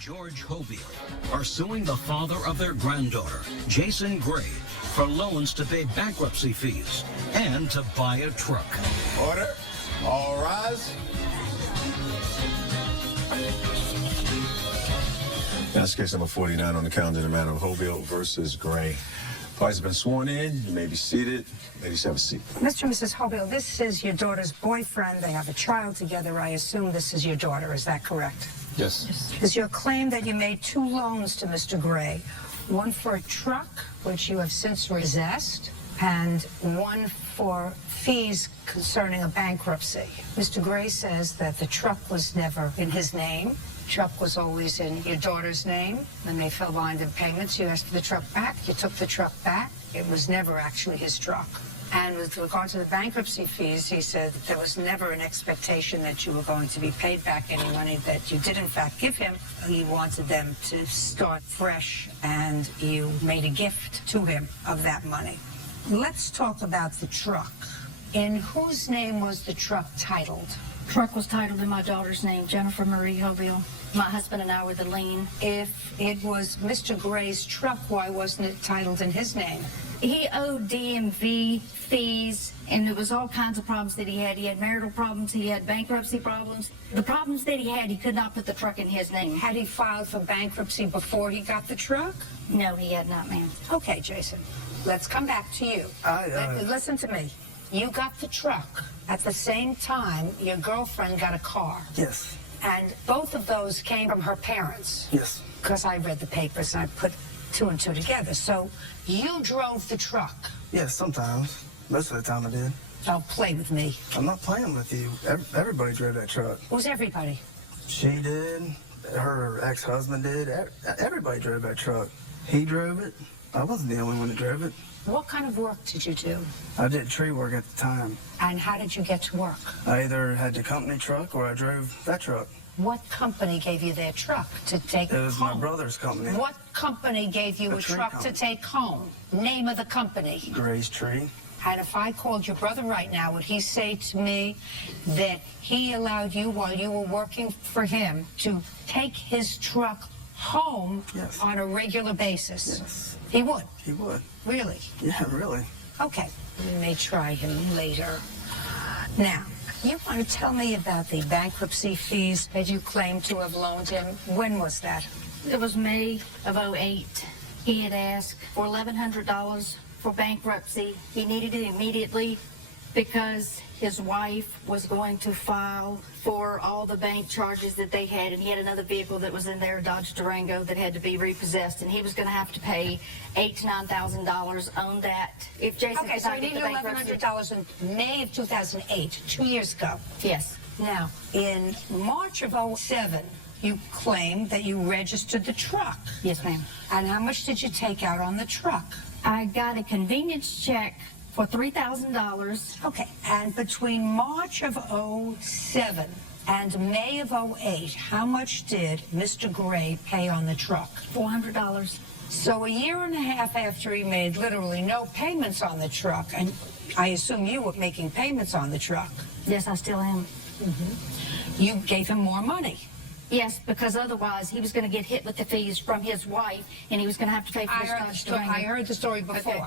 George Hobiel are suing the father of their granddaughter, Jason Gray, for loans to pay bankruptcy fees and to buy a truck. Order. All rise. That's case number 49 on the calendar, the matter of Hobiel versus Gray. Parties have been sworn in. You may be seated. Ladies, have a seat. Mr. and Mrs. Hobiel, this is your daughter's boyfriend. They have a child together. I assume this is your daughter. Is that correct? Yes. Is your claim that you made 2 loans to Mr. Gray, one for a truck, which you have since possessed, and one for fees concerning a bankruptcy? Mr. Gray says that the truck was never in his name. Truck was always in your daughter's name. When they fell behind in payments, you asked for the truck back. You took the truck back. It was never actually his truck. And with regard to the bankruptcy fees, he said that there was never an expectation that you were going to be paid back any money that you did in fact give him. He wanted them to start fresh, and you made a gift to him of that money. Let's talk about the truck. In whose name was the truck titled? Truck was titled in my daughter's name, Jennifer Marie Hobiel. My husband and I were the lien. If it was Mr. Gray's truck, why wasn't it titled in his name? He owed DMV fees, and there was all kinds of problems that he had. He had marital problems, he had bankruptcy problems. The problems that he had, he could not put the truck in his name. Had he filed for bankruptcy before he got the truck? No, he had not, ma'am. Okay, Jason, let's come back to you. Listen to me. You got the truck at the same time your girlfriend got a car. Yes. And both of those came from her parents. Yes. Because I read the papers and I put 2 and 2 together. So you drove the truck. Yes, sometimes. Most of the time I did. Don't play with me. I'm not playing with you. Everybody drove that truck. Who's everybody? She did. Her ex-husband did. Everybody drove that truck. He drove it. I wasn't the only one that drove it. What kind of work did you do? I did tree work at the time. And how did you get to work? I either had the company truck or I drove that truck. What company gave you their truck to take home? It was my brother's company. What company gave you a truck to take home? Name of the company? Gray's Tree. And if I called your brother right now, would he say to me that he allowed you, while you were working for him, to take his truck home on a regular basis? Yes. He would? He would. Really? Yeah, really. Okay. We may try him later. Now, you want to tell me about the bankruptcy fees that you claim to have loaned him? When was that? It was May of '08. He had asked for $1,100 for bankruptcy. He needed it immediately because his wife was going to file for all the bank charges that they had, and he had another vehicle that was in there, a Dodge Durango, that had to be repossessed, and he was going to have to pay $8,000 to $9,000 on that. If Jason Okay, so he needed $1,100 in May of 2008, 2 years ago. Yes. Now, in March of '07, you claimed that you registered the truck. Yes, ma'am. And how much did you take out on the truck? I got a convenience check for $3,000. Okay, and between March of '07 and May of '08, how much did Mr. Gray pay on the truck? $400. So a year and a half after he made literally no payments on the truck, and I assume you were making payments on the truck. Yes, I still am. You gave him more money. Yes, because otherwise he was going to get hit with the fees from his wife, and he was going to have to pay for his Dodge Durango. I heard the story before. Okay.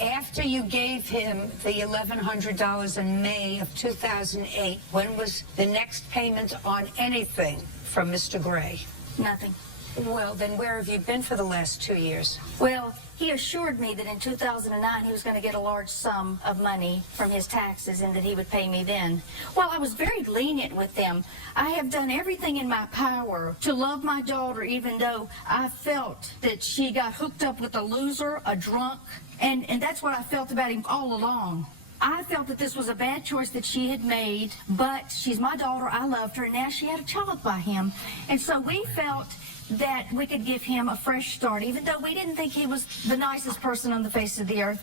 After you gave him the $1,100 in May of 2008, when was the next payment on anything from Mr. Gray? Nothing. Well, then where have you been for the last 2 years? Well, he assured me that in 2009 he was going to get a large sum of money from his taxes and that he would pay me then. Well, I was very lenient with them. I have done everything in my power to love my daughter, even though I felt that she got hooked up with a loser, a drunk, and that's what I felt about him all along. I felt that this was a bad choice that she had made, but she's my daughter, I loved her, and now she had a child by him. And so we felt that we could give him a fresh start, even though we didn't think he was the nicest person on the face of the earth.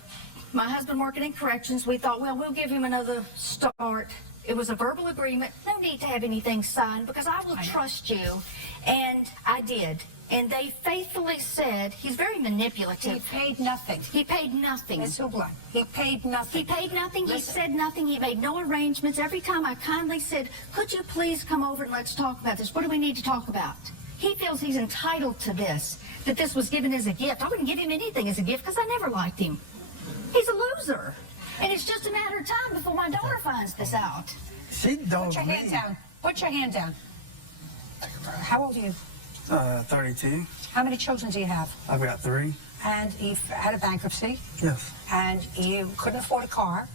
My husband working in corrections, we thought, well, we'll give him another start. It was a verbal agreement, no need to have anything signed because I will trust you. And I did. And they faithfully said, he's very manipulative. He paid nothing. He paid nothing. Ms. Hublot, he paid nothing. He paid nothing. Listen. He said nothing. He made no arrangements. Every time I kindly said, could you please come over and let's talk about this? What do we need to talk about? he feels he's entitled to this, that this was given as a gift. I wouldn't give him anything as a gift because I never liked him. He's a loser. And it's just a matter of time before my daughter finds this out. She dogged Put your me. hand down. Put your hand down. How old are you? 32. How many children do you have? I've got 3. And you've had a bankruptcy, Yes. and you couldn't afford a car,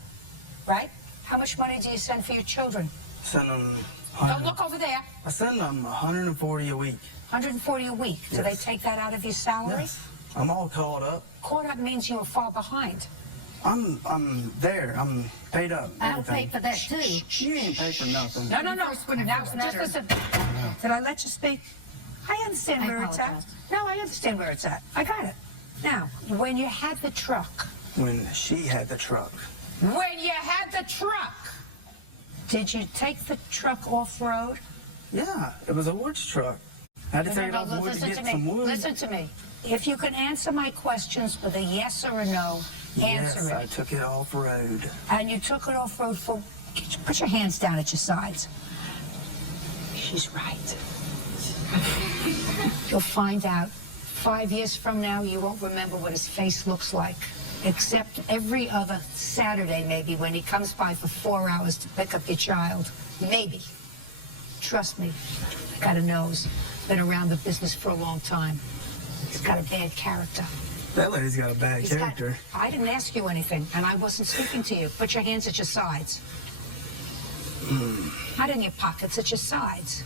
right? How much money do you send for your children? Send them. Don't look over there. I send them 140 a week. 140 a week. Do they Yes. take that out of your salary? Yes. I'm all caught up. Caught up means you were far behind. I'm there. I'm paid up. I'll pay everything. for that too. You ain't paid for nothing. No. First one Now, first just letter. listen. Did I let you speak? I understand I where it's at. apologize. No, I understand where it's at. I got it. Now, when you had the truck, When she had the truck. did you take the truck off-road? Yeah, it was a woods truck. I had to take it off wood to listen get to me. some wood. Listen to me. If you can answer my questions with a yes or a no, answer Yes, I it. took it off road. And you took it off-road for... Put your hands down at your sides. She's right. You'll find out 5 years from now, you won't remember what his face looks like. Except every other Saturday, maybe, when he comes by for 4 hours to pick up your child. Maybe. Trust me, got a nose. Been around the business for a long time. He's got a bad character. That lady's got a bad He's got- character. I didn't ask you anything, and I wasn't speaking to you. Put your hands at your sides. Not in your pockets, at your sides.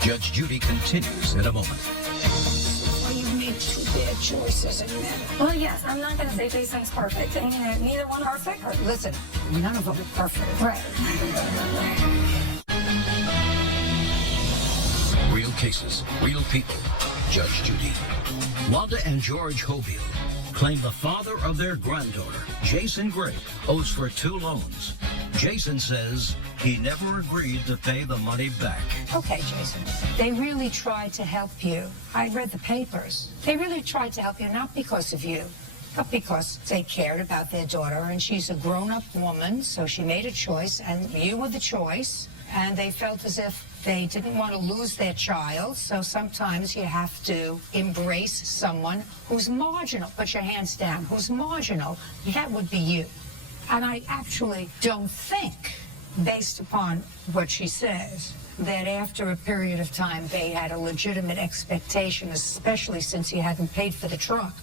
Judge Judy continues in a moment. Well, you made 2 bad choices in that. Well, yes, I'm not going to say Jason's perfect, and neither one are perfect. Listen, none of them are perfect. Right. Real cases, real people. Judge Judy. Wanda and George Hobile claim the father of their granddaughter, Jason Gray, owes for 2 loans. Jason says he never agreed to pay the money back. Okay, Jason. They really tried to help you. I read the papers. They really tried to help you, not because of you, but because they cared about their daughter, and she's a grown-up woman, so she made a choice, and you were the choice, and they felt as if they didn't want to lose their child, so sometimes you have to embrace someone who's marginal. Put your hands down. Who's marginal. That would be you. And I actually don't think, based upon what she says, that after a period of time they had a legitimate expectation, especially since you hadn't paid for the truck,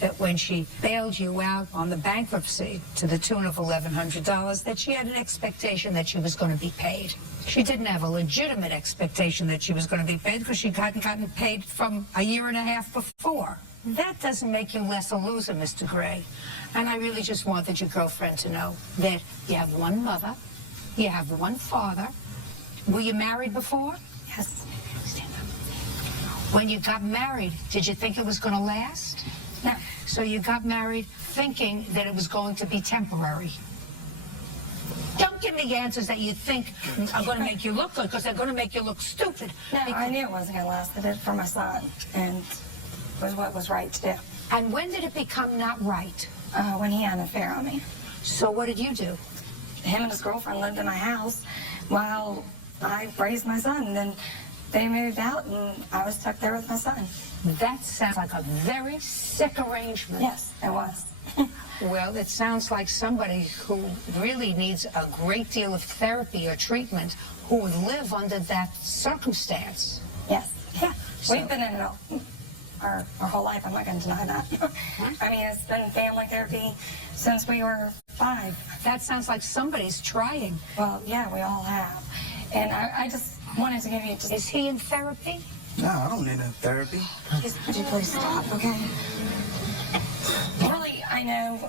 that when she bailed you out on the bankruptcy to the tune of $1,100, that she had an expectation that she was going to be paid. She didn't have a legitimate expectation that she was going to be paid because she hadn't gotten paid from a year and a half before. That doesn't make you less a loser, Mr. Gray. And I really just wanted your girlfriend to know that you have one mother, you have one father. Were you married before? Yes. Stand up. When you got married, did you think it was going to last? No. So you got married thinking that it was going to be temporary. Don't give me answers that you think are going to make you look good, because they're going to make you look stupid. No, I knew it wasn't going to last. I did it for my son, and it was what was right to do. And when did it become not right? When he had an affair on me. So what did you do? Him and his girlfriend lived in my house while I raised my son, and then they moved out, and I was stuck there with my son. That sounds like a very sick arrangement. Yes, it was. Well, it sounds like somebody who really needs a great deal of therapy or treatment who would live under that circumstance. Yes. Yeah. We've been in it our whole life. I'm not going to deny that. I mean, it's been family therapy since we were 5. That sounds like somebody's trying. Well, yeah, we all have. And I just wanted to give you just... Is he in therapy? No, I don't need no therapy. Would you please stop, okay? Really, I know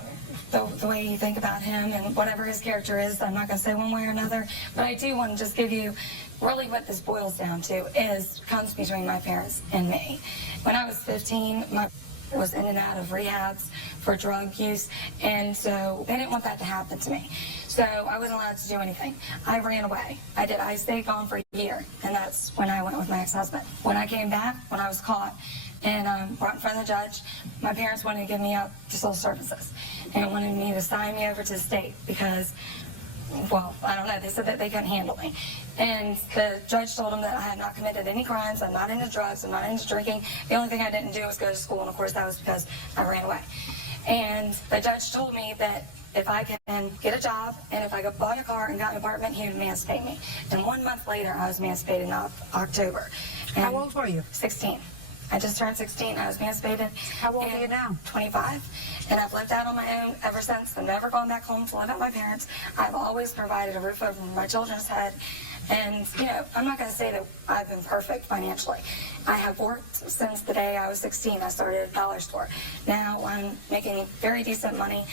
the way you think about him and whatever his character is. I'm not going to say one way or another, but I do want to just give you really what this boils down to comes between my parents and me. When I was 15, my was in and out of rehabs for drug use, and so they didn't want that to happen to me. So I wasn't allowed to do anything. I ran away. I stayed gone for a year, and that's when I went with my ex-husband. When I came back, when I was caught and brought in front of the judge, my parents wanted to give me up to social services and wanted me to sign me over to the state because well, I don't know, they said that they couldn't handle me. And the judge told them that I had not committed any crimes, I'm not into drugs, I'm not into drinking. The only thing I didn't do was go to school, and of course that was because I ran away. And the judge told me that if I can get a job and if I bought a car and got an apartment, he would emancipate me. And 1 month later, I was emancipated in October. And How old were you? 16. I just turned 16. I was emancipated. How old are you now? 25. And I've lived out on my own ever since. I've never gone back home to live at my parents. I've always provided a roof over my children's head. And, you know, I'm not going to say that I've been perfect financially. I have worked since the day I was 16. I started at a dollar store. Now I'm making very decent money,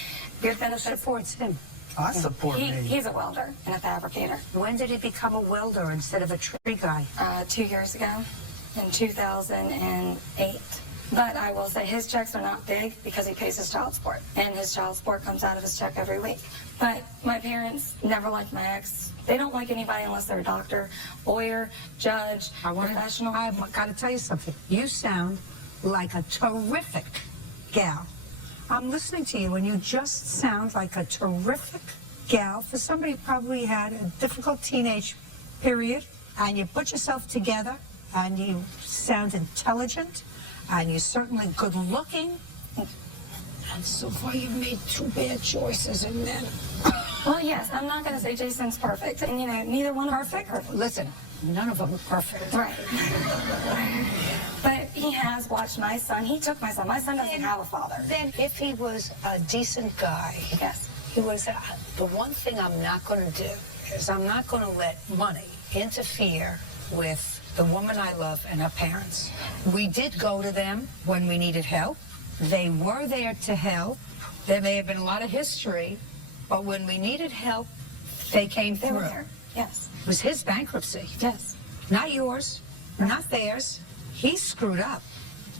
good benefits. Supports him. I support me. He's a welder and a fabricator. When did he become a welder instead of a tree guy? 2 years ago, in 2008. But I will say his checks are not big because he pays his child support. And his child support comes out of his check every week. But my parents never liked my ex. They don't like anybody unless they're a doctor, lawyer, judge, professional. I've got to tell you something. You sound like a terrific gal. I'm listening to you, and you just sound like a terrific gal for somebody who probably had a difficult teenage period, and you put yourself together, and you sound intelligent, and you're certainly good looking. And so far, you've made 2 bad choices in men. Well, yes, I'm not going to say Jason's perfect. And, you know, neither one of us are perfect. Listen, none of them are perfect. Right. But he has watched my son. He took my son. My son doesn't have a father. Then if he was a decent guy, Yes. he was, the one thing I'm not going to do is I'm not going to let money interfere with the woman I love and her parents. We did go to them when we needed help. They were there to help. There may have been a lot of history, but when we needed help, they came They through. were there. Yes. It was his bankruptcy, Yes. not yours, not theirs. He screwed up.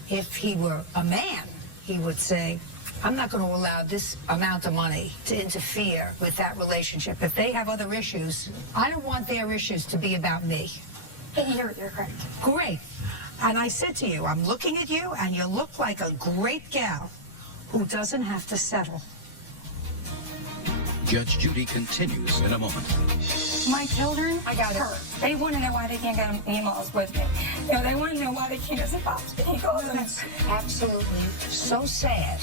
If he were a man, he would say, I'm not going to allow this amount of money to interfere with that relationship. If they have other issues, I don't want their issues to be about me. You're correct. Great. And I said to you, I'm looking at you, and you look like a great gal who doesn't have to settle. Judge Judy continues in a moment. My children I got it. hurt. They want to know why they can't get emails with me. You know, they want to know why they can't see Pops. He calls them. That's absolutely so sad.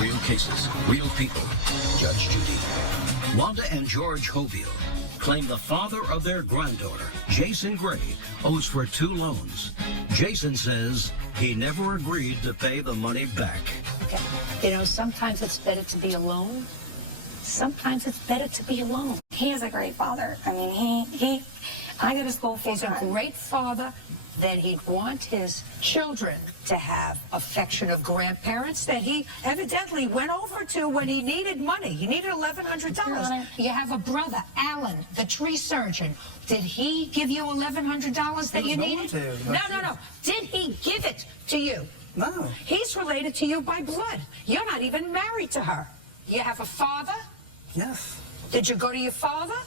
Real cases, real people. Judge Judy. Wanda and George Hobiel claim the father of their granddaughter, Jason Gray, owes for 2 loans. Jason says he never agreed to pay the money back. Okay. You know, sometimes it's better to be alone. Sometimes it's better to be alone. He is a great father. I mean, I go to school full He's a time. great father. Then he'd want his children to have affectionate grandparents that he evidently went over to when he needed money. He needed $1,100. You have a brother, Alan, the tree surgeon. Did he give you $1,100 that you needed? No. Did he give it to you? No. He's related to you by blood. You're not even married to her. You have a father? Yes. Did you go to your father?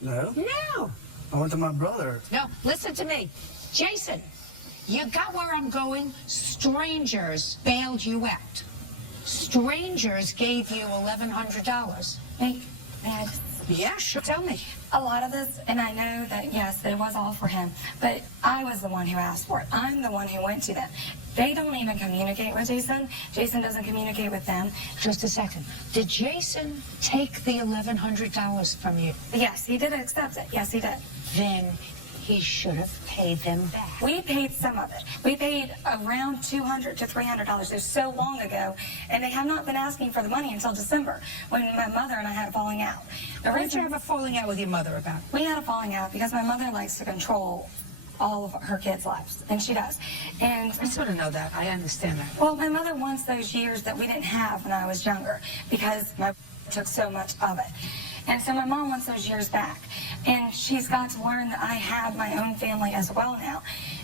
No. No. I went to my brother. No, listen to me. Jason, you got where I'm going? Strangers bailed you out. Strangers gave you $1,100. May I just... Yeah, sure. Tell me. A lot of this, and I know that, yes, it was all for him, but I was the one who asked for it. I'm the one who went to them. They don't even communicate with Jason. Jason doesn't communicate with them. Just a second. Did Jason take the $1,100 from you? Yes, he did accept it. Yes, he did. Then he should have paid them back. We paid some of it. We paid around $200 to $300. It was so long ago, and they have not been asking for the money until December, when my mother and I had a falling out. The What did you reason have a falling out with your mother about? we had a falling out because my mother likes to control all of her kids' lives, and she does. And I sort of know that. I understand that. well, my mother wants those years that we didn't have when I was younger because my took so much of it. And so my mom wants those years back. And she's got to learn that I have my own family as well now.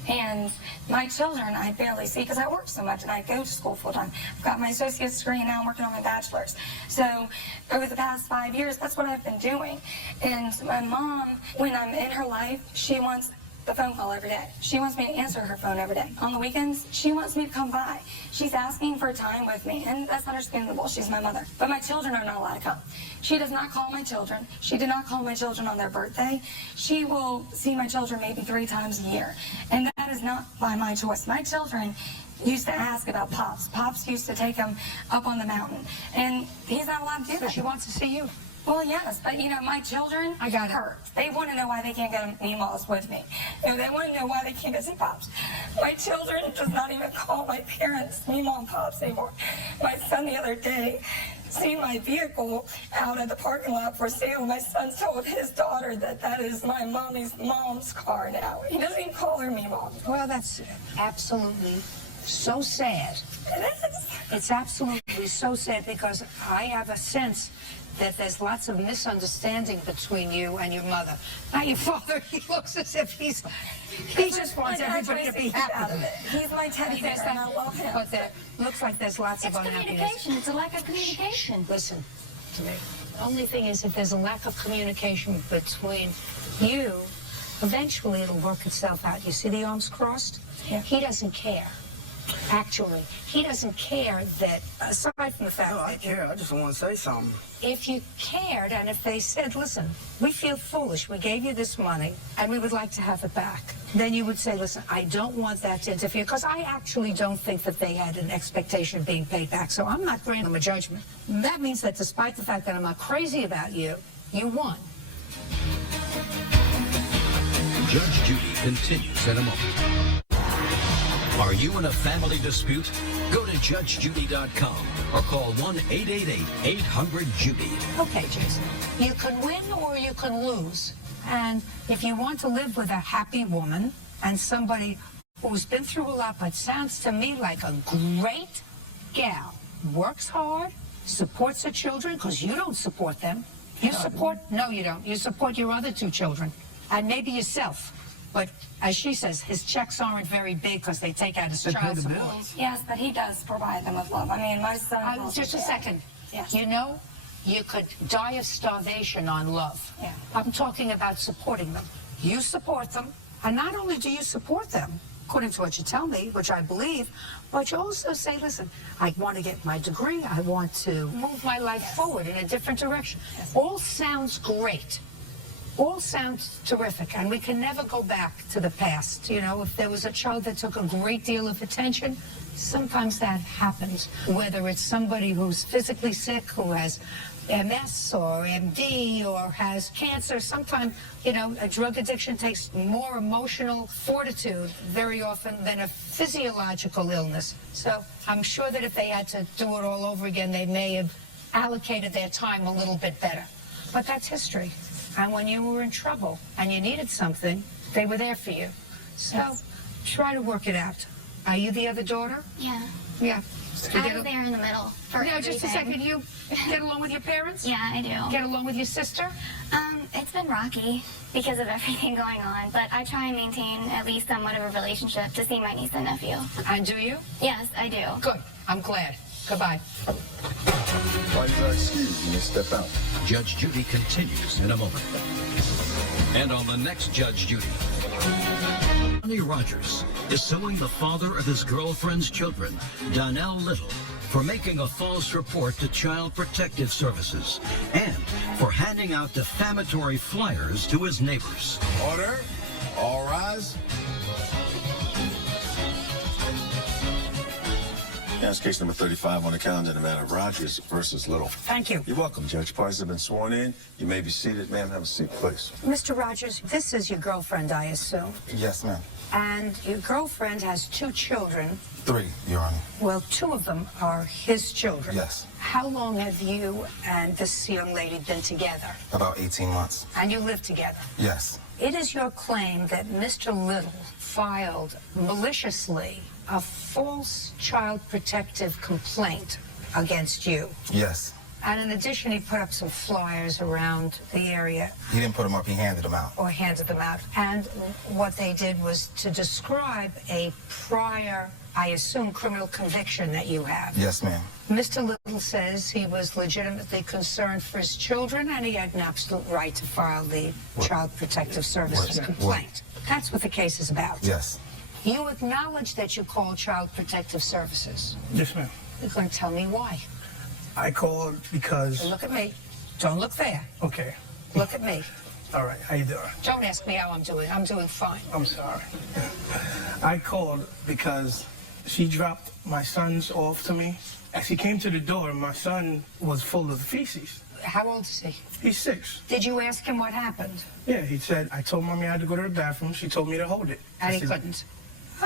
And my children I barely see because I work so much and I go to school full time. I've got my associate's degree and now I'm working on my bachelor's. So over the past 5 years, that's what I've been doing. And my mom, when I'm in her life, she wants the phone call every day. She wants me to answer her phone every day. On the weekends, she wants me to come by. She's asking for time with me, and that's understandable. She's my mother. But my children are not allowed to come. She does not call my children. She did not call my children on their birthday. She will see my children maybe 3 times a year, and that is not by my choice. My children used to ask about Pops. Pops used to take them up on the mountain, and he's not allowed to do that. She wants to see you. Well, yes, but you know, my children I got it. hurt. They want to know why they can't go to Meemaws with me. You know, they want to know why they can't go see Pops. My children does not even call my parents Meemaw and Pops anymore. My son the other day seen my vehicle out at the parking lot for sale. My son told his daughter that that is my mom's car now. He doesn't even call her Meemaw. Well, that's absolutely so sad. It is. It's absolutely so sad because I have a sense that there's lots of misunderstanding between you and your mother. Not your father. He looks as if he just wants everybody to be happy. He's my teddy bear, and I love him. But there looks like there's lots It's of unhappiness. communication. It's a lack of communication. Listen to me. The only thing is, if there's a lack of communication between you, eventually it'll work itself out. You see the arms crossed? Yeah. He doesn't care. Actually, he doesn't care that, aside from the fact No, I that care. I just want to say something. if you cared and if they said, listen, we feel foolish, we gave you this money and we would like to have it back, then you would say, listen, I don't want that to interfere, because I actually don't think that they had an expectation of being paid back, so I'm not granting them a judgment. That means that despite the fact that I'm not crazy about you, you won. Judge Judy continues in a moment. Are you in a family dispute? Go to judgejudy.com or call 1-888-800-JUDY. Okay, Jason, you can win or you can lose. And if you want to live with a happy woman and somebody who's been through a lot, but sounds to me like a great gal, works hard, supports her children, because you don't support them. You support, no, you don't. You support your other 2 children and maybe yourself. But as she says, his checks aren't very big because they take out his child support. Yes, but he does provide them with love. I mean, my son... Just a second. Yes. You know, you could die of starvation on love. Yeah. I'm talking about supporting them. You support them, and not only do you support them, according to what you tell me, which I believe, but you also say, listen, I want to get my degree, I want to move my life forward in a different direction. Yes. All sounds great. All sounds terrific, and we can never go back to the past. You know, if there was a child that took a great deal of attention, sometimes that happens. Whether it's somebody who's physically sick, who has MS or MD or has cancer, sometimes, you know, a drug addiction takes more emotional fortitude very often than a physiological illness. So I'm sure that if they had to do it all over again, they may have allocated their time a little bit better. But that's history. And when you were in trouble and you needed something, they were there for you. So try to work it out. Are you the other daughter? Yeah. Yeah. I was there in the middle for No, just a everything. second. You get along with your parents? Yeah, I do. Get along with your sister? It's been rocky because of everything going on, but I try and maintain at least somewhat of a relationship to see my niece and nephew. And do you? Yes, I do. Good. I'm glad. Goodbye. Why you excused? You may step out. Judge Judy continues in a moment. And on the next Judge Judy, Johnny Rogers is suing the father of his girlfriend's children, Donnell Little, for making a false report to Child Protective Services and for handing out defamatory flyers to his neighbors. Order. All rise. That's case number 35 on the calendar, the matter of Rogers versus Little. Thank you. You're welcome, Judge. Parties have been sworn in. You may be seated. Ma'am, have a seat, please. Mr. Rogers, this is your girlfriend, I assume. Yes, ma'am. And your girlfriend has 2 children. 3, Your Honor. Well, 2 of them are his children. Yes. How long have you and this young lady been together? About 18 months. And you live together? Yes. It is your claim that Mr. Little filed maliciously a false child protective complaint against you. Yes. And in addition, he put up some flyers around the area He didn't put them up, he handed them out. or handed them out. And what they did was to describe a prior I assume, criminal conviction that you have. Yes, ma'am. Mr. Little says he was legitimately concerned for his children and he had an absolute right to file the Child Protective Services complaint. That's what the case is about. Yes. You acknowledge that you called Child Protective Services. Yes, ma'am. You're going to tell me why. I called because... Look at me. Don't look there. Okay. Look at me. All right, how you doing? Don't ask me how I'm doing. I'm doing fine. I'm sorry. I called because she dropped my sons off to me. As he came to the door, my son was full of feces. How old is he? He's 6. Did you ask him what happened? Yeah, he said, I told Mommy I had to go to the bathroom. She told me to hold it. And I he said, couldn't.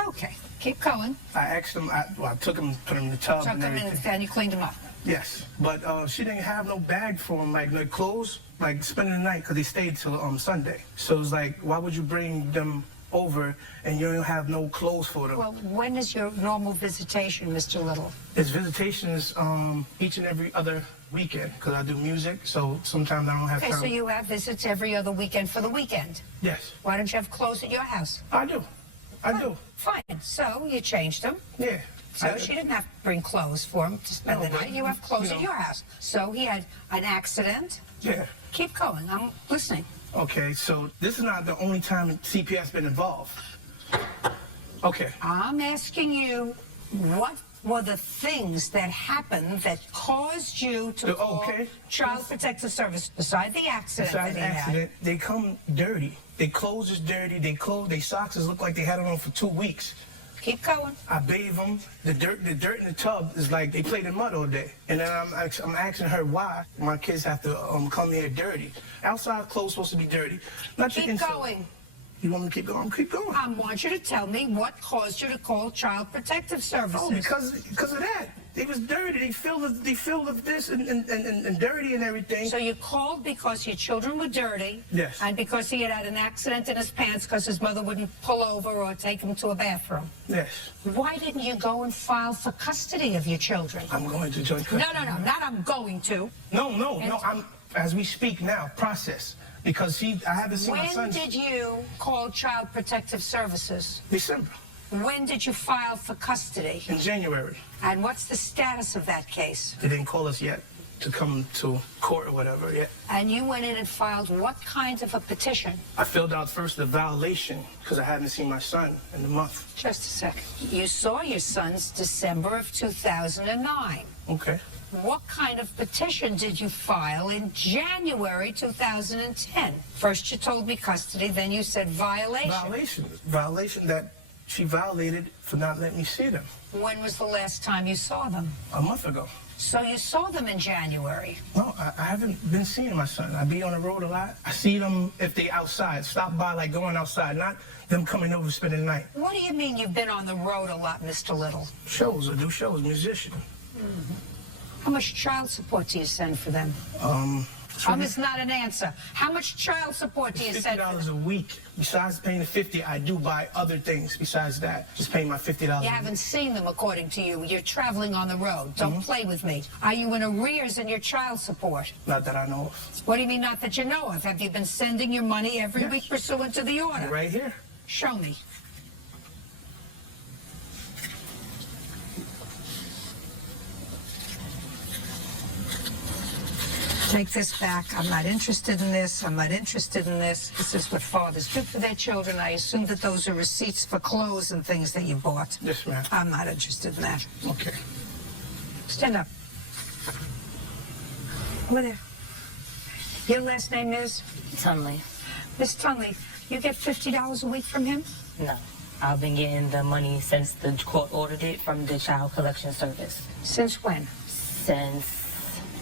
Okay, keep going. I asked him, I took him, put him in the tub Took and him in everything. and you cleaned him up. Yes, but she didn't have no bag for him, like no clothes, like spending the night, because he stayed till Sunday. So it's like, why would you bring them over and you don't have no clothes for them? Well, when is your normal visitation, Mr. Little? His visitation is each and every other weekend, because I do music, so sometimes I don't have Okay, time. so you have visits every other weekend for the weekend. Yes, Why don't you have clothes at your house? I do. I do. Fine. So you changed them. Yeah. So she didn't have to bring clothes for him to spend No, the but, night. You have clothes you at know. your house. So he had an accident. Yeah. Keep going. I'm listening. Okay, so this is not the only time CPS been involved. Okay. I'm asking you, what were the things that happened that caused you to call Child Protective Service beside the accident Besides that the he had? accident, they come dirty. Their clothes is dirty. Their socks look like they had it on for 2 weeks. Keep going. I bathe them. The dirt in the tub is like they played in mud all day. And then I'm asking her why my kids have to come here dirty. Outside clothes supposed to be dirty. Not your Keep inside. going. You want me to keep going? Keep going. I want you to tell me what caused you to call Child Protective Services. Oh, because of that. They was dirty. They filled with this and dirty and everything. So you called because your children were dirty. Yes. And because he had had an accident in his pants because his mother wouldn't pull over or take him to a bathroom. Yes. Why didn't you go and file for custody of your children? I'm going to joint custody. No, not I'm going to. No. I'm, as we speak now, process. Because I haven't seen my son. When did you call Child Protective Services? December. When did you file for custody? In January. And what's the status of that case? They didn't call us yet to come to court or whatever yet. And you went in and filed what kind of a petition? I filled out first the violation because I hadn't seen my son in a month. Just a second. You saw your sons December of 2009. Okay. What kind of petition did you file in January 2010? First you told me custody, then you said violation. Violation that she violated for not letting me see them. When was the last time you saw them? A month ago. So you saw them in January. No, I haven't been seeing my son. I be on the road a lot. I see them if they outside. Stop by like going outside, not them coming over spending the night. What do you mean you've been on the road a lot, Mr. Little? Shows, I do shows, musician. How much child support do you send for them? Is not an answer. How much child support do you send for them? $50 a week. Besides paying the $50, I do buy other things besides that. Just paying my $50 You haven't seen them, according to you. You're traveling on the road. Don't play with me. Are you in arrears in your child support? Not that I know of. What do you mean, not that you know of? Have you been sending your money every week pursuant to the order? Right here. Show me. Take this back. I'm not interested in this. I'm not interested in this. This is what fathers do for their children. I assume that those are receipts for clothes and things that you bought. Yes, ma'am. I'm not interested in that. Okay. Stand up. Over there. Your last name is? Tunley. Miss Tunley, you get $50 a week from him? No. I've been getting the money since the court ordered it from the Child Collection Service. Since when? Since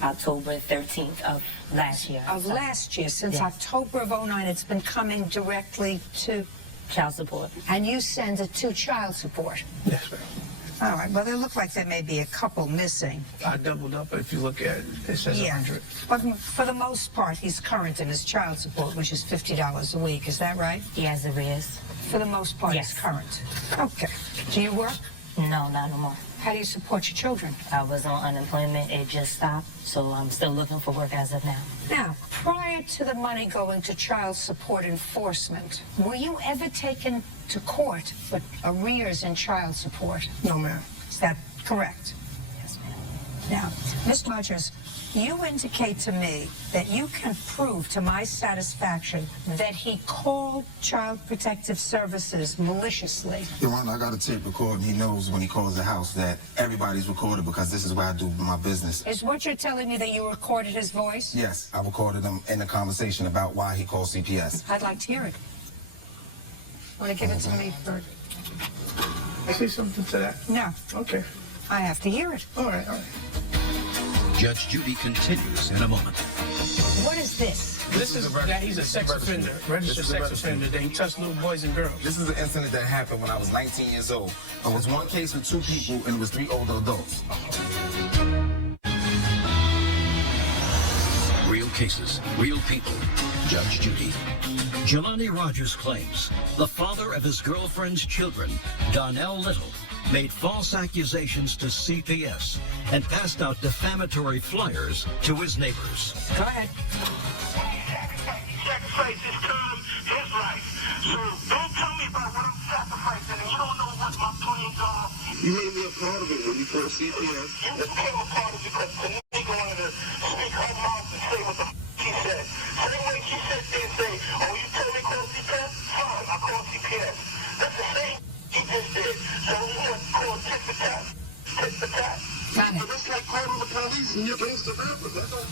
October 13th of last year. Of last year, since Yes. October of '09, it's been coming directly to... Child support. And you send it to child support? Yes, ma'am. All right, well, there look like there may be a couple missing. I doubled up, but if you look at it, it says 100. But for the most part, he's current in his child support, which is $50 a week. Is that right? He has arrears. For the most part, Yes. he's current. Okay. Do you work? No, not no more. How do you support your children? I was on unemployment. It just stopped, so I'm still looking for work as of now. Now, prior to the money going to child support enforcement, were you ever taken to court for arrears in child support? No, ma'am. Is that correct? Yes, ma'am. Now, Ms. Rogers, you indicate to me that you can prove to my satisfaction that he called Child Protective Services maliciously. Your Honor, I got a tape recording. He knows when he calls the house that everybody's recorded because this is where I do my business. Is what you're telling me that you recorded his voice? Yes, I recorded him in a conversation about why he called CPS. I'd like to hear it. Want to give it to me, Bert? I say something to that? No, Okay. I have to hear it. All right, all right. Judge Judy continues in a moment. What is this? This is that he's a sex offender, registered sex offender, that he touched little boys and girls. This is an incident that happened when I was 19 years old. It was one case with 2 people and it was 3 older adults. Real cases, real people. Judge Judy. Jelani Rogers claims the father of his girlfriend's children, Donnell Little, made false accusations to CPS and passed out defamatory flyers to his neighbors. Go ahead. Sacrifice his time, his life. So don't tell me about what I'm sacrificing and you don't know what my plans are. You made me a part of it when you called CPS. You became a part of it because the nigga wanted to speak her mouth and say what the she said. Same way she said and say, oh, you told me call CPS? Fine, I call CPS. That's the same he just did. So we want to call tit for tat. Tit for tat. But that's like calling the police and you're against the rapper. That don't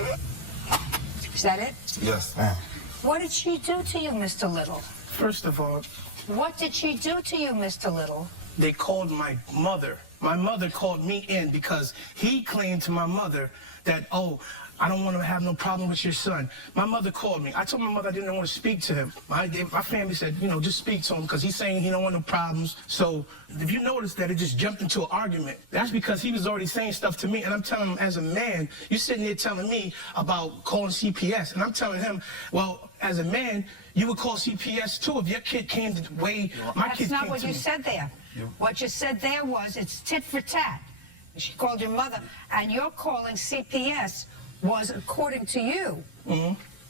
fit. Is that it? Yes, ma'am. What did she do to you, Mr. Little? First of all, What did she do to you, Mr. Little? they called my mother. My mother called me in because he claimed to my mother that, oh, I don't want to have no problem with your son. My mother called me. I told my mother I didn't want to speak to him. My family said, you know, just speak to him because he's saying he don't want no problems. So if you notice that it just jumped into an argument, that's because he was already saying stuff to me. And I'm telling him as a man, you're sitting there telling me about calling CPS. And I'm telling him, well, as a man, you would call CPS too if your kid came the way my kid came to me. That's not what you said there. What you said there was it's tit for tat. She called your mother, and you're calling CPS was, according to you,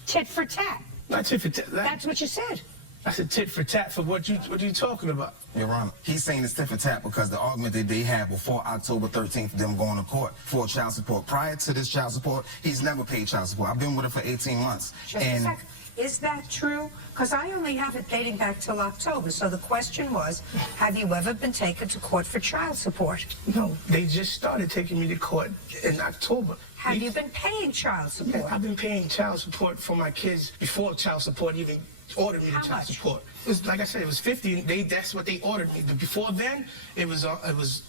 tit for tat. Not tit for tat. That's what you said. I said tit for tat for what are you talking about? Your Honor, he's saying it's tit for tat because the argument that they had before October 13th, them going to court for child support. Prior to this child support, he's never paid child support. I've been with him for 18 months. Just a second. Is that true? Because I only have it dating back till October. So the question was, have you ever been taken to court for child support? No, they just started taking me to court in October. Have you been paying child support? I've been paying child support for my kids before child support even ordered me How to child much? support. It was, like I said, it was $50. That's what they ordered me. But before then, it was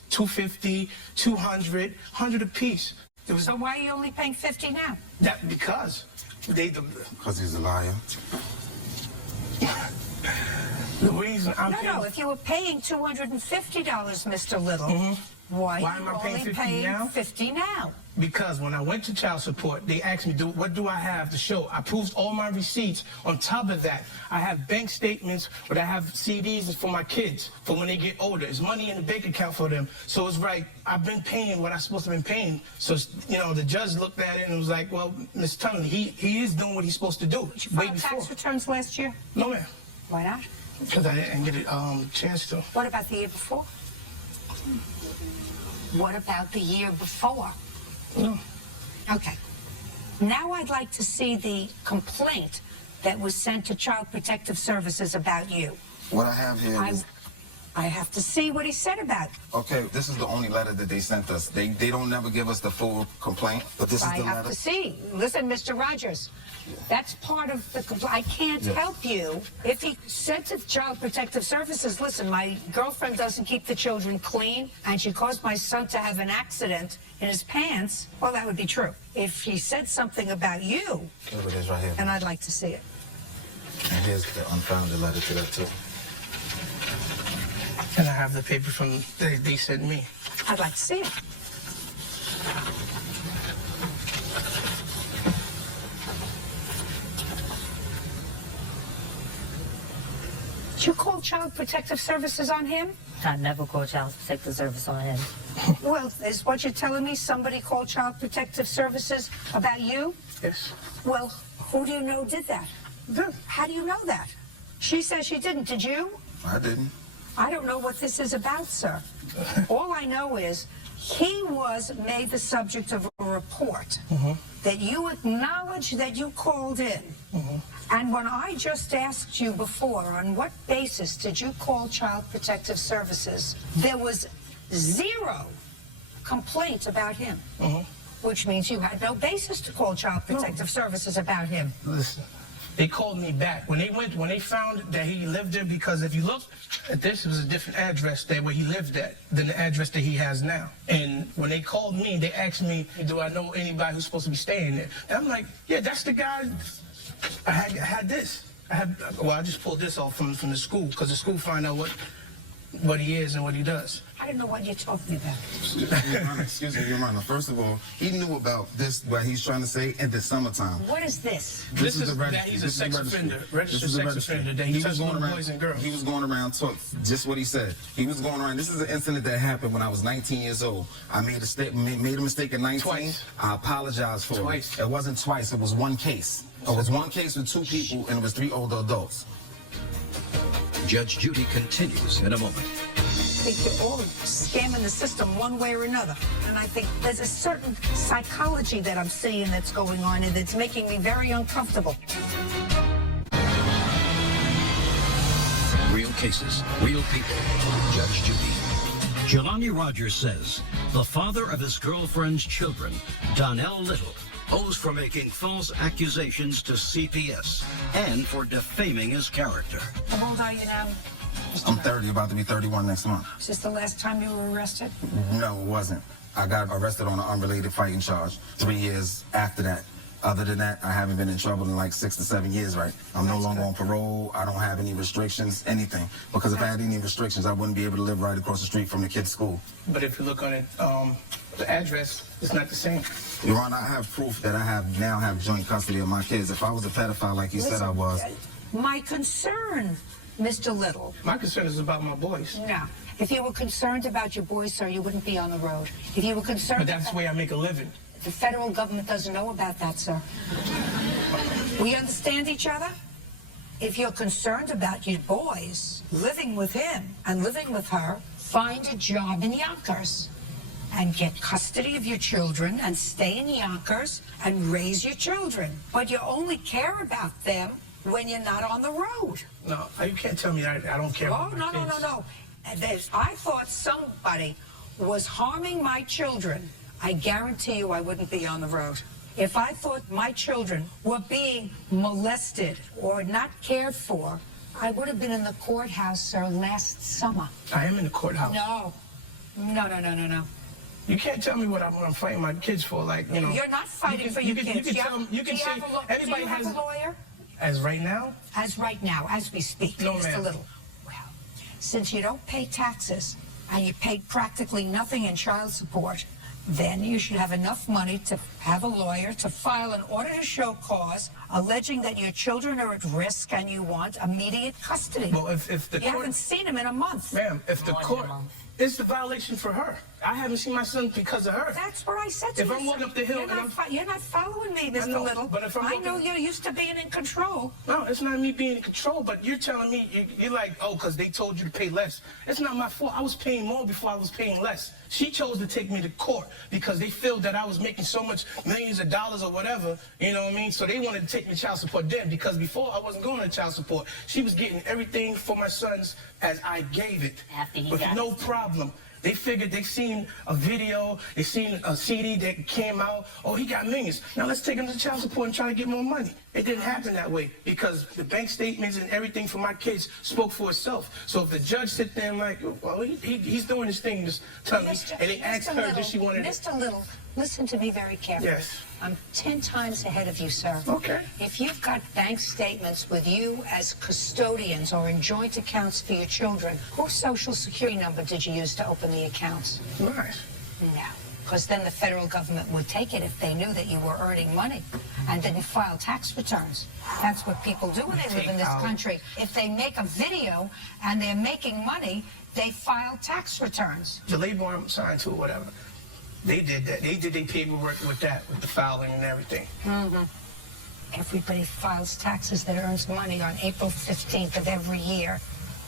$250, $200, $100 apiece. It was So why are you only paying $50 now? that because Because he's a liar. the reason I'm No, if you were paying $250, Mr. Little, why Why are am you I paying only $50 paying now? $50 now? Because when I went to child support, they asked me, what do I have to show? I proved all my receipts. On top of that, I have bank statements, but I have CDs for my kids for when they get older. There's money in the bank account for them. So it's right. I've been paying what I'm supposed to have been paying. So, you know, the judge looked at it and was like, well, Ms. Tunley, he is doing what he's supposed to do. Did you file tax returns last year? No, ma'am. Why not? Because I didn't get a chance to. What about the year before? What about the year before? No. Okay. Now I'd like to see the complaint that was sent to Child Protective Services about you. What I have here is... I have to see what he said about it. Okay, this is the only letter that they sent us. They don't never give us the full complaint, but this is I the have letter. to see. Listen, Mr. Rogers, that's part of the complaint. I can't help you. If he said to Child Protective Services, listen, my girlfriend doesn't keep the children clean, and she caused my son to have an accident in his pants, well, that would be true. If he said something about you, Here it is right here. and I'd like to see it. And here's the unfounded letter to that, too. And I have the paper from they sent me. I'd like to see it. Did you call Child Protective Services on him? I never called Child Protective Service on him. Well, is what you're telling me somebody called Child Protective Services about you? Yes. Well, who do you know did that? Them. How do you know that? She says she didn't. Did you? I didn't. I don't know what this is about, sir. All I know is he was made the subject of a report that you acknowledge that you called in. And when I just asked you before, on what basis did you call Child Protective Services, there was 0 complaint about him, which means you had no basis to call Child Protective Services about him. Listen, they called me back when they found that he lived there, because if you look at this, it was a different address there where he lived at than the address that he has now. And when they called me, they asked me, do I know anybody who's supposed to be staying there? And I'm like, yeah, that's the guy. I had this. I just pulled this off from the school, because the school find out what he is and what he does. I don't know what you're talking about. Excuse me, Your Honor. First of all, he knew about this, what he's trying to say, in the summertime. What is this? This is that he's a sex offender, registered sex offender, that he touched little boys and girls. He was going around just what he said. He was going around. This is an incident that happened when I was 19 years old. I made a mistake at 19. Twice. I apologize for Twice. it. It wasn't twice. It was one case. It was one case with 2 people, and it was 3 older adults. Judge Judy continues in a moment. I think you're all scamming the system one way or another. And I think there's a certain psychology that I'm seeing that's going on, and it's making me very uncomfortable. Real cases, real people. Judge Judy. Jelani Rogers says the father of his girlfriend's children, Donnell Little, owes for making false accusations to CPS and for defaming his character. How old are you now? I'm 30, about to be 31 next month. Is this the last time you were arrested? No, it wasn't. I got arrested on an unrelated fighting charge 3 years after that. Other than that, I haven't been in trouble in like 6 to 7 years, right? I'm no longer on parole. I don't have any restrictions, anything. Because if I had any restrictions, I wouldn't be able to live right across the street from the kid's school. But if you look on it, the address is not the same. Your Honor, I have proof that I now have joint custody of my kids. If I was a pedophile like you said I was. My concern, Mr. Little. My concern is about my boys. No. If you were concerned about your boys, sir, you wouldn't be on the road. If you were concerned... But that's the way I make a living. The federal government doesn't know about that, sir. We understand each other? If you're concerned about your boys living with him and living with her, find a job in Yonkers and get custody of your children and stay in Yonkers and raise your children. But you only care about them when you're not on the road. No, you can't tell me I don't care about my kids. No. I thought somebody was harming my children. I guarantee you I wouldn't be on the road. If I thought my children were being molested or not cared for, I would have been in the courthouse, sir, last summer. I am in the courthouse. No. You can't tell me what I'm fighting my kids for, like, you know. You're not fighting for your kids. You can say everybody has a lawyer? As right now? As right now, as we speak, No, Mr. ma'am. Little. Well, since you don't pay taxes and you pay practically nothing in child support, then you should have enough money to have a lawyer to file an order to show cause alleging that your children are at risk and you want immediate custody. Well, if the you court... haven't seen him in a month. Ma'am, if the court... It's the violation for her. I haven't seen my son because of her. That's what I said to you. If I'm walking up the hill you're not following me, Mr. Little. But if I know you're used to being in control. No, it's not me being in control, but you're telling me, you're like, oh, because they told you to pay less. It's not my fault. I was paying more before I was paying less. She chose to take me to court because they feel that I was making so much millions of dollars or whatever, you know what I mean? So they wanted to take me to child support then, because before I wasn't going to child support. She was getting everything for my sons as I gave it, with no problem. They figured they seen a video, they seen a CD that came out, oh, he got millions. Now let's take him to child support and try to get more money. It didn't happen that way because the bank statements and everything for my kids spoke for itself. So if the judge sit there and like, well, he's doing his thing, just tell me, and they asked her that she wanted... Mr. Little, listen to me very carefully. Yes. I'm 10 times ahead of you, sir. Okay. If you've got bank statements with you as custodians or in joint accounts for your children, whose social security number did you use to open the accounts? Nice. No. because then the federal government would take it if they knew that you were earning money and didn't file tax returns. That's what people do when they live in this country. If they make a video and they're making money, they file tax returns. The label I'm signed to or whatever, they did that. They did their paperwork with that, with the filing and everything. Mm-hmm. Everybody files taxes that earns money on April 15th of every year,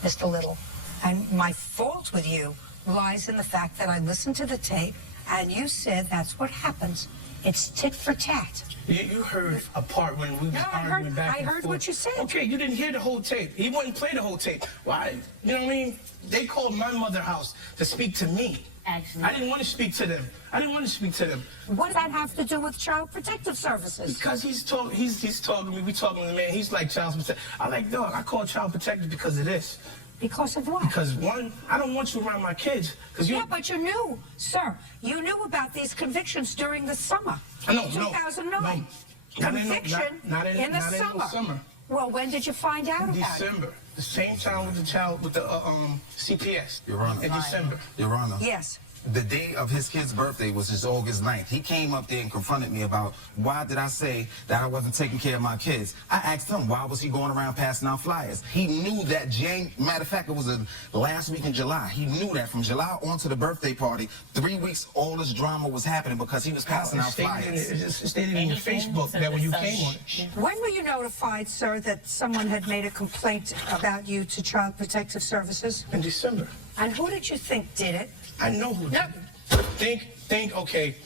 Mr. Little. And my fault with you lies in the fact that I listened to the tape and you said that's what happens. It's tit for tat. You heard a part when we was arguing back and forth. I heard what you said. Okay, you didn't hear the whole tape. He wouldn't play the whole tape. Why? You know what I mean? They called my mother's house to speak to me. Actually, I didn't want to speak to them. I didn't want to speak to them. What does that have to do with Child Protective Services? Because he's talking to me. We talking to the man. He's like Child Protective. I like, dog, I call Child Protective because of this. Because of what? Because, one, I don't want you around my kids. Yeah, but you knew, sir. You knew about these convictions during the summer. No, 2009. No. Conviction in the summer. Well, when did you find out about it? December. The same time with the child, with the CPS. Your Honor. In December. Your Honor. Yes. The day of his kid's birthday was his August 9th. He came up there and confronted me about why did I say that I wasn't taking care of my kids. I asked him why was he going around passing out flyers. He knew that, matter of fact, it was the last week in July. He knew that from July on to the birthday party, 3 weeks, all this drama was happening because he was passing out flyers. It stated in your Facebook that when you came on it. When were you notified, sir, that someone had made a complaint about you to Child Protective Services? In December. And who did you think did it? I know who did it. Think, okay.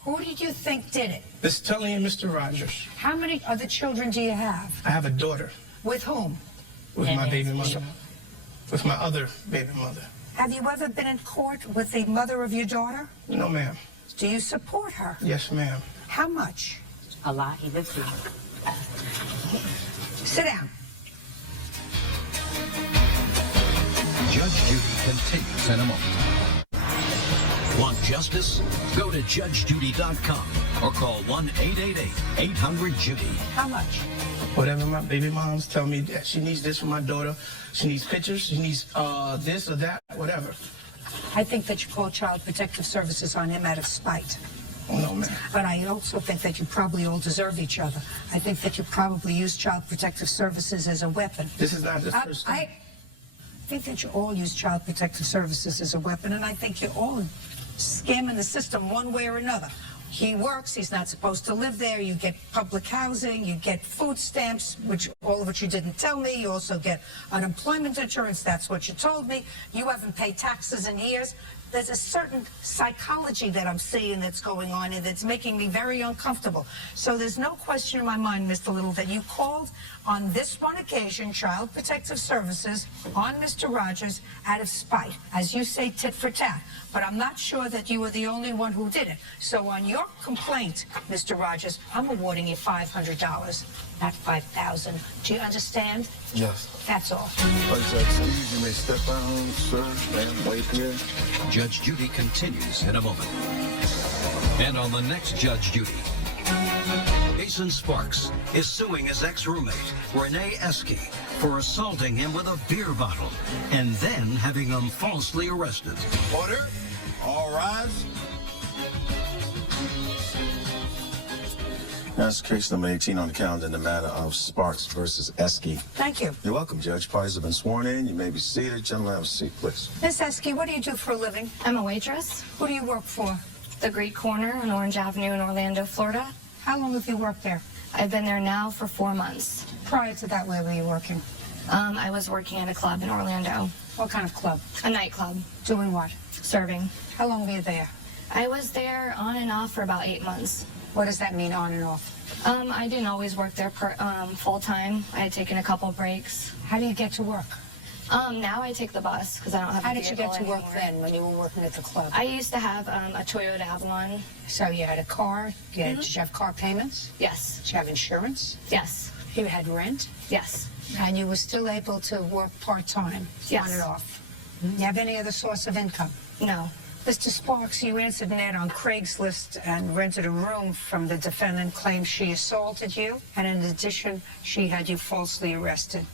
Who did you think did it? This telling you, Mr. Rogers. How many other children do you have? I have a daughter. With whom? With my baby mother. With my other baby mother. Have you ever been in court with the mother of your daughter? No, ma'am. Do you support her? Yes, ma'am. How much? a lot. He lives here. Sit down. Judge Judy continues in a moment. Want justice? Go to judgejudy.com or call 1-888-800-JUDY. How much? Whatever my baby moms tell me that she needs this for my daughter, she needs pictures, she needs this or that, whatever. I think that you called Child Protective Services on him out of spite. Oh, no, ma'am. But I also think that you probably all deserve each other. I think that you probably use Child Protective Services as a weapon. This is not the first time. I think that you all use Child Protective Services as a weapon, and I think you're all scamming the system one way or another. He works, he's not supposed to live there, you get public housing, you get food stamps, which all of which you didn't tell me, you also get unemployment insurance, that's what you told me. You haven't paid taxes in years. There's a certain psychology that I'm seeing that's going on and that's making me very uncomfortable. So there's no question in my mind, Mr. Little, that you called on this one occasion Child Protective Services on Mr. Rogers out of spite. As you say, tit for tat. But I'm not sure that you were the only one who did it. So on your complaint, Mr. Rogers, I'm awarding you $500, not $5,000. Do you understand? Yes. That's all. Steve, you may step down, sir, and wait here. Judge Judy continues in a moment. And on the next Judge Judy, Jason Sparks is suing his ex-roommate, Renee Esky, for assaulting him with a beer bottle and then having him falsely arrested. Order. All rise. That's case number 18 on the calendar in the matter of Sparks versus Esky. Thank you. You're welcome, Judge. Parties have been sworn in. You may be seated. Gentlemen, have a seat, please. Miss Esky, what do you do for a living? I'm a waitress. Who do you work for? The Greek Corner on Orange Avenue in Orlando, Florida. How long have you worked there? I've been there now for 4 months. Prior to that, where were you working? I was working at a club in Orlando. What kind of club? A nightclub. Doing what? Serving. How long were you there? I was there on and off for about 8 months. What does that mean, on and off? I didn't always work there full time. I had taken a couple breaks. How do you get to work? Now I take the bus because I don't have a How did you get to vehicle work anymore. then when you were working at the club? I used to have a Toyota Avalon. So you had a car? Did you have car payments? Yes. Did you have insurance? Yes. You had rent? Yes. And you were still able to work part-time? Yes. On and off? You have any other source of income? No. Mr. Sparks, you answered an ad on Craigslist and rented a room from the defendant, claims she assaulted you, and in addition, she had you falsely arrested.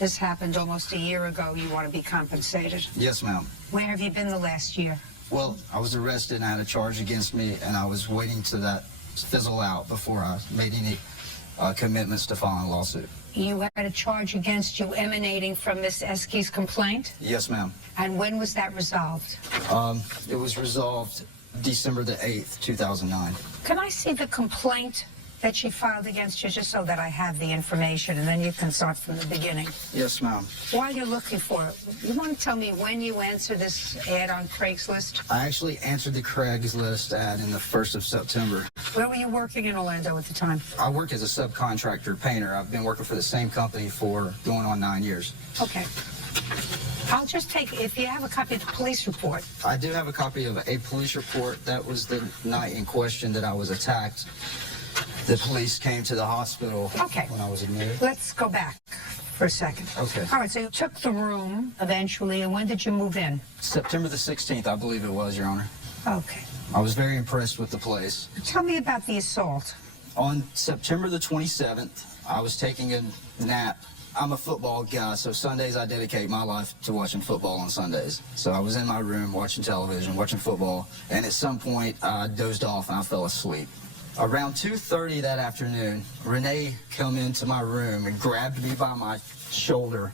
This happened almost a year ago. You want to be compensated. Yes, ma'am. Where have you been the last year? Well, I was arrested and I had a charge against me, and I was waiting to that fizzle out before I made any commitments to filing a lawsuit. You had a charge against you emanating from Miss Eske's complaint? Yes, ma'am. And when was that resolved? It was resolved December the 8th, 2009. Can I see the complaint that she filed against you, just so that I have the information, and then you can start from the beginning? Yes, ma'am. While you're looking for it, you want to tell me when you answered this ad on Craigslist? I actually answered the Craigslist ad in the 1st of September. Where were you working in Orlando at the time? I work as a subcontractor painter. I've been working for the same company for going on 9 years. Okay. I'll just take, if you have a copy of the police report. I do have a copy of a police report. That was the night in question that I was attacked. The police came to the hospital when I was admitted. Let's go back for a second. Okay. All right, so you took the room eventually, and when did you move in? September the 16th, I believe it was, Your Honor. Okay. I was very impressed with the place. Tell me about the assault. On September the 27th, I was taking a nap. I'm a football guy, so Sundays I dedicate my life to watching football on Sundays. So I was in my room watching television, watching football, and at some point I dozed off and I fell asleep. Around 2:30 that afternoon, Renee came into my room and grabbed me by my shoulder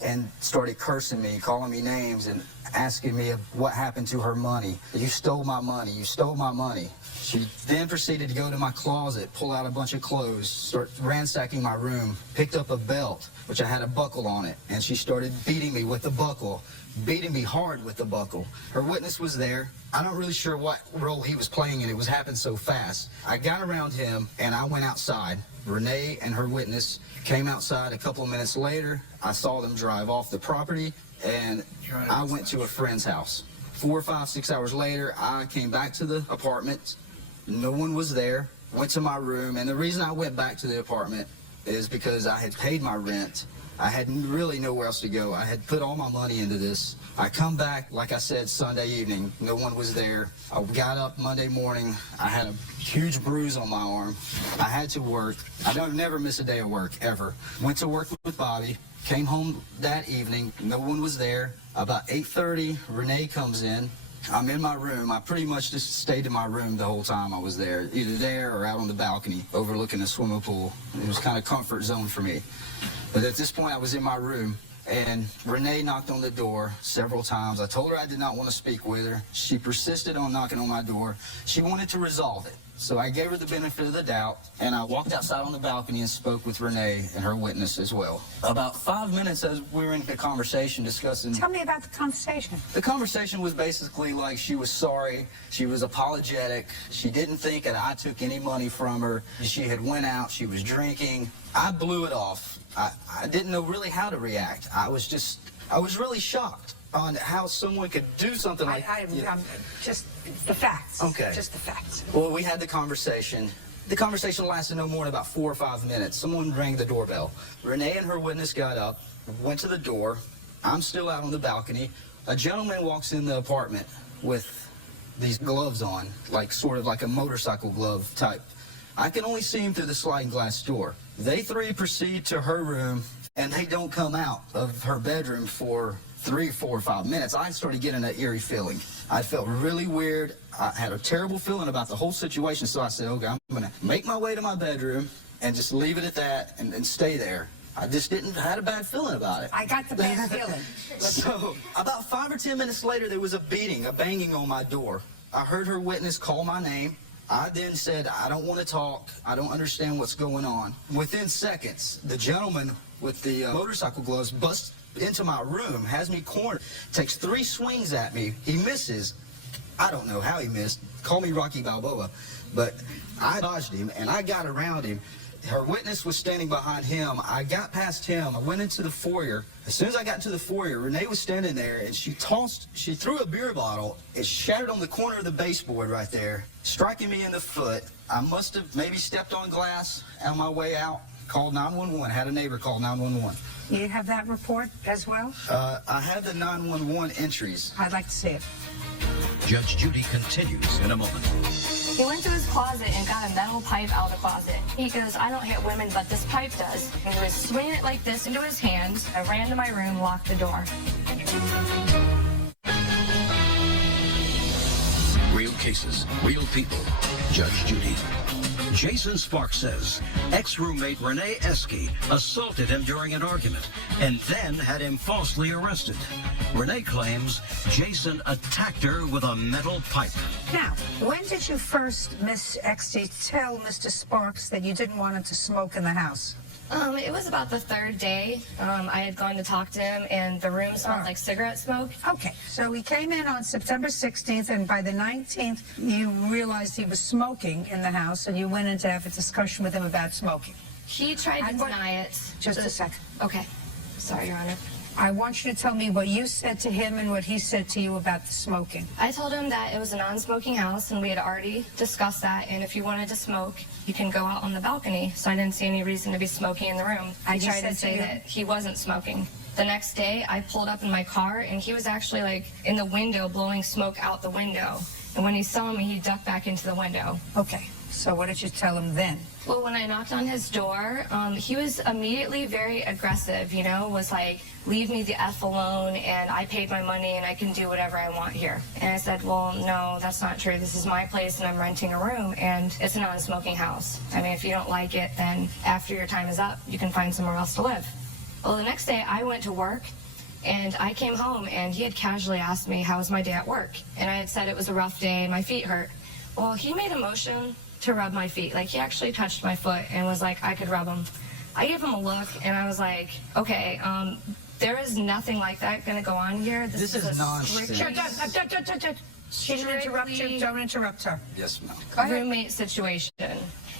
and started cursing me, calling me names and asking me what happened to her money. You stole my money, you stole my money. She then proceeded to go to my closet, pull out a bunch of clothes, start ransacking my room, picked up a belt, which I had a buckle on it, and she started beating me with the buckle, beating me hard with the buckle. Her witness was there. I'm not really sure what role he was playing, and it was happening so fast. I got around him, and I went outside. Renee and her witness came outside a couple of minutes later. I saw them drive off the property, and I went to a friend's house. 4, 5, 6 hours later, I came back to the apartment. No one was there. Went to my room, and the reason I went back to the apartment is because I had paid my rent. I had really nowhere else to go. I had put all my money into this. I come back, like I said, Sunday evening. No one was there. I got up Monday morning. I had a huge bruise on my arm. I had to work. I don't never miss a day of work, ever. Went to work with Bobby. Came home that evening. No one was there. About 8:30, Renee comes in. I'm in my room. I pretty much just stayed in my room the whole time I was there, either there or out on the balcony overlooking the swimming pool. It was kind of comfort zone for me. But at this point, I was in my room, and Renee knocked on the door several times. I told her I did not want to speak with her. She persisted on knocking on my door. She wanted to resolve it. So I gave her the benefit of the doubt, and I walked outside on the balcony and spoke with Renee and her witness as well. About 5 minutes as we were in the conversation discussing... Tell me about the conversation. The conversation was basically like she was sorry, she was apologetic, she didn't think that I took any money from her, she had went out, she was drinking. I blew it off. I didn't know really how to react. I was really shocked on how someone could do something like that. I'm just the facts. Okay. Just the facts. Well, we had the conversation. The conversation lasted no more than about 4 or 5 minutes. Someone rang the doorbell. Renee and her witness got up, went to the door. I'm still out on the balcony. A gentleman walks in the apartment with these gloves on, like sort of like a motorcycle glove type. I can only see him through the sliding glass door. They three proceed to her room, and they don't come out of her bedroom for 3, 4, or 5 minutes. I started getting that eerie feeling. I felt really weird. I had a terrible feeling about the whole situation, so I said, okay, I'm going to make my way to my bedroom and just leave it at that and stay there. I just had a bad feeling about it. I got the bad feeling. So about 5 or 10 minutes later, there was a beating, a banging on my door. I heard her witness call my name. I then said, I don't want to talk. I don't understand what's going on. Within seconds, the gentleman with the motorcycle gloves busts into my room, has me cornered, takes 3 swings at me. He misses. I don't know how he missed. Call me Rocky Balboa. But I dodged him, and I got around him. Her witness was standing behind him. I got past him. I went into the foyer. As soon as I got into the foyer, Renee was standing there, and she threw a beer bottle. It shattered on the corner of the baseboard right there, striking me in the foot. I must have maybe stepped on glass on my way out, called 911, had a neighbor call 911. You have that report as well? I have the 911 entries. I'd like to see it. Judge Judy continues in a moment. He went to his closet and got a metal pipe out of the closet. He goes, I don't hit women, but this pipe does. And he was swinging it like this into his hands. I ran to my room, locked the door. cases, real people. Judge Judy. Jason Sparks says ex-roommate Renee Esky assaulted him during an argument and then had him falsely arrested. Renee claims Jason attacked her with a metal pipe. Now, when did you first, Miss Esky, tell Mr. Sparks that you didn't want him to smoke in the house? It was about the third day. I had gone to talk to him, and the room smelled like cigarette smoke. Okay, so he came in on September 16th, and by the 19th, you realized he was smoking in the house, and you went in to have a discussion with him about smoking. He tried to deny it. Just a second. Okay. Sorry, Your Honor. I want you to tell me what you said to him and what he said to you about the smoking. I told him that it was a non-smoking house, and we had already discussed that, and if you wanted to smoke, you can go out on the balcony. So I didn't see any reason to be smoking in the room. I tried to say that he wasn't smoking. The next day, I pulled up in my car, and he was actually like in the window blowing smoke out the window. And when he saw me, he ducked back into the window. Okay, so what did you tell him then? Well, when I knocked on his door, he was immediately very aggressive, you know, was like, leave me the F alone, and I paid my money, and I can do whatever I want here. And I said, well, no, that's not true. This is my place, and I'm renting a room, and it's a non-smoking house. I mean, if you don't like it, then after your time is up, you can find somewhere else to live. Well, the next day, I went to work, and I came home, and he had casually asked me, how was my day at work? And I had said it was a rough day, my feet hurt. Well, he made a motion to rub my feet. Like, he actually touched my foot and was like, I could rub them. I gave him a look, and I was like, okay, there is nothing like that going to go on here. This is nonsense. She didn't interrupt you. Don't interrupt her. Yes, ma'am. Roommate situation.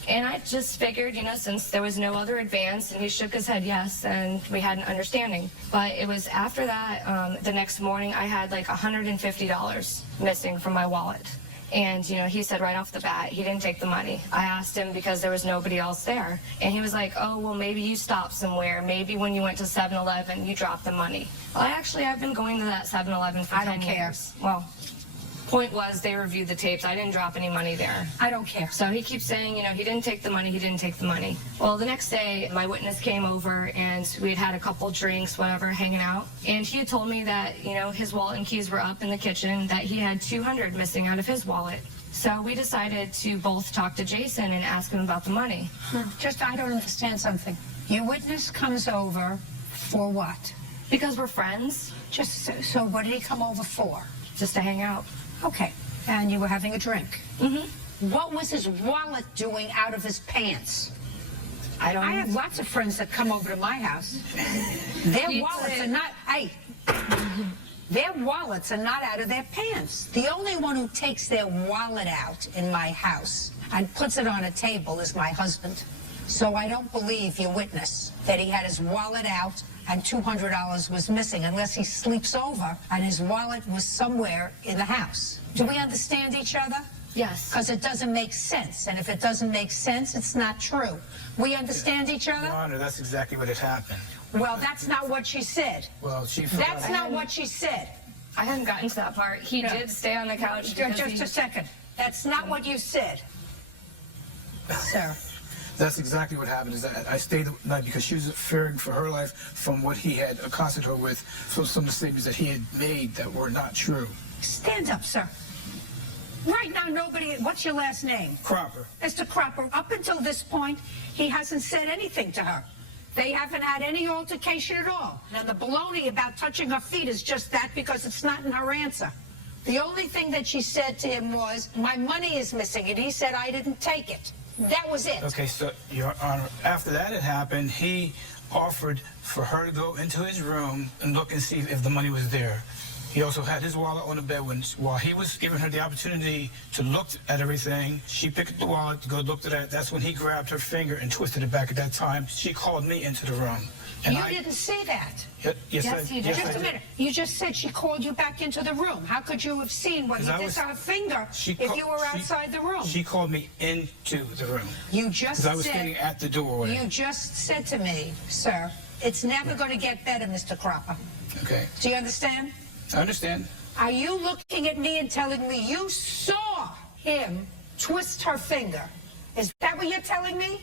And I just figured, you know, since there was no other advance, and he shook his head yes, and we had an understanding. But it was after that, the next morning, I had like $150 missing from my wallet. And, you know, he said right off the bat, he didn't take the money. I asked him because there was nobody else there. And he was like, oh, well, maybe you stopped somewhere. Maybe when you went to 7-Eleven, you dropped the money. Well, I've been going to that 7-Eleven for 10 years. Well, point was, they reviewed the tapes. I didn't drop any money there. I don't care. So he keeps saying, you know, he didn't take the money, he didn't take the money. Well, the next day, my witness came over, and we had a couple drinks, whatever, hanging out. And he had told me that, you know, his wallet and keys were up in the kitchen, that he had $200 missing out of his wallet. So we decided to both talk to Jason and ask him about the money. I don't understand something. Your witness comes over for what? Because we're friends. So what did he come over for? Just to hang out. Okay, and you were having a drink. Mm-hmm. What was his wallet doing out of his pants? I don't know. I have lots of friends that come over to my house. Their wallets are not, their wallets are not out of their pants. The only one who takes their wallet out in my house and puts it on a table is my husband. So I don't believe your witness that he had his wallet out and $200 was missing unless he sleeps over and his wallet was somewhere in the house. Do we understand each other? Yes. Because it doesn't make sense, and if it doesn't make sense, it's not true. We understand each other? Your Honor, that's exactly what had happened. Well, that's not what she said. Well, she That's not what she said. I hadn't gotten to that part. He did stay on the couch. Just a second. That's not what you said. Sir. That's exactly what happened, is that I stayed the night because she was fearing for her life from what he had accosted her with, from some of the statements that he had made that were not true. Stand up, sir. Right now, what's your last name? Cropper. Mr. Cropper, up until this point, he hasn't said anything to her. They haven't had any altercation at all. Now, the baloney about touching her feet is just that because it's not in her answer. The only thing that she said to him was, my money is missing, and he said, I didn't take it. That was it. Okay, so, Your Honor, after that had happened, he offered for her to go into his room and look and see if the money was there. He also had his wallet on the bed while he was giving her the opportunity to look at everything. She picked up the wallet to go look at that. That's when he grabbed her finger and twisted it back. At that time, she called me into the room. And you didn't see that. Yes, you did. Just a minute. You just said she called you back into the room. How could you have seen what he did to her finger if you were outside the room? She called me into the room. You just said... Because I was standing at the doorway. You just said to me, sir, it's never going to get better, Mr. Cropper. Okay. Do you understand? I understand. Are you looking at me and telling me you saw him twist her finger? Is that what you're telling me?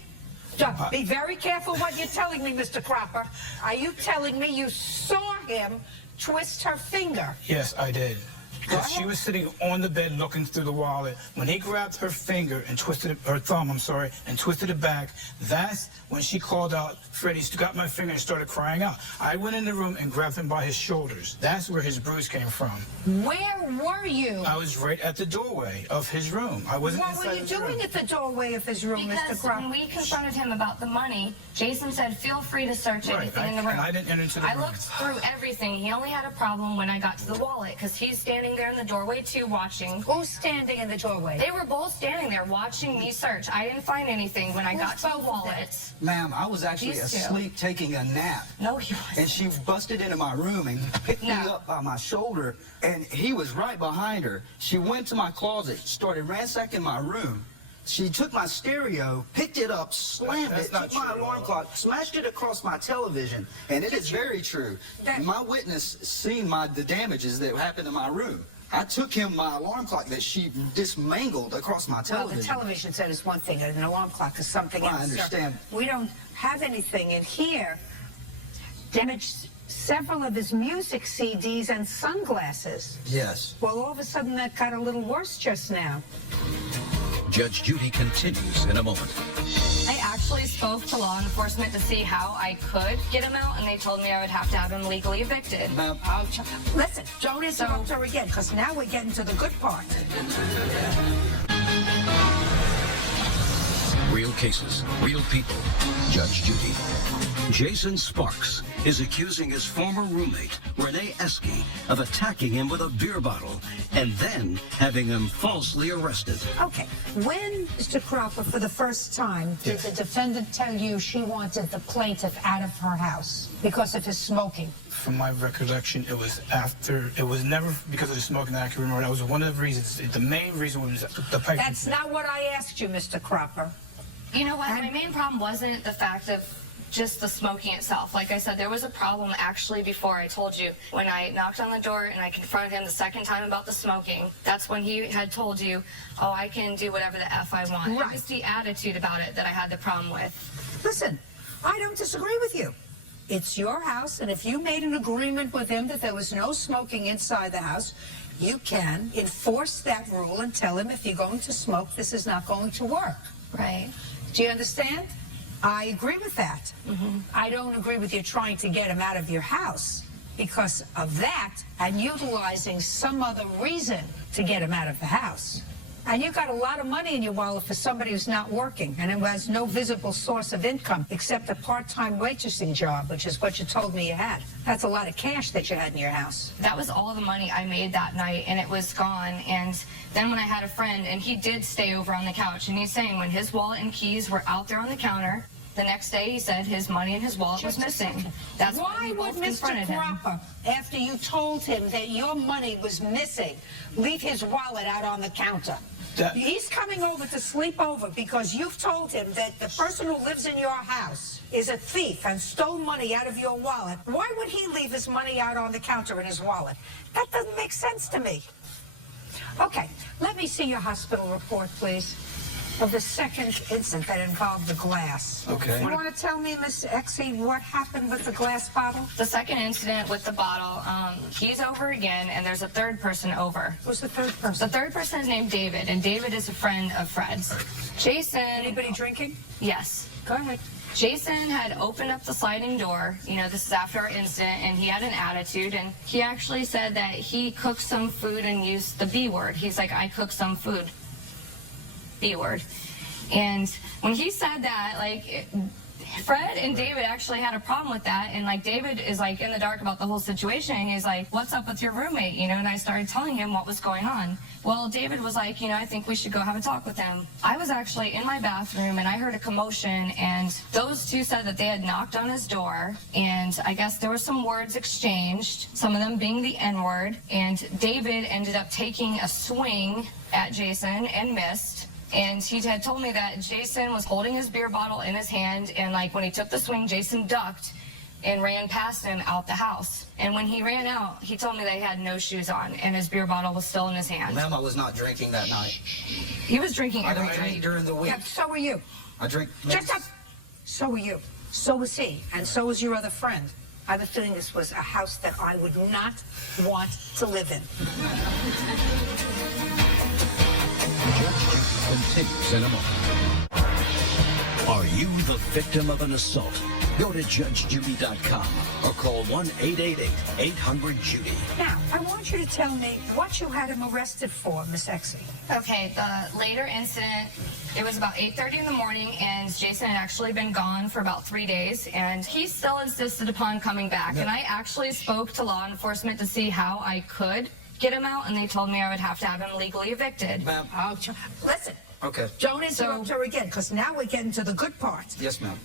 Be very careful what you're telling me, Mr. Cropper. Are you telling me you saw him twist her finger? Yes, I did. Because she was sitting on the bed looking through the wallet. When he grabbed her finger and twisted it, her thumb, I'm sorry, and twisted it back, that's when she called out, Freddie, got my finger and started crying out. I went in the room and grabbed him by his shoulders. That's where his bruise came from. Where were you? I was right at the doorway of his room. I wasn't What were you doing at the doorway of his room, Mr. Because Crocker? when we confronted him about the money, Jason said, feel free to search anything in the room. And I didn't enter into the room. I looked through everything. He only had a problem when I got to the wallet, because he's standing there in the doorway too, watching. Who's standing in the doorway? They were both standing there watching me search. I didn't find anything when I got to the wallet. Ma'am, I was actually These two. asleep taking a nap. No, he wasn't. And she busted into my room and picked me up by my shoulder, and he was right behind her. She went to my closet, started ransacking my room. She took my stereo, picked it up, slammed it, took my alarm clock, smashed it across my television, and it is very true. My witness seen the damages that happened in my room. I took him my alarm clock that she dismangled across my television. Well, the television set is one thing, and an alarm clock is something else. I understand. So we don't have anything in here. Damaged several of his music CDs and sunglasses. Yes. Well, all of a sudden that got a little worse just now. Judge Judy continues in a moment. I actually spoke to law enforcement to see how I could get him out, and they told me I would have to have him legally evicted. Listen, don't interrupt her again, because now we're getting to the good part. Real cases, real people. Judge Judy. Jason Sparks is accusing his former roommate, Renee Esky, of attacking him with a beer bottle and then having him falsely arrested. Okay, when, Mr. Cropper, for the first time, did the defendant tell you she wanted the plaintiff out of her house because of his smoking? From my recollection, it was after, it was never because of the smoking that I can remember. That was one of the reasons, the main reason was the pipe. That's not what I asked you, Mr. Cropper. You know what? My main problem wasn't the fact of just the smoking itself. Like I said, there was a problem actually before I told you. When I knocked on the door and I confronted him the second time about the smoking, that's when he had told you, oh, I can do whatever the F I want. Right. It was the attitude about it that I had the problem with. Listen, I don't disagree with you. It's your house, and if you made an agreement with him that there was no smoking inside the house, you can enforce that rule and tell him if you're going to smoke, this is not going to work. Right. Do you understand? I agree with that. Mm-hmm. I don't agree with you trying to get him out of your house because of that and utilizing some other reason to get him out of the house. And you've got a lot of money in your wallet for somebody who's not working and who has no visible source of income except a part-time waitressing job, which is what you told me you had. That's a lot of cash that you had in your house. That was all the money I made that night, and it was gone. And then when I had a friend, and he did stay over on the couch, and he's saying when his wallet and keys were out there on the counter, the next day he said his money and his wallet was missing. That's why we both confronted him. Cropper, after you told him that your money was missing, leave his wallet out on the counter? He's coming over to sleep over because you've told him that the person who lives in your house is a thief and stole money out of your wallet. Why would he leave his money out on the counter in his wallet? That doesn't make sense to me. Okay, let me see your hospital report, please, of the second incident that involved the glass. Okay. You want to tell me, Miss Exie, what happened with the glass bottle? The second incident with the bottle, he's over again, and there's a third person over. Who's the third person? The third person is named David, and David is a friend of Fred's. Jason... Anybody drinking? Yes. Go ahead. Jason had opened up the sliding door, you know, this is after our incident, and he had an attitude, and he actually said that he cooked some food and used the B word. He's like, I cooked some food. B word. And when he said that, like, Fred and David actually had a problem with that, and like David is like in the dark about the whole situation, and he's like, what's up with your roommate, you know, and I started telling him what was going on. Well, David was like, you know, I think we should go have a talk with him. I was actually in my bathroom and I heard a commotion, and those two said that they had knocked on his door, and I guess there were some words exchanged, some of them being the N-word, and David ended up taking a swing at Jason and missed. And he had told me that Jason was holding his beer bottle in his hand, and like when he took the swing, Jason ducked and ran past him out the house. And when he ran out, he told me that he had no shoes on and his beer bottle was still in his hand. Ma'am, I was not drinking that night. He was drinking every I don't drink night. during the week. Yeah, so were you. I drink. Just up. So were you. So was he. And so was your other friend. I have a feeling this was a house that I would not want to live in. Continues in a moment. Are you the victim of an assault? Go to judgejudy.com or call 1-888-800-JUDY. Now, I want you to tell me what you had him arrested for, Miss Exie. Okay, the later incident, it was about 8:30 in the morning, and Jason had actually been gone for about 3 days, and he still insisted upon coming back. And I actually spoke to law enforcement to see how I could get him out, and they told me I would have to have him legally evicted. Ma'am. Listen, Okay. don't interrupt her again, because now we're getting to the good part. Yes, ma'am.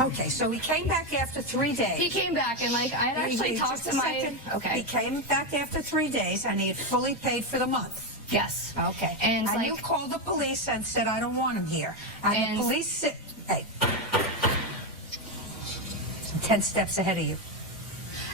Okay, so he came back after 3 days. He came back, and like I had actually talked Just a to my. second. Okay. He came back after 3 days, and he had fully paid for the month. Yes. Okay. And, And like, you called the police and said, I don't want him here. And the police said, hey, 10 steps ahead of you.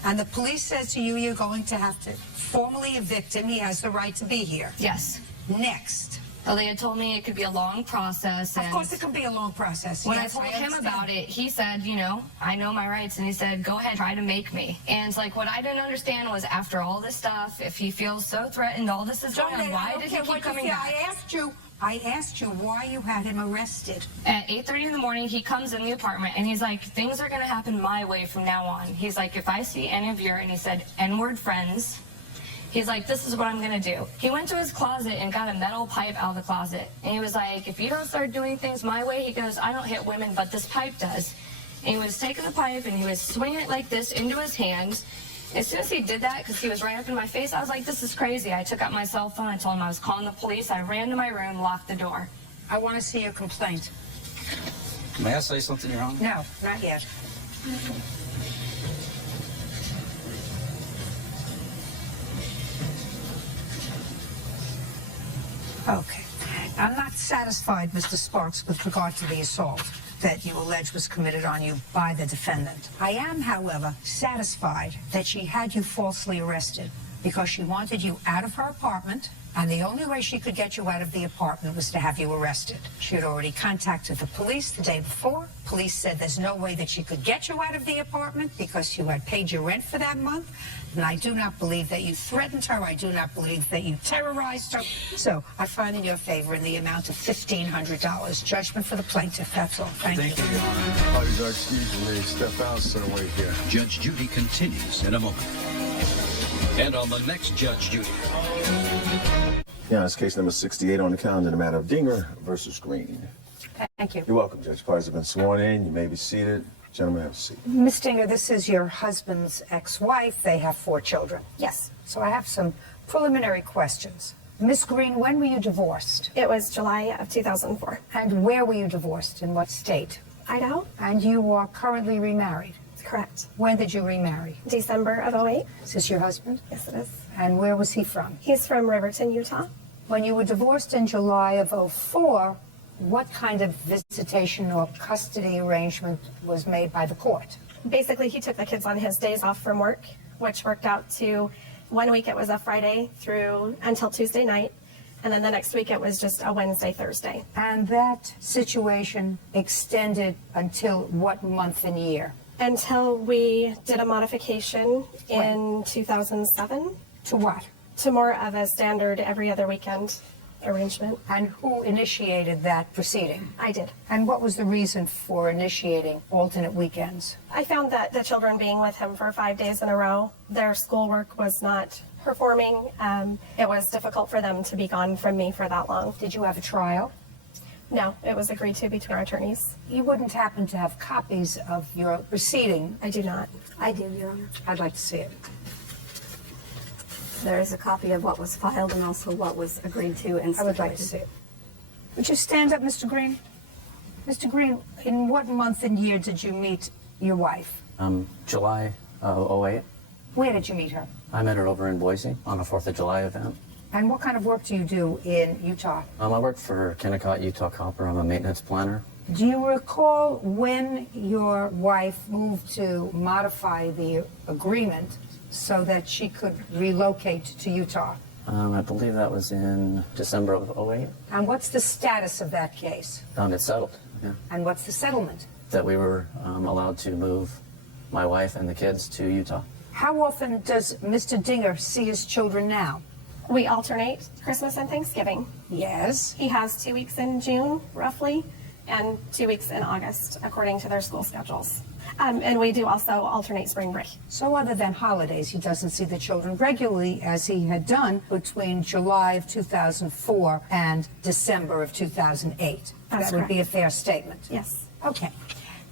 And the police says to you, you're going to have to formally evict him. He has the right to be here. Yes. Next. Well, they had told me it could be a long process. Of and course, it can be a long process. When Yes, I told him understand. about it, he said, you know, I know my rights, and he said, go ahead, try to make me. And like what I didn't understand was after all this stuff, if he feels so threatened, all this is going on, why did he keep coming back? I asked you why you had him arrested. At 8:30 in the morning, he comes in the apartment, and he's like, things are going to happen my way from now on. He's like, if I see any of your, and he said, N-word friends, he's like, this is what I'm going to do. He went to his closet and got a metal pipe out of the closet. And he was like, if you don't start doing things my way, he goes, I don't hit women, but this pipe does. And he was taking the pipe, and he was swinging it like this into his hand. As soon as he did that, because he was right up in my face, I was like, this is crazy. I took out my cell phone. I told him I was calling the police. I ran to my room, locked the door. I want to see your complaint. May I say something, Your Honor? No, not yet. Okay. I'm not satisfied, Mr. Sparks, with regard to the assault that you allege was committed on you by the defendant. I am, however, satisfied that she had you falsely arrested because she wanted you out of her apartment, and the only way she could get you out of the apartment was to have you arrested. She had already contacted the police the day before. Police said there's no way that she could get you out of the apartment because you had paid your rent for that month. And I do not believe that you threatened her. I do not believe that you terrorized her. So I find in your favor in the amount of $1,500. Judgment for the plaintiff. That's all. Thank you. Your Honor. Parties are excused. You may step out, sir. Wait here. Judge Judy continues in a moment. And on the next Judge Judy. Yeah, it's case number 68 on the calendar, the matter of Dinger versus Green. Thank you. You're welcome, Judge. Parties have been sworn in. You may be seated. Gentlemen, have a seat. Ms. Dinger, this is your husband's ex-wife. They have 4 children. Yes. So I have some preliminary questions. Ms. Green, when were you divorced? It was July of 2004. And where were you divorced? In what state? Idaho? And you are currently remarried? Correct. When did you remarry? December of 08. Is this your husband? Yes, it is. And where was he from? He's from Riverton, Utah. When you were divorced in July of 04, what kind of visitation or custody arrangement was made by the court? Basically, he took the kids on his days off from work, which worked out to 1 week it was a Friday through until Tuesday night, and then the next week it was just a Wednesday, Thursday. And that situation extended until what month and year? Until we did a modification in 2007. To what? To more of a standard every other weekend arrangement. And who initiated that proceeding? I did. And what was the reason for initiating alternate weekends? I found that the children being with him for 5 days in a row, their schoolwork was not performing. It was difficult for them to be gone from me for that long. Did you have a trial? No, it was agreed to between our attorneys. You wouldn't happen to have copies of your proceeding? I do not. I do, Your Honor. I'd like to see it. There is a copy of what was filed and also what was agreed to and I would like to see it. Would you stand up, Mr. Green? Mr. Green, in what month and year did you meet your wife? July of 08. Where did you meet her? I met her over in Boise on a 4th of July event. And what kind of work do you do in Utah? I work for Kennecott Utah Copper. I'm a maintenance planner. Do you recall when your wife moved to modify the agreement so that she could relocate to Utah? I believe that was in December of 08. And what's the status of that case? It's settled, yeah. And what's the settlement? That we were allowed to move my wife and the kids to Utah. How often does Mr. Dinger see his children now? We alternate Christmas and Thanksgiving. Yes. He has 2 weeks in June, roughly, and 2 weeks in August, according to their school schedules. And we do also alternate spring break. So other than holidays, he doesn't see the children regularly as he had done between July of 2004 and December of 2008. That's That would be a correct. fair statement. Yes. Okay.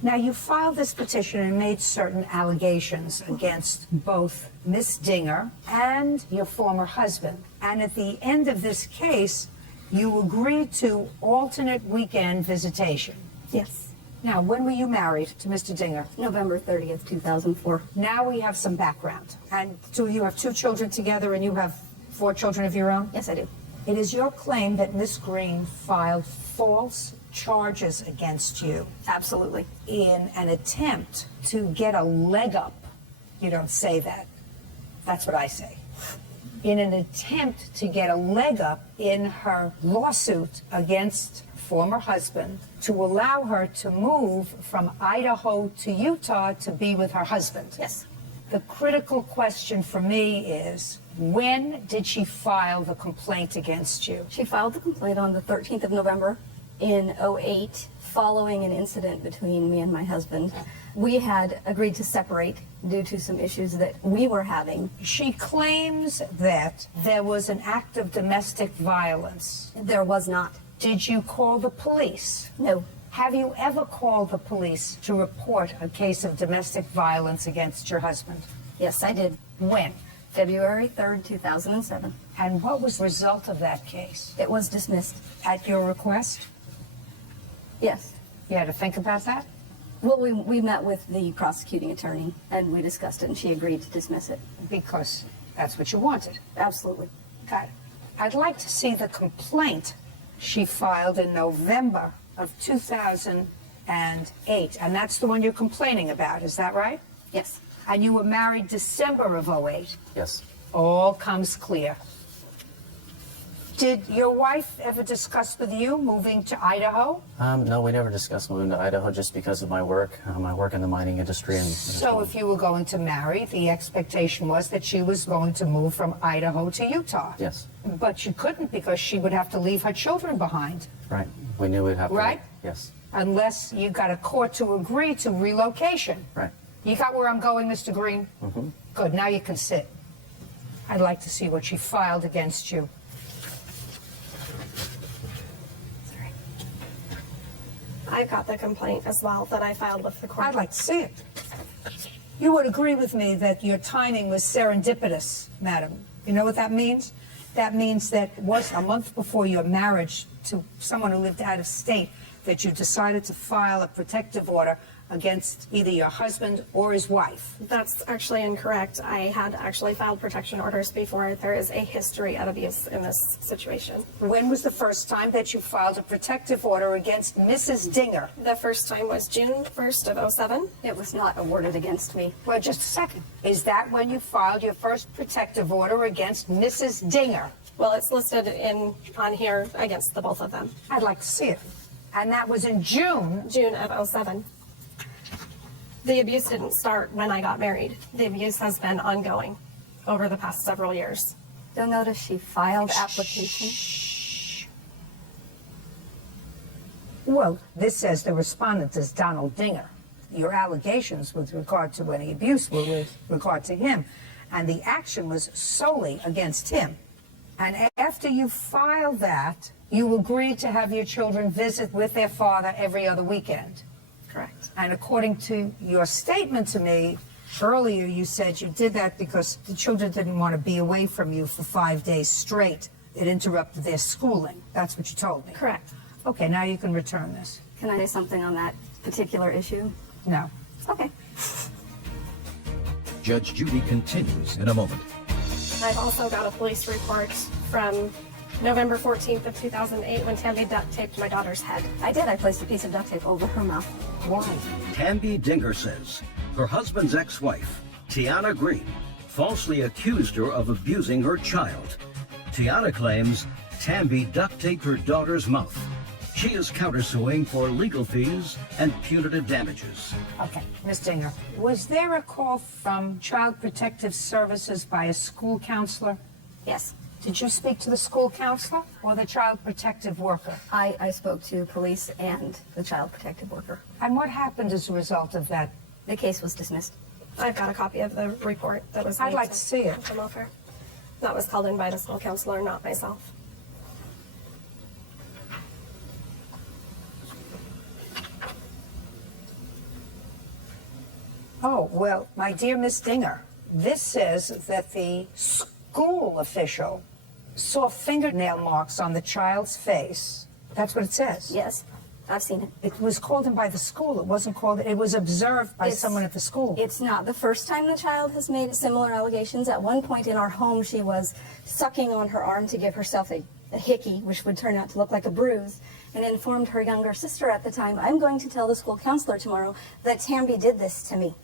Now, you filed this petition and made certain allegations against both Miss Dinger and your former husband. And at the end of this case, you agreed to alternate weekend visitation. Yes. Now, when were you married to Mr. Dinger? November 30th, 2004. Now we have some background. And do you have 2 children together and you have 4 children of your own? Yes, I do. It is your claim that Miss Green filed false charges against you Absolutely. in an attempt to get a leg up. You don't say that. That's what I say. In an attempt to get a leg up in her lawsuit against former husband to allow her to move from Idaho to Utah to be with her husband. Yes. The critical question for me is, when did she file the complaint against you? She filed the complaint on the 13th of November in 2008, following an incident between me and my husband. We had agreed to separate due to some issues that we were having. She claims that there was an act of domestic violence. There was not. Did you call the police? No. Have you ever called the police to report a case of domestic violence against your husband? Yes, I did. When? February 3rd, 2007. And what was the result of that case? It was dismissed. At your request? Yes. You had to think about that? Well, we met with the prosecuting attorney and we discussed it and she agreed to dismiss it. Because that's what you wanted. Absolutely. Got it. I'd like to see the complaint she filed in November of 2008. And that's the one you're complaining about, is that right? Yes. And you were married December of 08. Yes. All comes clear. Did your wife ever discuss with you moving to Idaho? No, we never discussed moving to Idaho just because of my work. I work in the mining industry. So if you were going to marry, the expectation was that she was going to move from Idaho to Utah. Yes. But she couldn't because she would have to leave her children behind. Right. We knew we'd have to. Right? Yes. Unless you got a court to agree to relocation. Right. You got where I'm going, Mr. Green? Mm-hmm. Good, now you can sit. I'd like to see what she filed against you. I've got the complaint as well that I filed with the court. I'd like to see it. You would agree with me that your timing was serendipitous, madam. You know what that means? That means that it was a month before your marriage to someone who lived out of state that you decided to file a protective order against either your husband or his wife. That's actually incorrect. I had actually filed protection orders before. There is a history of abuse in this situation. When was the first time that you filed a protective order against Mrs. Dinger? The first time was June 1st of 07. It was not awarded against me. Well, just a second. Is that when you filed your first protective order against Mrs. Dinger? Well, it's listed on here against the both of them. I'd like to see it. And that was in June? June of 07. The abuse didn't start when I got married. The abuse has been ongoing over the past several years. You'll notice she filed application. Well, this says the respondent is Donald Dinger. Your allegations with regard to any abuse were with regard to him, and the action was solely against him. And after you filed that, you agreed to have your children visit with their father every other weekend. Correct. And according to your statement to me earlier, you said you did that because the children didn't want to be away from you for 5 days straight. It interrupted their schooling. That's what you told me. Correct. Okay, now you can return this. Can I say something on that particular issue? No. Okay. Judge Judy continues in a moment. I've also got a police report from November 14th of 2008 when Tammy duct taped my daughter's head. I did. I placed a piece of duct tape over her mouth. Why? Tammy Dinger says her husband's ex-wife, Tiana Green, falsely accused her of abusing her child. Tiana claims Tammy duct taped her daughter's mouth. She is countersuing for legal fees and punitive damages. Okay, Ms. Dinger, was there a call from Child Protective Services by a school counselor? Yes. Did you speak to the school counselor or the child protective worker? I spoke to police and the child protective worker. And what happened as a result of that? The case was dismissed. I've got a copy of the report that was I'd made like to see it. Come over. That was called in by the school counselor, not myself. Oh, well, my dear Miss Dinger, this says that the school official saw fingernail marks on the child's face. That's what it says. Yes, I've seen it. It was called in by the school. It wasn't called, it was observed by someone at the school. It's not the first time the child has made similar allegations. At one point in our home, she was sucking on her arm to give herself a hickey, which would turn out to look like a bruise, and informed her younger sister at the time, I'm going to tell the school counselor tomorrow that Tamby did this to me.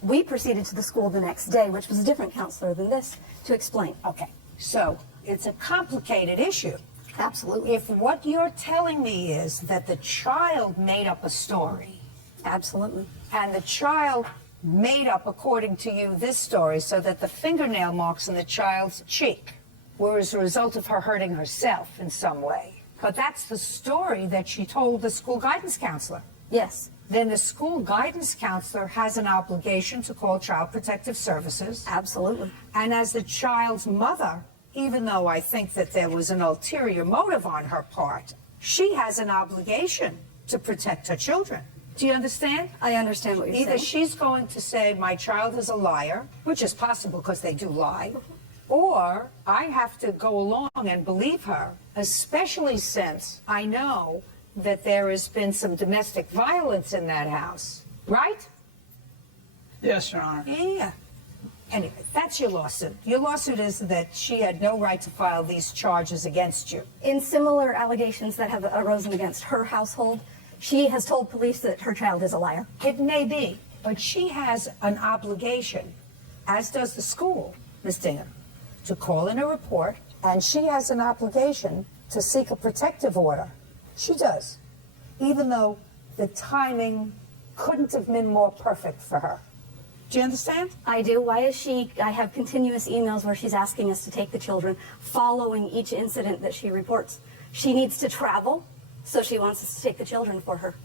We proceeded to the school the next day, which was a different counselor than this, to explain. Okay, so it's a complicated issue. Absolutely. If what you're telling me is that the child made up a story. Absolutely. And the child made up, according to you, this story so that the fingernail marks in the child's cheek were as a result of her hurting herself in some way. But that's the story that she told the school guidance counselor. Yes. Then the school guidance counselor has an obligation to call Child Protective Services. Absolutely. And as the child's mother, even though I think that there was an ulterior motive on her part, she has an obligation to protect her children. Do you understand? I understand what you're saying. Either she's going to say, my child is a liar, which is possible because they do lie, or I have to go along and believe her, especially since I know that there has been some domestic violence in that house, right? Yes, Your Honor. Yeah. Anyway, that's your lawsuit. Your lawsuit is that she had no right to file these charges against you. In similar allegations that have arisen against her household, she has told police that her child is a liar. It may be, but she has an obligation, as does the school, Ms. Dinger, to call in a report, and she has an obligation to seek a protective order. She does, even though the timing couldn't have been more perfect for her. Do you understand? I do. Why is she, I have continuous emails where she's asking us to take the children following each incident that she reports. She needs to travel, so she wants us to take the children for her.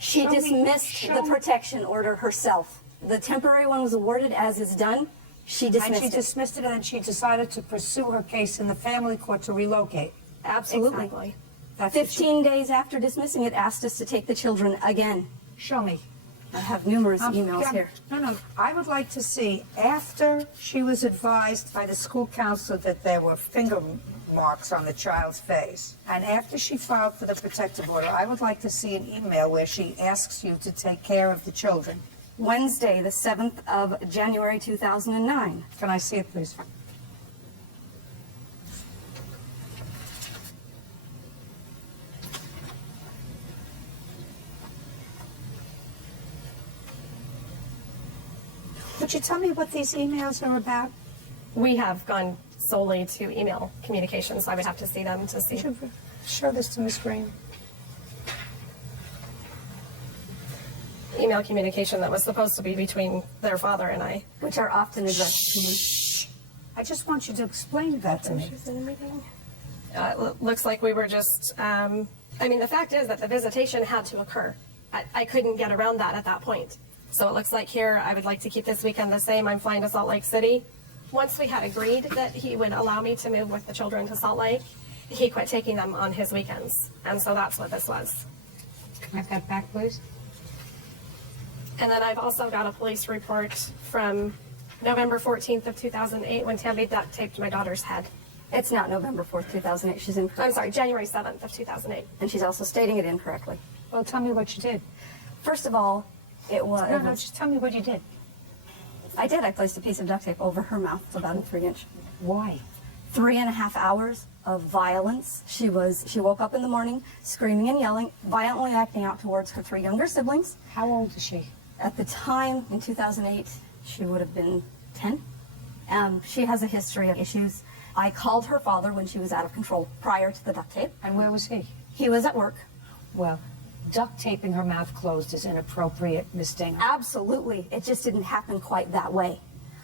She dismissed the protection order herself. The temporary one was awarded as is done. She dismissed it. And she dismissed it, and then she decided to pursue her case in the family court to relocate. Absolutely. Exactly. 15 days after dismissing it, asked us to take the children again. Show me. I have numerous emails here. No, I would like to see, after she was advised by the school counselor that there were finger marks on the child's face, and after she filed for the protective order, I would like to see an email where she asks you to take care of the children. Wednesday, the 7th of January, 2009. Can I see it, please? Would you tell me what these emails are about? We have gone solely to email communications, so I would have to see them to see. Show this to Ms. Green. Email communication that was supposed to be between their father and I. Which are often addressed to me. I just want you to explain that to me. She's in a meeting. Looks like we were just, I mean, the fact is that the visitation had to occur. I couldn't get around that at that point. So it looks like here, I would like to keep this weekend the same. I'm flying to Salt Lake City. Once we had agreed that he would allow me to move with the children to Salt Lake, he quit taking them on his weekends. And so that's what this was. Can I have that back, please? And then I've also got a police report from November 14th of 2008 when Tammy duct taped my daughter's head. It's not November 4th, 2008. She's incorrect. I'm sorry, January 7th of 2008. And she's also stating it incorrectly. Well, tell me what you did. First of all, it was... No, just tell me what you did. I did. I placed a piece of duct tape over her mouth, about a 3-inch. Why? 3.5 hours of violence. She woke up in the morning screaming and yelling, violently acting out towards her 3 younger siblings. How old is she? At the time, in 2008, she would have been 10. She has a history of issues. I called her father when she was out of control prior to the duct tape. And where was he? He was at work. Well, duct taping her mouth closed is inappropriate, Miss Dinger. Absolutely. It just didn't happen quite that way.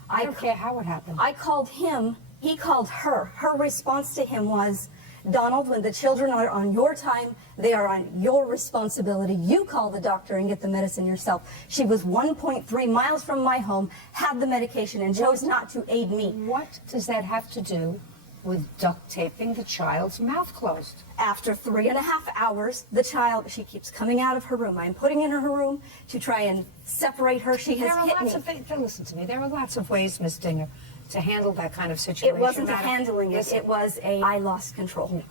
I don't care how it happened. I called him, he called her. Her response to him was, Donald, when the children are on your time, they are on your responsibility. You call the doctor and get the medicine yourself. She was 1.3 miles from my home, had the medication, and chose not to aid me. What does that have to do with duct taping the child's mouth closed? After 3.5 hours, the child, she keeps coming out of her room. I'm putting in her room to try and separate her. She has hit me. Listen to me. There are lots of ways, Miss Dinger, to handle that kind of situation. It wasn't handling it. It was I lost control. No.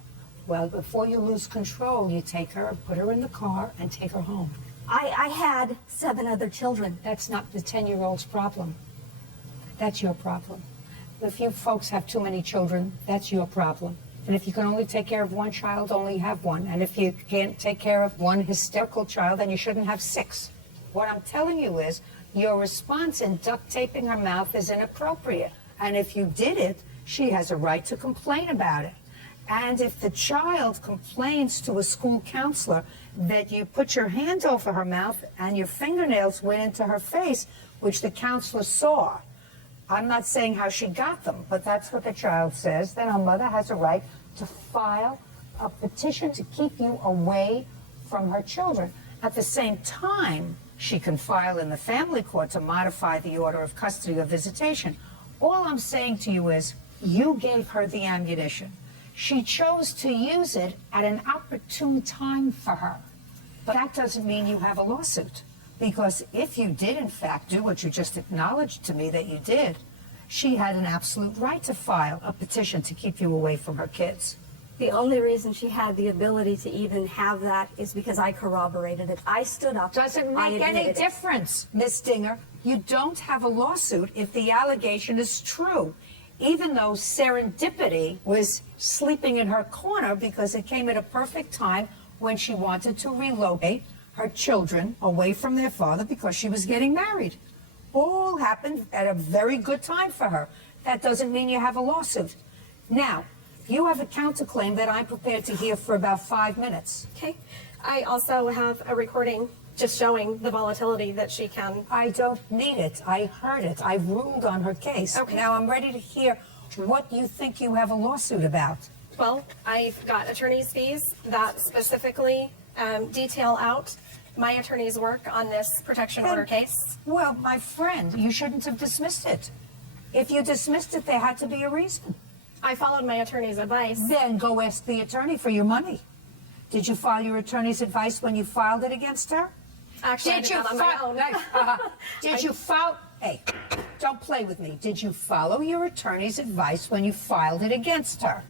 Well, before you lose control, you take her, put her in the car, and take her home. I had 7 other children. That's not the 10-year-old's problem. That's your problem. If you folks have too many children, that's your problem. And if you can only take care of one child, only have one. And if you can't take care of one hysterical child, then you shouldn't have 6. What I'm telling you is your response in duct taping her mouth is inappropriate. And if you did it, she has a right to complain about it. And if the child complains to a school counselor that you put your hand over her mouth and your fingernails went into her face, which the counselor saw, I'm not saying how she got them, but that's what the child says, then her mother has a right to file a petition to keep you away from her children. At the same time, she can file in the family court to modify the order of custody or visitation. All I'm saying to you is, you gave her the ammunition. She chose to use it at an opportune time for her. But that doesn't mean you have a lawsuit. Because if you did, in fact, do what you just acknowledged to me that you did, she had an absolute right to file a petition to keep you away from her kids. The only reason she had the ability to even have that is because I corroborated it. I stood up. Doesn't make any difference, Miss Dinger. You don't have a lawsuit if the allegation is true. Even though serendipity was sleeping in her corner because it came at a perfect time when she wanted to relocate her children away from their father because she was getting married. All happened at a very good time for her. That doesn't mean you have a lawsuit. Now, you have a counterclaim that I'm prepared to hear for about 5 minutes. Okay. I also have a recording just showing the volatility that she can. I don't need it. I heard it. I ruled on her case. Okay. Now I'm ready to hear what you think you have a lawsuit about. Well, I've got attorney's fees that specifically detail out my attorney's work on this protection order case. Well, my friend, you shouldn't have dismissed it. If you dismissed it, there had to be a reason. I followed my attorney's advice. Then go ask the attorney for your money. Did you file your attorney's advice when you filed it against her? Actually, I did that on my own. Did you file? Hey, don't play with me. Did you follow your attorney's advice when you filed it against her?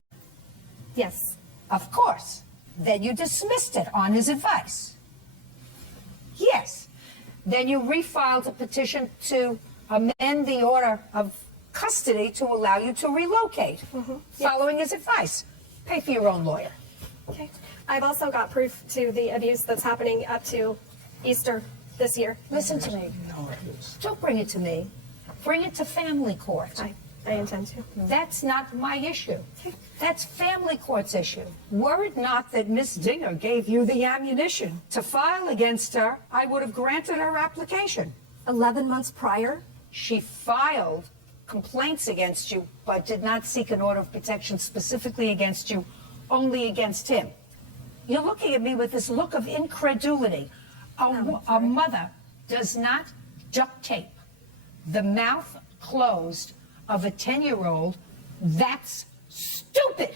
Yes. Of course. Then you dismissed it on his advice. Yes. Then you refiled a petition to amend the order of custody to allow you to relocate, following his advice. Pay for your own lawyer. Okay. I've also got proof to the abuse that's happening up to Easter this year. Listen to me. Don't bring it to me. Bring it to family court. I intend to. That's not my issue. That's family court's issue. Were it not that Miss Dinger gave you the ammunition to file against her, I would have granted her application. 11 months prior, she filed complaints against you, but did not seek an order of protection specifically against you, only against him. You're looking at me with this look of incredulity. A mother does not duct tape the mouth closed of a 10-year-old. That's stupid.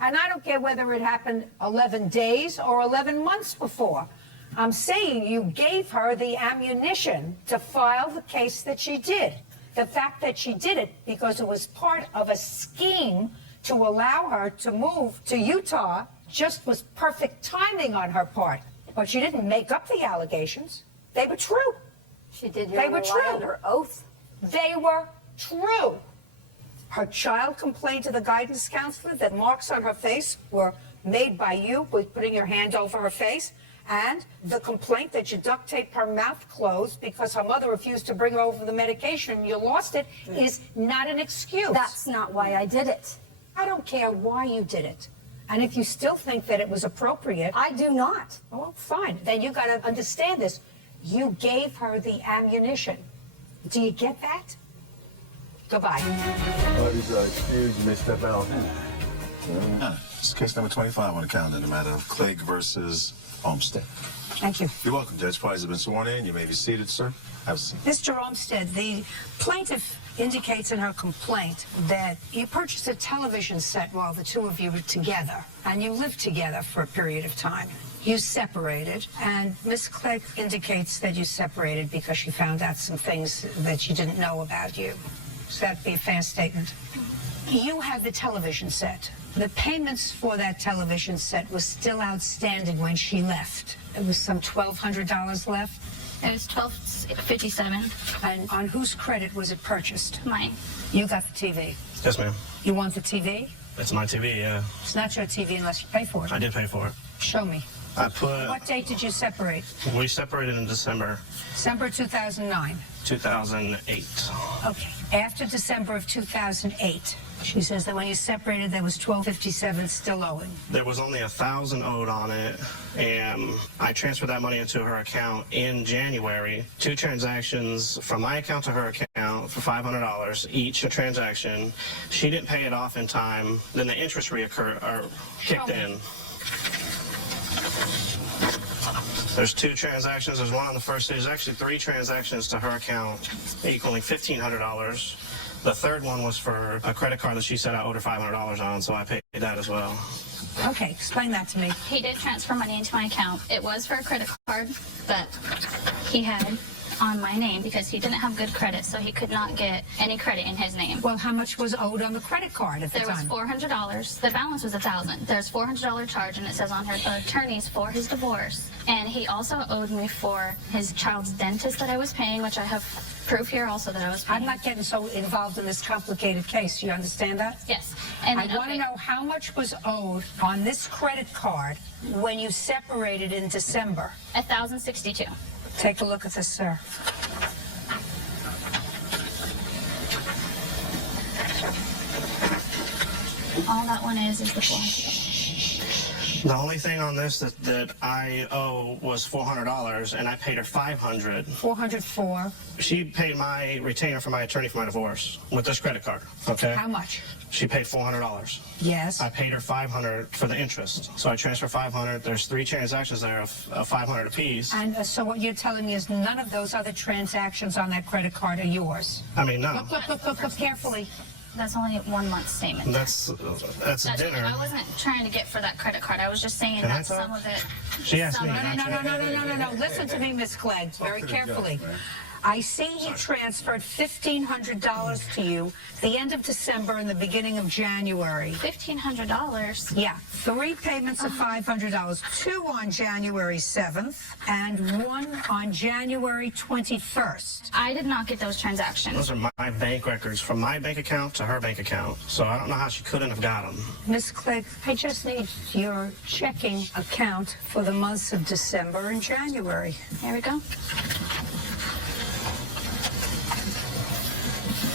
And I don't care whether it happened 11 days or 11 months before. I'm saying you gave her the ammunition to file the case that she did. The fact that she did it because it was part of a scheme to allow her to move to Utah just was perfect timing on her part. But she didn't make up the allegations. They were true. She did. They were true. Under oath. They were true. Her child complained to the guidance counselor that marks on her face were made by you with putting your hand over her face, and the complaint that you duct taped her mouth closed because her mother refused to bring her over the medication and you lost it is not an excuse. That's not why I did it. I don't care why you did it. And if you still think that it was appropriate, I do not. well, fine. Then you got to understand this. You gave her the ammunition. Do you get that? Goodbye. Party's excused. You may step out. It's case number 25 on the calendar in the matter of Clegg versus Olmsted. Thank you. You're welcome, Judge. Parties have been sworn in. You may be seated, sir. Have a seat. Mr. Olmsted, the plaintiff indicates in her complaint that you purchased a television set while the two of you were together, and you lived together for a period of time. You separated, and Miss Clegg indicates that you separated because she found out some things that she didn't know about you. Should that be a fair statement? You had the television set. The payments for that television set was still outstanding when she left. It was some $1,200 left. It was $1,257. And on whose credit was it purchased? Mine. You got the TV. Yes, ma'am. You want the TV? It's my TV, yeah. It's not your TV unless you pay for it. I did pay for it. Show me. What date did you separate? We separated in December December 2009. 2008. Okay. After December of 2008, she says that when you separated, there was $1,257 still owing. There was only $1,000 owed on it, and I transferred that money into her account in January. 2 transactions from my account to her account for $500 each transaction. She didn't pay it off in time. Then the interest kicked in. There's 2 transactions. There's one on the first day. There's actually 3 transactions to her account equaling $1,500. The third one was for a credit card that she said I owed her $500 on, so I paid that as well. Okay, explain that to me. He did transfer money into my account. It was for a credit card that he had on my name because he didn't have good credit, so he could not get any credit in his name. Well, how much was owed on the credit card at the time? There was $400. The balance was $1,000. There's $400 charge, and it says on her attorneys for his divorce. And he also owed me for his child's dentist that I was paying, which I have proof here also that I was paying. I'm not getting so involved in this complicated case. You understand that? Yes. And I want to know how much was owed on this credit card when you separated in December. $1,062. Take a look at this, sir. All that one is the $400. The only thing on this that I owe was $400, and I paid her $500. $404. She paid my retainer for my attorney for my divorce with this credit card. Okay. How much? She paid $400. Yes. I paid her $500 for the interest. So I transferred $500. There's 3 transactions there of $500 apiece. And so what you're telling me is none of those other transactions on that credit card are yours? I mean, no. Look carefully. That's only 1 month's statement. That's dinner. I wasn't trying to get for that credit card. I was just saying that some of it. She asked me. No. Listen to me, Miss Clegg, very carefully. I see he transferred $1,500 to you the end of December and the beginning of January. $1,500? Yeah. 3 payments of $500. 2 on January 7th and 1 on January 21st. I did not get those transactions. Those are my bank records from my bank account to her bank account. So I don't know how she couldn't have got them. Miss Clegg, I just need your checking account for the months of December and January. Here we go.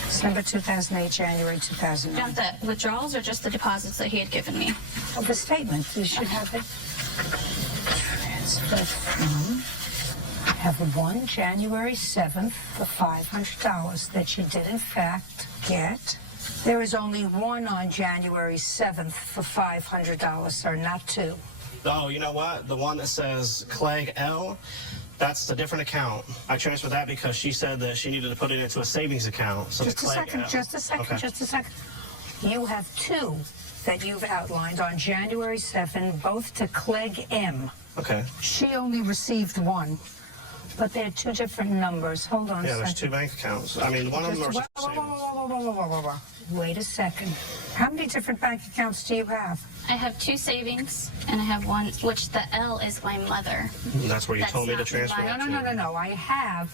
December 2008, January 2009. Do you want the withdrawals or just the deposits that he had given me? Oh, the statement. You should have it. Transfer from. I have 1 January 7th for $500 that you did, in fact, get. There is only 1 on January 7th for $500, sir, not 2. Oh, you know what? The one that says Clegg L, that's a different account. I transferred that because she said that she needed to put it into a savings account. So Just a second. Okay. You have 2 that you've outlined on January 7th, both to Clegg M. Okay. She only received 1, but they're 2 different numbers. Hold on a second. Yeah, there's 2 bank accounts. I mean, one of them was savings. Wait a second. How many different bank accounts do you have? I have 2 savings, and I have 1, which the L is my mother. That's where you told me to transfer it to. No. I have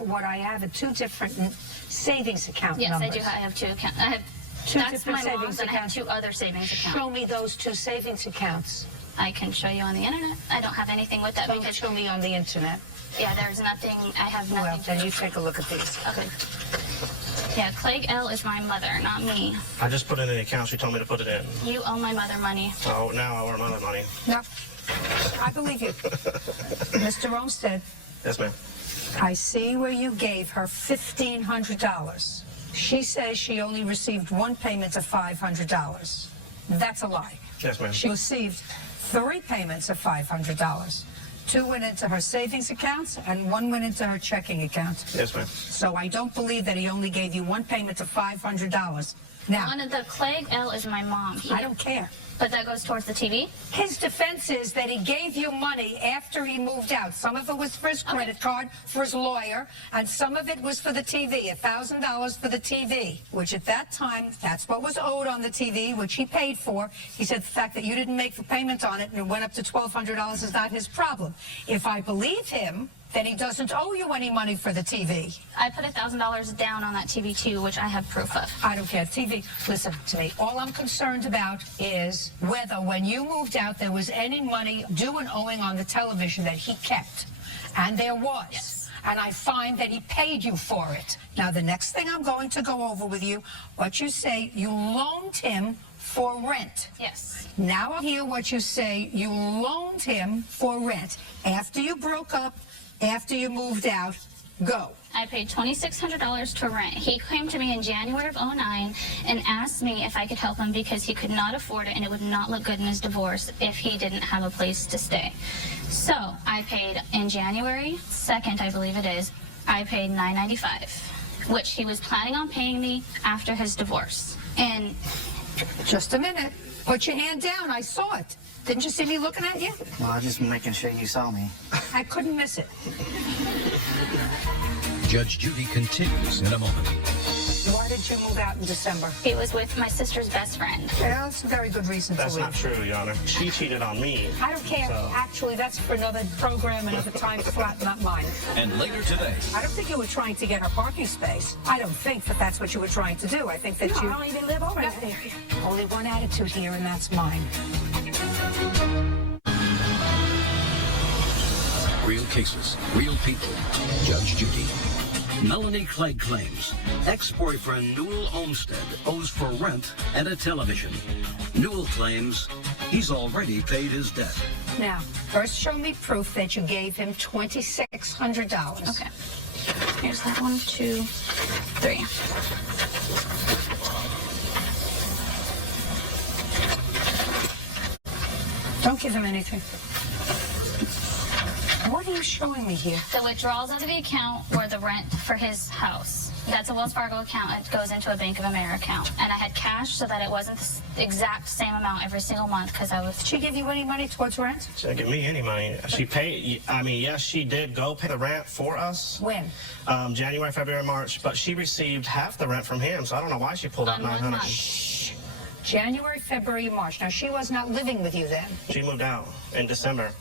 2 different savings account yes, numbers. I do. I have 2 accounts. I have 2 that's different my savings mom's, and I have accounts. 2 other savings accounts. Show me those 2 savings accounts. I can show you on the internet. I don't have anything with that because show me on the internet. Yeah, there's nothing. I have nothing. Well, then you take a look at these. Okay. Yeah, Clegg L is my mother, not me. I just put it in the account. She told me to put it in. You owe my mother money. Oh, now I owe her mother money. No, I believe you. Mr. Olmsted, Yes, ma'am. I see where you gave her $1,500. She says she only received one payment of $500. That's a lie. Yes, ma'am. She received 3 payments of $500. 2 went into her savings accounts and 1 went into her checking account. Yes, ma'am. So I don't believe that he only gave you 1 payment of $500. Now, One of the Clegg L is my mom. I don't care. But that goes towards the TV? His defense is that he gave you money after he moved out. Some of it was for his credit card, for his lawyer, and some of it was for the TV, $1,000 for the TV, which at that time, that's what was owed on the TV, which he paid for. He said the fact that you didn't make the payment on it and it went up to $1,200 is not his problem. If I believe him, then he doesn't owe you any money for the TV. I put $1,000 down on that TV too, which I have proof of. I don't care. TV, listen to me. All I'm concerned about is whether when you moved out there was any money due and owing on the television that he kept. And there was. Yes. And I find that he paid you for it. Now, the next thing I'm going to go over with you, what you say you loaned him for rent. Yes. Now I hear what you say you loaned him for rent. After you broke up, after you moved out, go. I paid $2,600 to rent. He came to me in January of '09 and asked me if I could help him because he could not afford it and it would not look good in his divorce if he didn't have a place to stay. So I paid in January 2nd, I believe it is, I paid $995, which he was planning on paying me after his divorce. And just a minute. Put your hand down. I saw it. Didn't you see me looking at you? Well, I'm just making sure you saw me. I couldn't miss it. Judge Judy continues in a moment. Why did you move out in December? he was with my sister's best friend. Yeah, that's a very good reason That's to leave. not true, Your Honor. She cheated on me. I don't care. So- Actually, that's for another program, another time slot, not mine. And later today, I don't think you were trying to get her parking space. I don't think that that's what you were trying to do. I think that you... I don't even live over there. Only one attitude here, and that's mine. real cases, real people. Judge Judy. Melanie Clegg claims ex-boyfriend Newell Olmsted owes for rent and a television. Newell claims he's already paid his debt. Now, first show me proof that you gave him $2,600. Okay. Here's that 1, 2, 3. Don't give him anything. What are you showing me here? The withdrawals out of the account were the rent for his house. That's a Wells Fargo account. It goes into a Bank of America account. And I had cash so that it wasn't the exact same amount every single month because I was... Did she give you any money towards rent? She didn't give me any money. She paid, I mean, yes, she did go pay the rent for us. When? January, February, March, but she received half the rent from him, so I don't know why she pulled out On 1 $900. month. Shh. January, February, March. Now, she was not living with you then. She moved out in December.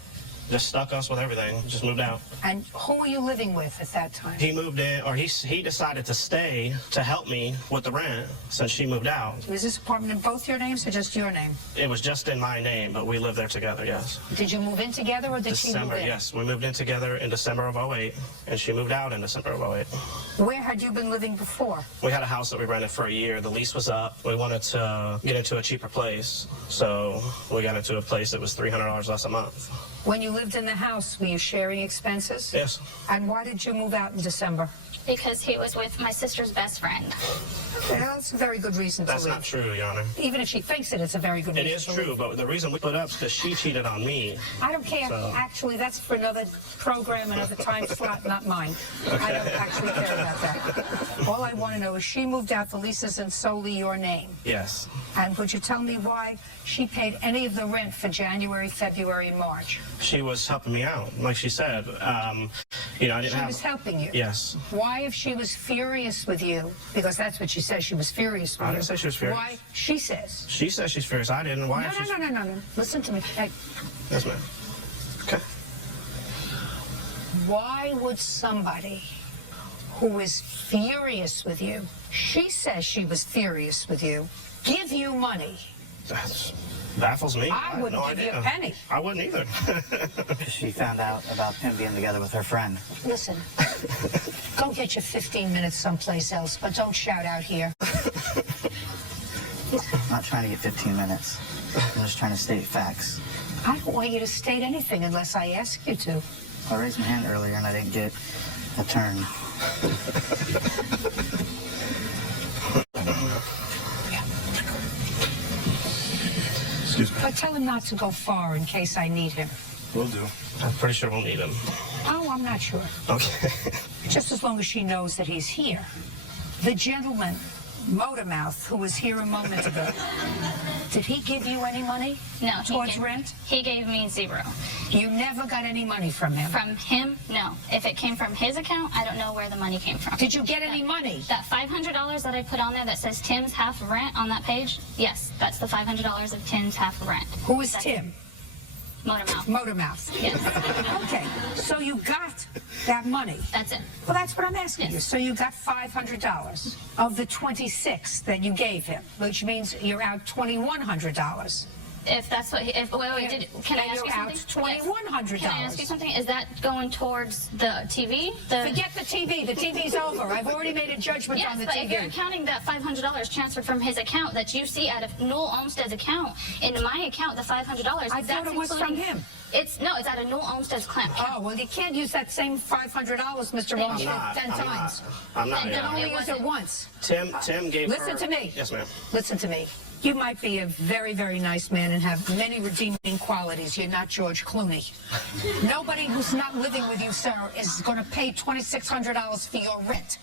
Just stuck us with everything. Just moved out. And who were you living with at that time? He moved in, or he decided to stay to help me with the rent since she moved out. Was this apartment in both your names or just your name? It was just in my name, but we lived there together, yes. Did you move in together or did she move December, in? yes. We moved in together in December of '08, and she moved out in December of '08. Where had you been living before? We had a house that we rented for a year. The lease was up. We wanted to get into a cheaper place, so we got into a place that was $300 less a month. When you lived in the house, were you sharing expenses? Yes. And why did you move out in December? Because he was with my sister's best friend. Yeah, that's a very good reason That's to leave. not true, Your Honor. Even if she thinks it, it's a very good It reason is to true, leave. but the reason we put up is because she cheated on me. I don't care. So- Actually, that's for another program, another time slot, not mine. I don't actually care about that. All I want to know is she moved out, the lease is in solely your name. Yes. And would you tell me why she paid any of the rent for January, February, and March? She was helping me out, like she said. You know, I didn't She have... was helping you? Yes. Why, if she was furious with you, because that's what she says, she was furious with you. I didn't say she was furious. Why? She says. She says she's furious. I didn't. Why? No. Listen to me. Hey, Yes, ma'am. Okay. why would somebody who is furious with you, she says she was furious with you, give you money? That's... Baffles me. I wouldn't give you a penny. I wouldn't either. She found out about him being together with her friend. Listen, go get your 15 minutes someplace else, but don't shout out here. I'm not trying to get 15 minutes. I'm just trying to state facts. I don't want you to state anything unless I ask you to. I raised my hand earlier and I didn't get a turn. Excuse me. But tell him not to go far in case I need him. Will do. I'm pretty sure we'll need him. Oh, I'm not sure. Okay. Just as long as she knows that he's here. The gentleman, Motormouth, who was here a moment ago, did he give you any money? No. Towards rent? He gave me $0. You never got any money from him? From him? No. If it came from his account, I don't know where the money came from. Did you get any money? That $500 that I put on there that says Tim's half of rent on that page, yes, that's the $500 of Tim's half of rent. Who is Tim? Motormouth. Motormouth. Yes. Okay, so you got that money. That's it. Well, that's what I'm asking you. So you got $500 of the 26 that you gave him, which means you're out $2,100. If that's what, can I ask you something? $2,100. Can I ask you something? Is that going towards the TV? Forget the TV. The TV's over. I've already made a judgment on the but TV. if you're counting that $500 transferred from his account that you see out of Newell Olmstead's account into my account, the $500. I thought it was from him. It's out of Newell Olmstead's account. Oh, well, you can't use that same $500, Mr. Walsh, 10 times. I'm not. You can only use it once. Tim gave her... Listen to me. Yes, ma'am. Listen to me. You might be a very, very nice man and have many redeeming qualities. You're not George Clooney. Nobody who's not living with you, sir, is going to pay $2,600 for your rent.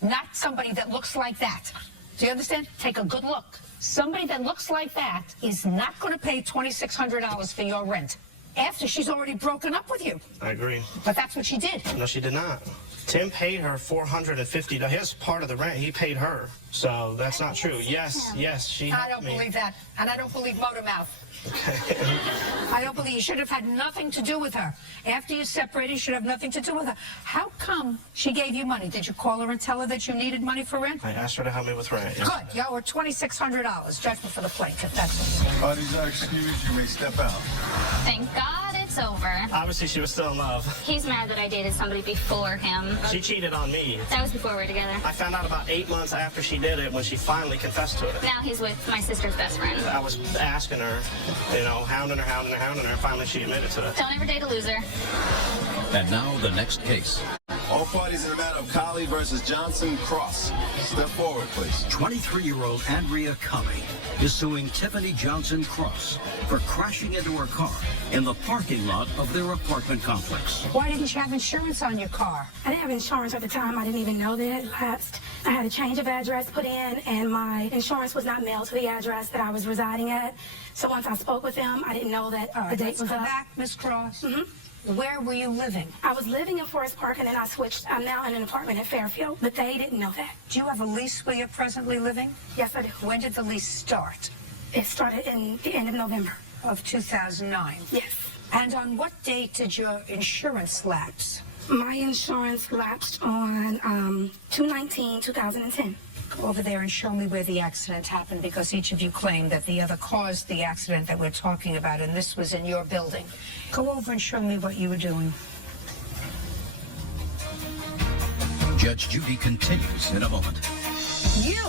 Not somebody that looks like that. Do you understand? Take a good look. Somebody that looks like that is not going to pay $2,600 for your rent after she's already broken up with you. I agree. But that's what she did. No, she did not. Tim paid her $450. His part of the rent, he paid her. So that's not true. Yes, she helped I don't me. believe that. And I don't believe Motormouth. I don't believe you should have had nothing to do with her. After you separated, you should have nothing to do with her. How come she gave you money? Did you call her and tell her that you needed money for rent? I asked her to help me with rent. Yes. Good. You owe her $2,600. Judgment for the plaintiff. That's what. Parties are excused. You may step out. Thank God it's over. Obviously, she was still in love. He's mad that I dated somebody before him. She cheated on me. That was before we were together. I found out about 8 months after she did it when she finally confessed to it. Now he's with my sister's best friend. I was asking her, hounding her. Finally, she admitted to it. Don't ever date a loser. And now the next case. All parties in the matter of Colley versus Johnson Cross. Step forward, please. 23-year-old Andrea Colley is suing Tiffany Johnson Cross for crashing into her car in the parking lot of their apartment complex. Why didn't you have insurance on your car? I didn't have insurance at the time. I didn't even know that it lapsed. I had a change of address put in, and my insurance was not mailed to the address that I was residing at. So once I spoke with them, I didn't know that the date was up. Back, Miss Cross. Where were you living? I was living in Forest Park, and then I switched. I'm now in an apartment in Fairfield, but they didn't know that. Do you have a lease where you're presently living? Yes, I do. When did the lease start? It started in the end of November. Of 2009? Yes. And on what date did your insurance lapse? My insurance lapsed on 2/19/2010. Go over there and show me where the accident happened, because each of you claimed that the other caused the accident that we're talking about, and this was in your building. Go over and show me what you were doing. Judge Judy continues in a moment. You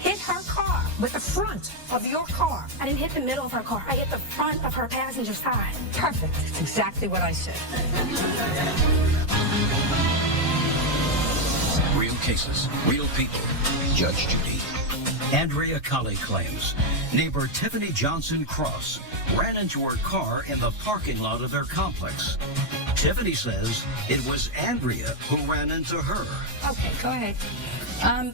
hit her car with the front of your car. I didn't hit the middle of her car. I hit the front of her passenger side. Perfect. That's exactly what I said. Real cases, real people. Judge Judy. Andrea Colley claims neighbor Tiffany Johnson Cross ran into her car in the parking lot of their complex. Tiffany says it was Andrea who ran into her. Okay, go ahead.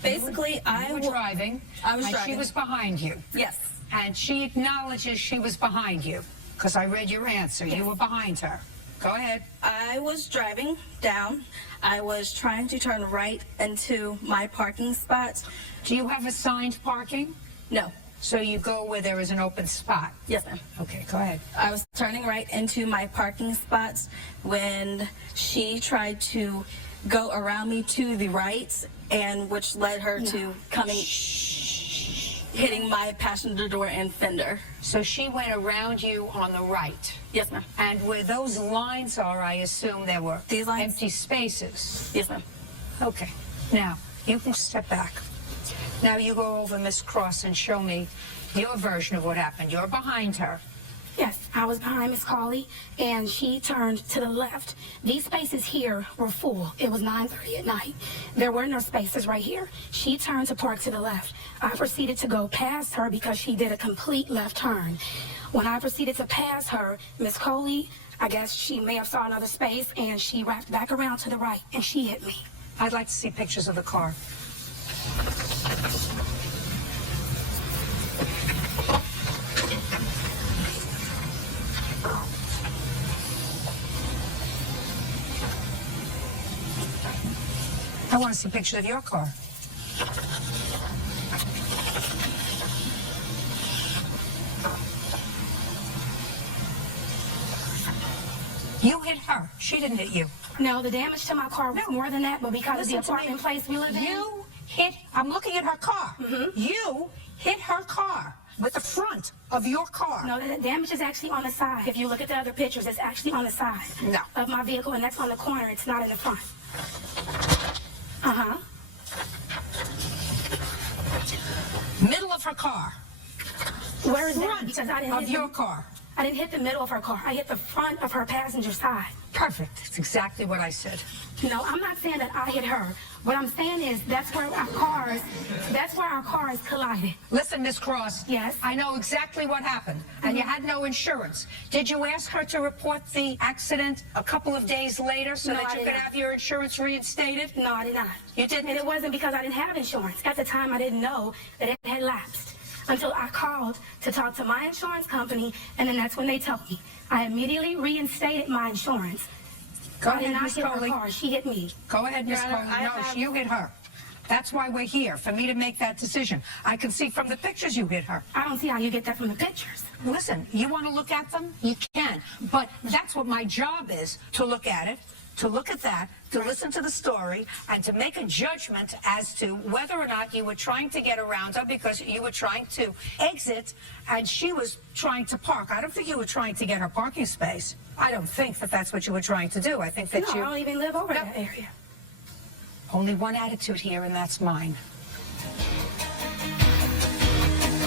Basically, I was driving. I was and driving. She was behind you. Yes. And she acknowledges she was behind you, because I read your answer. Yes. You were behind her. Go ahead. I was driving down. I was trying to turn right into my parking spot. Do you have assigned parking? No. So you go where there is an open spot? Yes, ma'am. Okay, go ahead. I was turning right into my parking spots when she tried to go around me to the right, and which led her to coming. hitting my passenger door and fender. So she went around you on the right. Yes, ma'am. And where those lines are, I assume there were These lines? empty spaces. Yes, ma'am. Okay. Now, you can step back. Now you go over Miss Cross and show me your version of what happened. You're behind her. Yes, I was behind Miss Carly, and she turned to the left. These spaces here were full. It was 9:30 at night. There were no spaces right here. She turned to park to the left. I proceeded to go past her because she did a complete left turn. When I proceeded to pass her, Miss Coley, I guess she may have saw another space, and she wrapped back around to the right, and she hit me. I'd like to see pictures of the car. I want to see pictures of your car. You hit her. She didn't hit you. No, the damage to my car was more than that, but because of the Listen to me. apartment place we live in. You hit, I'm looking at her car. You hit her car with the front of your car. No, the damage is actually on the side. If you look at the other pictures, it's actually on the side of my vehicle, and that's on the corner. It's not in the front. Uh-huh. Middle of her car. Where is that? Front Because I didn't of hit your the, car. I didn't hit the middle of her car. I hit the front of her passenger side. Perfect. That's exactly what I said. No, I'm not saying that I hit her. What I'm saying is that's where our cars collided. Listen, Miss Cross. Yes? I know exactly what happened, and you had no insurance. Did you ask her to report the accident a couple of days later so No, that I you did could not. have your insurance reinstated? No, I did not. You didn't? And it wasn't because I didn't have insurance. At the time, I didn't know that it had lapsed until I called to talk to my insurance company, and then that's when they told me. I immediately reinstated my insurance. Go I did ahead, not Miss hit her Coley. car. She hit me. Go ahead, Miss Your Coley. Honor, No, you hit her. That's why we're here, for me to make that decision. I can see from the pictures you hit her. I don't see how you get that from the pictures. Listen, you want to look at them? You can. But that's what my job is, to look at it, to look at that, to listen to the story, and to make a judgment as to whether or not you were trying to get around her because you were trying to exit and she was trying to park. I don't think you were trying to get her parking space. I don't think that that's what you were trying to do. I think that No, you... I don't even live over that area. Only one attitude here, and that's mine.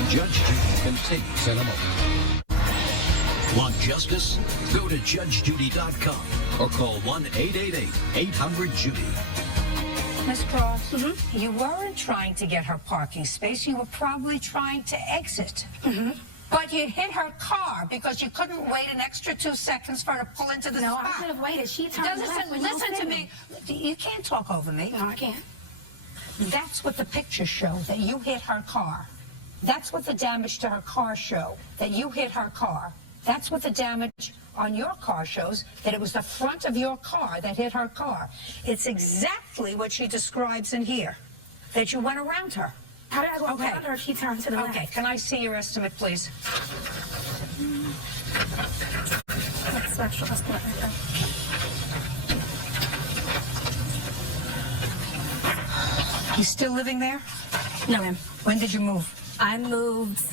Judge Judy continues in a moment. Want justice? Go to JudgeJudy.com or call 1-888-800-JUDY. Miss Cross, you weren't trying to get her parking space. You were probably trying to exit. But you hit her car because you couldn't wait an extra 2 seconds for her to pull into the spot. No, I could have waited. She turned left with no Listen to signal. me. You can't talk over me. No, I can't. That's what the pictures show, that you hit her car. That's what the damage to her car show, that you hit her car. That's what the damage on your car shows, that it was the front of your car that hit her car. It's exactly what she describes in here, that you went around her. How did I go around her if she turned to the left? Okay, can I see your estimate, please? That's the actual estimate right there. You still living there? No, ma'am. When did you move? I moved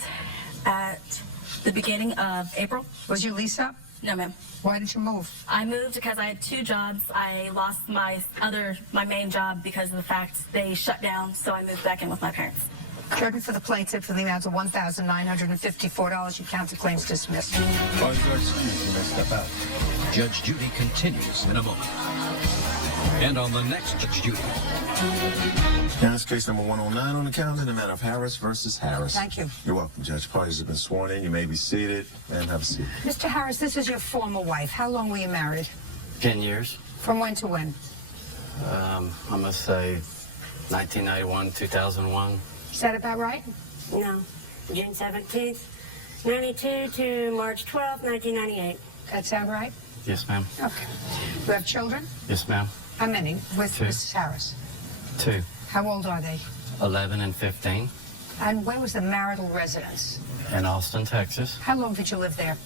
at the beginning of April. Was your lease up? No, ma'am. Why did you move? I moved because I had 2 jobs. I lost my main job because of the fact they shut down, so I moved back in with my parents. Judgment for the plaintiff for the amount of $1,954. You count the claims dismissed. Step out. Judge Judy continues in a moment. And on the next Judge Judy. Now, it's case number 109 on the calendar, the matter of Harris versus Harris. Thank you. You're welcome, Judge. Parties have been sworn in. You may be seated. Ma'am, have a seat. Mr. Harris, this is your former wife. How long were you married? 10 years. From when to when? I'm going to say 1991, 2001. Is that about right? No. June 17th, 92 to March 12th, 1998. That sound right? Yes, ma'am. Okay. You have children? Yes, ma'am. How many with 2. Mrs. Harris? 2. How old are they? 11 and 15. And where was the marital residence? In Austin, Texas. How long did you live there?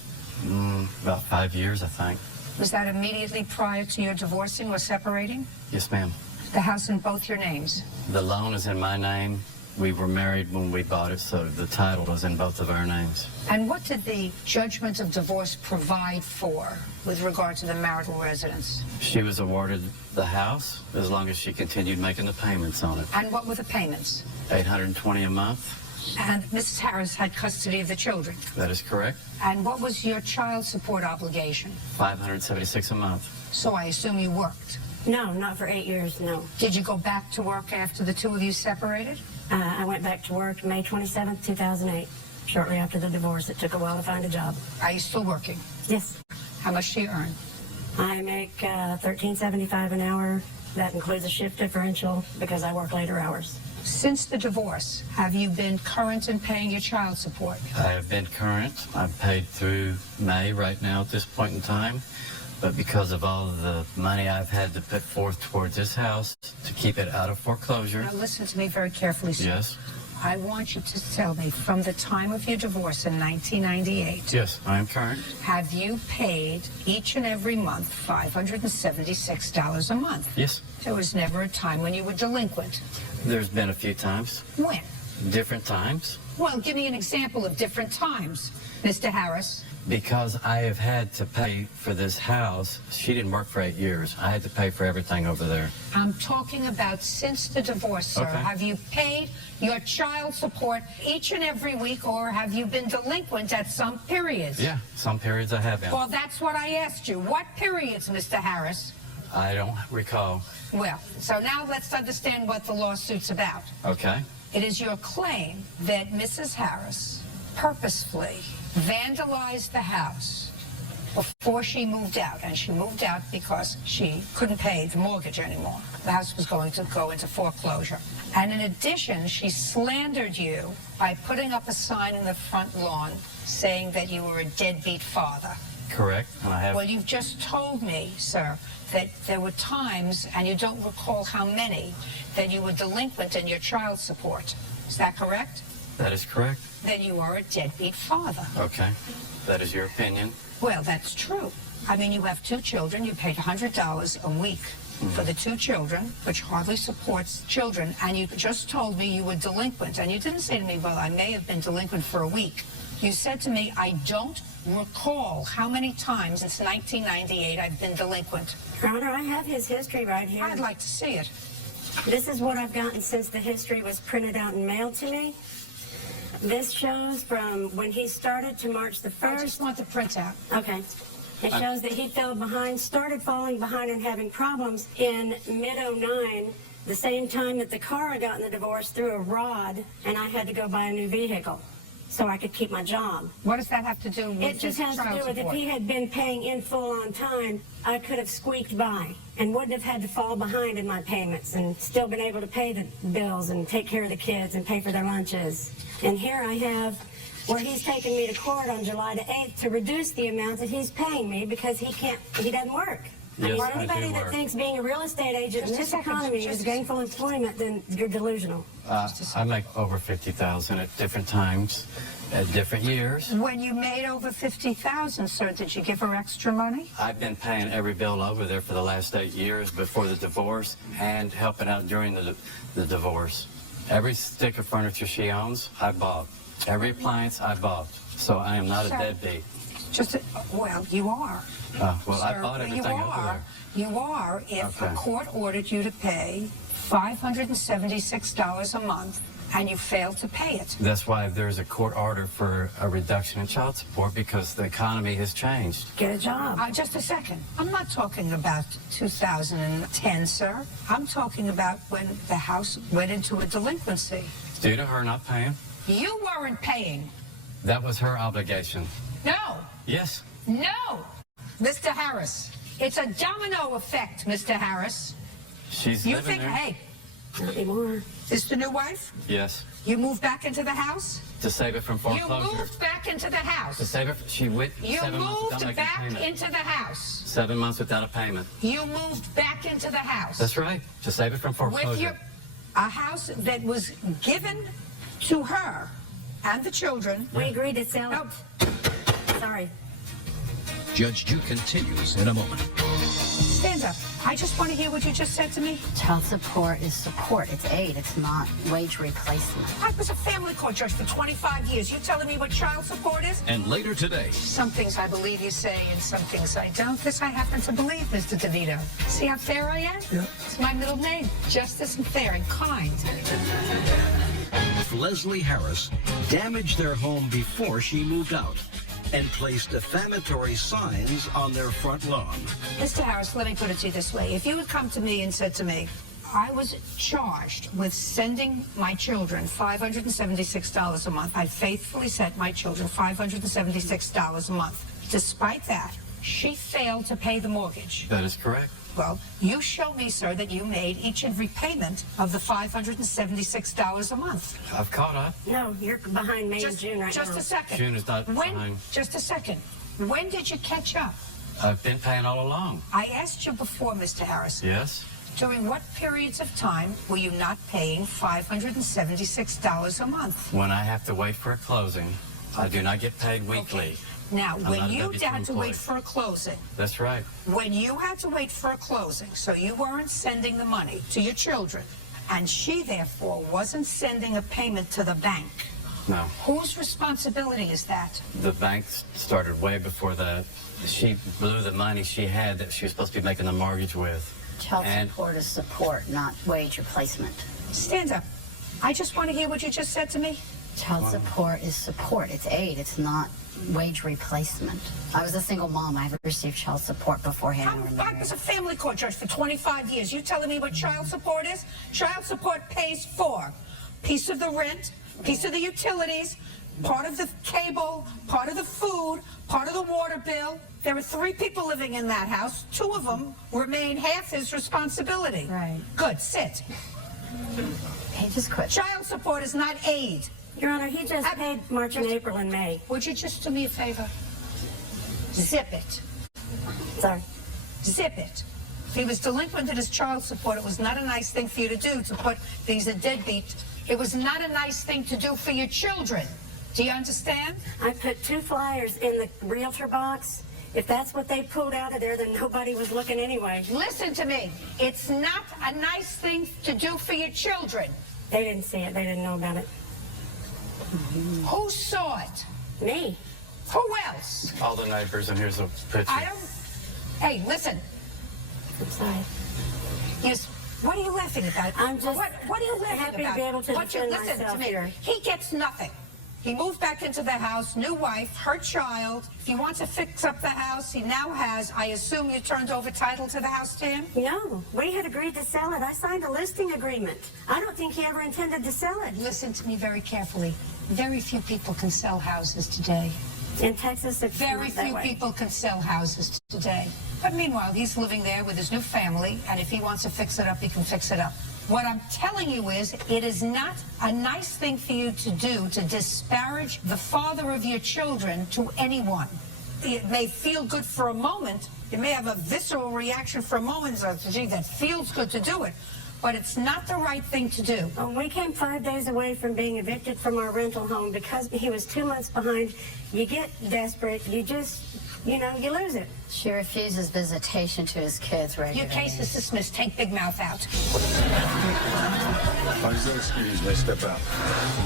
About 5 years, I think. Was that immediately prior to your divorcing or separating? Yes, ma'am. The house in both your names? The loan is in my name. We were married when we bought it, so the title was in both of our names. And what did the judgment of divorce provide for with regard to the marital residence? She was awarded the house as long as she continued making the payments on it. And what were the payments? $820 a month. And Mrs. Harris had custody of the children. That is correct. And what was your child support obligation? $576 a month. So I assume you worked. No, not for 8 years, no. Did you go back to work after the two of you separated? I went back to work May 27th, 2008. Shortly after the divorce, it took a while to find a job. Are you still working? Yes. How much do you earn? I make $13.75 an hour. That includes a shift differential because I work later hours. Since the divorce, have you been current in paying your child support? I have been current. I'm paid through May right now at this point in time. But because of all of the money I've had to put forth towards this house to keep it out of foreclosure. Now listen to me very carefully, sir. Yes. I want you to tell me, from the time of your divorce in 1998, Yes, I am current. have you paid each and every month $576 a month? Yes. There was never a time when you were delinquent. There's been a few times. When? Different times. Well, give me an example of different times, Mr. Harris. Because I have had to pay for this house. She didn't work for 8 years. I had to pay for everything over there. I'm talking about since the divorce, sir. Okay. Have you paid your child support each and every week, or have you been delinquent at some periods? Yeah, some periods I have been. Well, that's what I asked you. What periods, Mr. Harris? I don't recall. Well, so now let's understand what the lawsuit's about. Okay. It is your claim that Mrs. Harris purposefully vandalized the house before she moved out, and she moved out because she couldn't pay the mortgage anymore. The house was going to go into foreclosure. And in addition, she slandered you by putting up a sign in the front lawn saying that you were a deadbeat father. Correct. And I have. Well, you've just told me, sir, that there were times, and you don't recall how many, that you were delinquent in your child support. Is that correct? That is correct. Then you are a deadbeat father. Okay. That is your opinion. Well, that's true. I mean, you have two children. You paid $100 a week for the two children, which hardly supports children, and you just told me you were delinquent. And you didn't say to me, well, I may have been delinquent for a week. You said to me, I don't recall how many times since 1998 I've been delinquent. Your Honor, I have his history right here. I'd like to see it. This is what I've gotten since the history was printed out and mailed to me. This shows from when he started to March the 1st. I just want the printout. Okay. It shows that he fell behind, started falling behind and having problems in mid-09, the same time that the car I got in the divorce threw a rod, and I had to go buy a new vehicle so I could keep my job. What does that have to do with It just has to do with if he had been paying in full on time, I could have squeaked by and wouldn't have had to fall behind in my payments and still been able to pay the bills and take care of the kids and pay for their lunches. And here I have where he's taken me to court on July the 8th to reduce the amount that he's paying me because he doesn't work. Yes, For I anybody do that work. thinks being a real estate agent in this economy is gainful employment, then you're delusional. I make over $50,000 at different times, at different years. When you made over $50,000, sir, did you give her extra money? I've been paying every bill over there for the last 8 years before the divorce and helping out during the divorce. Every stick of furniture she owns, I bought. Every appliance, I bought. So I am not a deadbeat. Well, you are. Well, Sir, I bought everything over there. You are if Okay. a court ordered you to pay $576 a month and you failed to pay it. That's why there's a court order for a reduction in child support because the economy has changed. Get a job. Just a second. I'm not talking about 2010, sir. I'm talking about when the house went into a delinquency. Due to her not paying, You weren't paying. that was her obligation. No. Yes. No. Mr. Harris, it's a domino effect, Mr. Harris. She's You living think, there. hey, not anymore. Is the new wife? Yes. You moved back into the house? To save it from You foreclosure. moved back into the house. To save it, she went You 7 months without moved making a back payment. into the house. 7 months without a payment. You moved back into the house. That's right. To save it from foreclosure. With a house that was given to her and the children. We agreed to sell it. Sorry. Judge Judy continues in a moment. Stand up. I just want to hear what you just said to me. Child support is support. It's aid. It's not wage replacement. I was a family court judge for 25 years. You telling me what child support is? And later today, Some things I believe you say and some things I don't. This I happen to believe, Mr. DeVito. See how fair I am? Yeah. It's my middle name. Justice and fair and kind. Leslie Harris damaged their home before she moved out and placed defamatory signs on their front lawn. Mr. Harris, let me put it to you this way. If you had come to me and said to me, I was charged with sending my children $576 a month. I faithfully sent my children $576 a month. Despite that, she failed to pay the mortgage. That is correct. Well, you show me, sir, that you made each and every payment of the $576 a month. I've caught up. No, you're behind May and June right now. Just a second. June is not behind. Just a second. When did you catch up? I've been paying all along. I asked you before, Mr. Harris. Yes? During what periods of time were you not paying $576 a month? When I have to wait for a closing, I do not get paid weekly. Now, I'm when not a you W-2 had to wait employee. for a closing, That's right. when you had to wait for a closing, so you weren't sending the money to your children, and she therefore wasn't sending a payment to the bank, No. whose responsibility is that? The bank started way before that. She blew the money she had that she was supposed to be making the mortgage with. Child And- support is support, not wage replacement. Stand up. I just want to hear what you just said to me. Child support is support. It's aid. It's not wage replacement. I was a single mom. I received child support beforehand. We were I married. was a family court judge for 25 years. You telling me what child support is? Child support pays for piece of the rent, piece of the utilities, part of the cable, part of the food, part of the water bill. There are 3 people living in that house. 2 of them remain half his responsibility. Right. Good, sit. He just quit. Child support is not aid. Your Honor, he just paid March and April and May. Would you just do me a favor? Zip it. Sorry. Zip it. If he was delinquent in his child support, it was not a nice thing for you to do, to put these a deadbeat. It was not a nice thing to do for your children. Do you understand? I put 2 flyers in the realtor box. If that's what they pulled out of there, then nobody was looking anyway. Listen to me. It's not a nice thing to do for your children. They didn't see it. They didn't know about it. Who saw it? Me. Who else? All the neighbors, and here's a picture. I don't... Hey, listen. I'm sorry. Yes. What are you laughing about? I'm just what are you laughing happy to about? be able to Listen defend to myself me. here. He gets nothing. He moved back into the house, new wife, her child. If he wants to fix up the house, he now has. I assume you turned over title to the house to him? No, we had agreed to sell it. I signed a listing agreement. I don't think he ever intended to sell it. Listen to me very carefully. Very few people can sell houses today. In Texas, it's Very not that few way. people can sell houses today. But meanwhile, he's living there with his new family, and if he wants to fix it up, he can fix it up. What I'm telling you is, it is not a nice thing for you to do to disparage the father of your children to anyone. It may feel good for a moment. You may have a visceral reaction for a moment, so, gee, that feels good to do it. But it's not the right thing to do. We came 5 days away from being evicted from our rental home because he was 2 months behind. You get desperate. You just, you lose it. She refuses visitation to his kids regularly. Your case is dismissed. Take Big Mouth out. Excuse me, step out.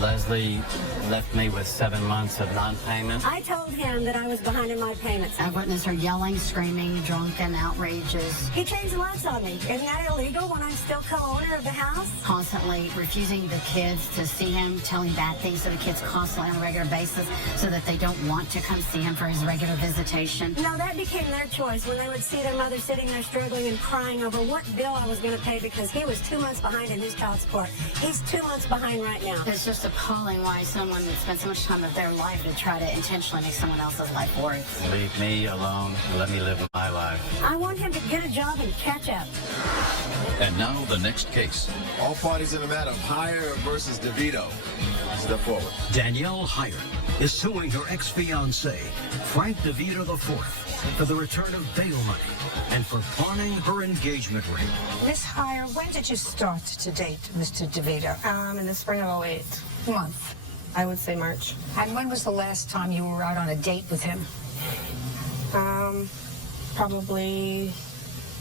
Leslie left me with 7 months of non-payment. I told him that I was behind in my payments. I witnessed her yelling, screaming, drunken, outrageous. He changed locks on me. Isn't that illegal when I'm still co-owner of the house? Constantly refusing the kids to see him, telling bad things to the kids constantly on a regular basis so that they don't want to come see him for his regular visitation. No, that became their choice when they would see their mother sitting there struggling and crying over what bill I was going to pay because he was 2 months behind in his child support. He's 2 months behind right now. It's just appalling why someone would spend so much time of their life to try to intentionally make someone else's life worse. Leave me alone and let me live my life. I want him to get a job and catch up. And now the next case. All parties in the matter of Heyer versus DeVito. Step forward. Danielle Heyer is suing her ex-fiancé, Frank DeVito IV, for the return of bail money and for pawning her engagement ring. Miss Heyer, when did you start to date Mr. DeVito? In the spring of 08. Month. I would say March. And when was the last time you were out on a date with him? Probably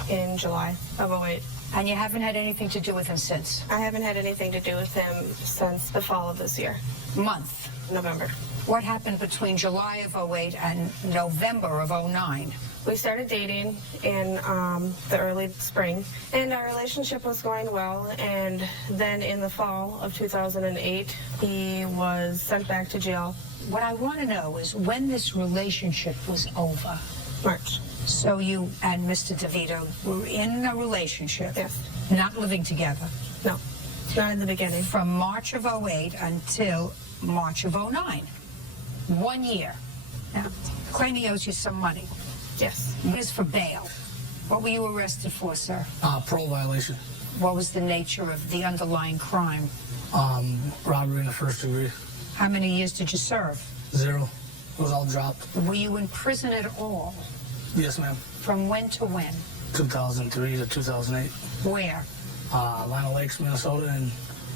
in July of 08. And you haven't had anything to do with him since? I haven't had anything to do with him since the fall of this year. Month? November. What happened between July of 08 and November of 09? We started dating in the early spring, and our relationship was going well, and then in the fall of 2008, he was sent back to jail. What I want to know is when this relationship was over. March. So you and Mr. DeVito were in a relationship? Yes. Not living together? No, not in the beginning. From March of 08 until March of 09. 1 year. Now, claim he owes you some money. Yes. Here's for bail. What were you arrested for, sir? Parole violation. What was the nature of the underlying crime? Robbery in the first degree. How many years did you serve? 0. It was all dropped. Were you in prison at all? Yes, ma'am. From when to when? 2003 to 2008. Where? Lino Lakes, Minnesota, and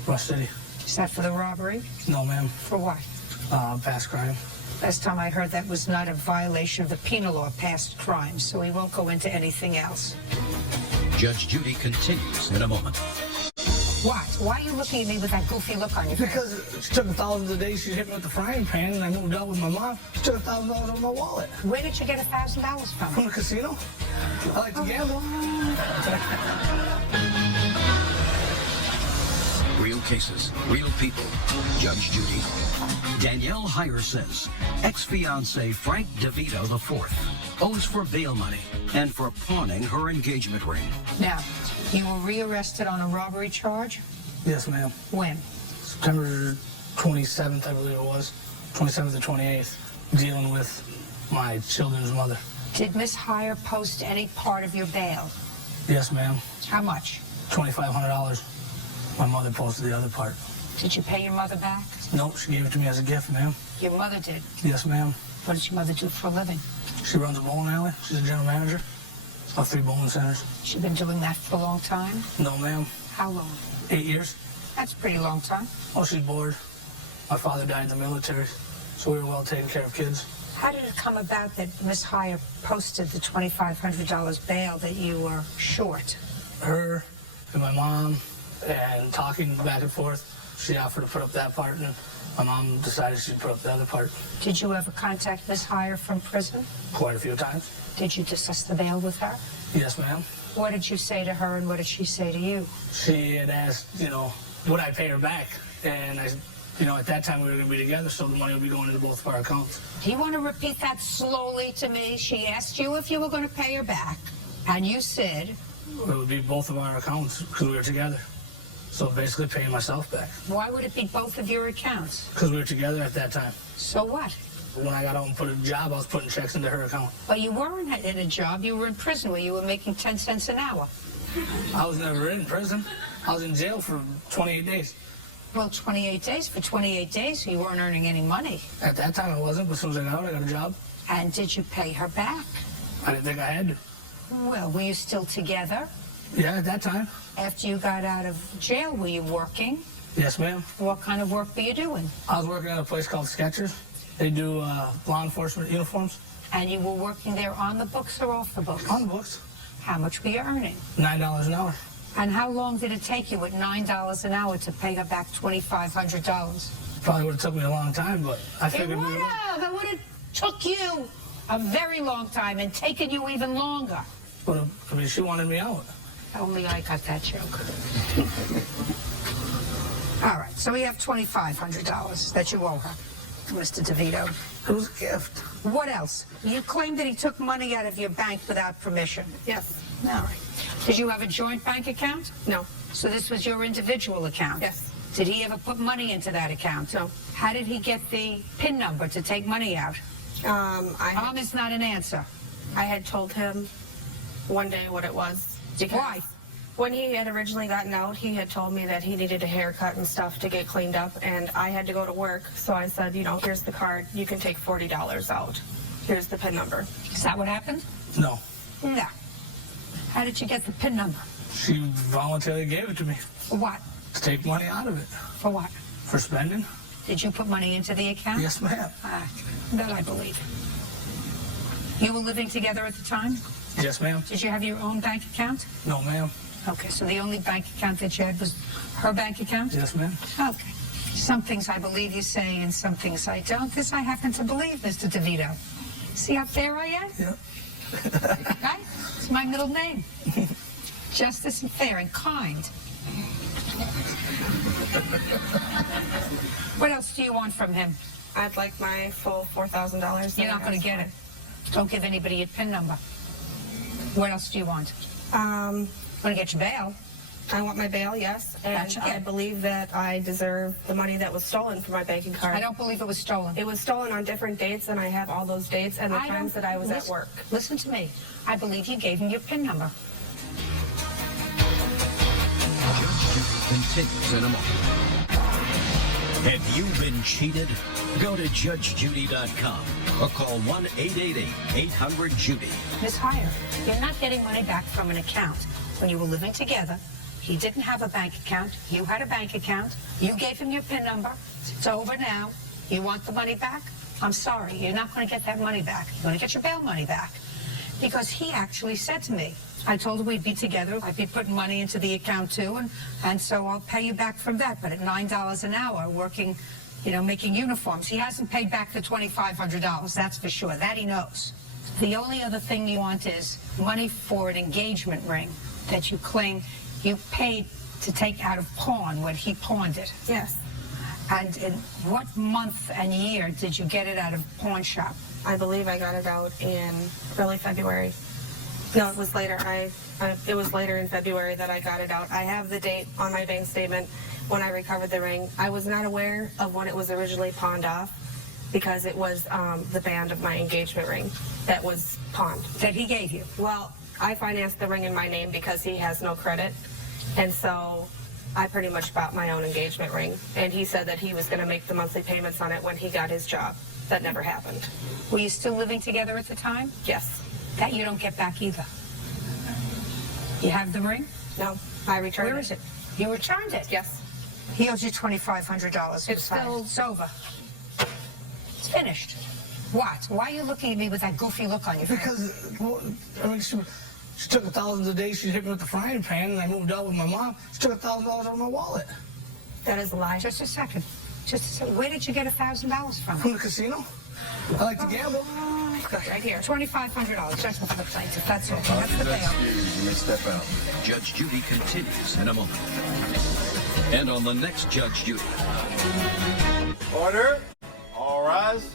Rush City. Is that for the robbery? No, ma'am. For what? Past crime. Last time I heard that was not a violation of the penal law, past crime, so we won't go into anything else. Judge Judy continues in a moment. What? Why are you looking at me with that goofy look on your face? Because she took thousands of days. She hit me with the frying pan, and I moved out with my mom. She took $1,000 out of my wallet. Where did you get $1,000 from? From the casino. I like to gamble. Real cases, real people. Judge Judy. Danielle Heyer says ex-fiancé Frank DeVito IV owes for bail money and for pawning her engagement ring. Now, you were rearrested on a robbery charge? Yes, ma'am. When? September 27th, I believe it was. 27th to 28th, dealing with my children's mother. Did Miss Heyer post any part of your bail? Yes, ma'am. How much? $2,500. My mother posted the other part. Did you pay your mother back? Nope, she gave it to me as a gift, ma'am. Your mother did? Yes, ma'am. What does your mother do for a living? She runs a bowling alley. She's a general manager of 3 bowling centers. She's been doing that for a long time? No, ma'am. How long? 8 years. That's a pretty long time. Oh, she's bored. My father died in the military, so we were well taken care of kids. How did it come about that Miss Heyer posted the $2,500 bail that you were short? Her and my mom, and talking back and forth, she offered to put up that part, and my mom decided she'd put up the other part. Did you ever contact Miss Heyer from prison? Quite a few times. Did you discuss the bail with her? Yes, ma'am. What did you say to her, and what did she say to you? She had asked, would I pay her back? And I, at that time we were going to be together, so the money would be going into both of our accounts. Do you want to repeat that slowly to me? She asked you if you were going to pay her back, and you said? It would be both of our accounts because we were together. So basically paying myself back. Why would it be both of your accounts? Because we were together at that time. So what? When I got home and put a job, I was putting checks into her account. But you weren't in a job. You were in prison where you were making 10 cents an hour. I was never in prison. I was in jail for 28 days. Well, 28 days. For 28 days, you weren't earning any money. At that time, I wasn't, but as soon as I got out, I got a job. And did you pay her back? I didn't think I had to. Well, were you still together? Yeah, at that time. After you got out of jail, were you working? Yes, ma'am. What kind of work were you doing? I was working at a place called Skechers. They do law enforcement uniforms. And you were working there on the books or off the books? On the books. How much were you earning? $9 an hour. And how long did it take you at $9 an hour to pay her back $2,500? Probably would have took me a long time, but I figured It would have took you a very long time and taken you even longer. But, she wanted me out. Only I got that joke. All right, so we have $2,500 that you owe her, Mr. DeVito. It was a gift. What else? You claim that he took money out of your bank without permission. Yes. All right. Did you have a joint bank account? No. So this was your individual account? Yes. Did he ever put money into that account? No. How did he get the PIN number to take money out? Is not an answer. I had told him one day what it was. Why? When he had originally gotten out, he had told me that he needed a haircut and stuff to get cleaned up, and I had to go to work. So I said, here's the card. You can take $40 out. Here's the PIN number. Is that what happened? No. No. How did you get the PIN number? She voluntarily gave it to me. For what? To take money out of it. For what? For spending. Did you put money into the account? Yes, ma'am. That I believe. You were living together at the time? Yes, ma'am. Did you have your own bank account? No, ma'am. Okay, so the only bank account that you had was her bank account? Yes, ma'am. Okay. Some things I believe you say and some things I don't. This I happen to believe, Mr. DeVito. See how fair I am? Yeah. Right? It's my middle name. Justice and fair and kind. What else do you want from him? I'd like my full $4,000. You're not going to get it. Don't give anybody your PIN number. What else do you want? Want to get your bail? I want my bail, yes. And I believe that I deserve the money that was stolen from my banking card. I don't believe it was stolen. It was stolen on different dates, and I have all those dates and the times that I was at work. Listen to me. I believe you gave him your PIN number. Judge Judy continues in a moment. Have you been cheated? Go to judgejudy.com or call 1-888-800-JUDY. Ms. Heyer, you're not getting money back from an account. When you were living together, he didn't have a bank account. You had a bank account. You gave him your PIN number. It's over now. You want the money back? I'm sorry. You're not going to get that money back. You're going to get your bail money back. Because he actually said to me, I told him we'd be together. I'd be putting money into the account too, and so I'll pay you back from that. But at $9 an hour, working, making uniforms, he hasn't paid back the $2,500. That's for sure. That he knows. The only other thing you want is money for an engagement ring that you claim you paid to take out of pawn when he pawned it. Yes. And in what month and year did you get it out of pawn shop? I believe I got it out in early February. No, it was later. It was later in February that I got it out. I have the date on my bank statement when I recovered the ring. I was not aware of when it was originally pawned off because it was the band of my engagement ring that was pawned. That he gave you? Well, I financed the ring in my name because he has no credit, and so I pretty much bought my own engagement ring. And he said that he was going to make the monthly payments on it when he got his job. That never happened. Were you still living together at the time? Yes. That you don't get back either. You have the ring? No, I returned it. Where is it? You returned it? Yes. He owes you $2,500. It's still... It's over. It's finished. What? Why are you looking at me with that goofy look on your face? Because, she took $1,000 a day. She hit me with the frying pan, and I moved out with my mom. She took $1,000 out of my wallet. That is a lie. Just a second. Where did you get $1,000 from? From the casino. I like to gamble. Right here, $2,500. Judgment for the plaintiff. That's all. That's the bail. You may step out. Judge Judy continues in a moment. And on the next Judge Judy. Order. All rise.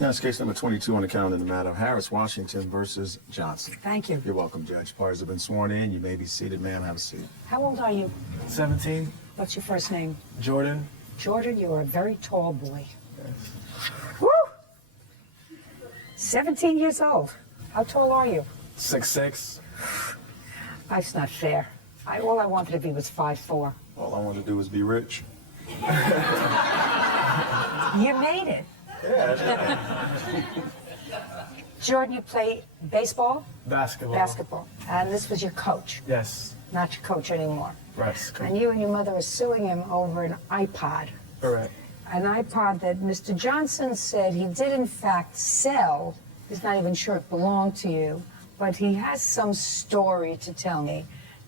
Now it's case number 22 on the calendar in the matter of Harris, Washington versus Johnson. Thank you. You're welcome, Judge. Parties have been sworn in. You may be seated, ma'am. Have a seat. How old are you? 17. What's your first name? Jordan. Jordan, you're a very tall boy. Yes. Woo! 17 years old. How tall are you? 6'6". Life's not fair. All I wanted to be was 5'4". All I want to do is be rich. You made it. Yeah. Jordan, you play baseball? Basketball. Basketball. And this was your coach? Yes. Not your coach anymore. Right. And you and your mother are suing him over an iPod. Correct. An iPod that Mr. Johnson said he did in fact sell. He's not even sure it belonged to you, but he has some story to tell me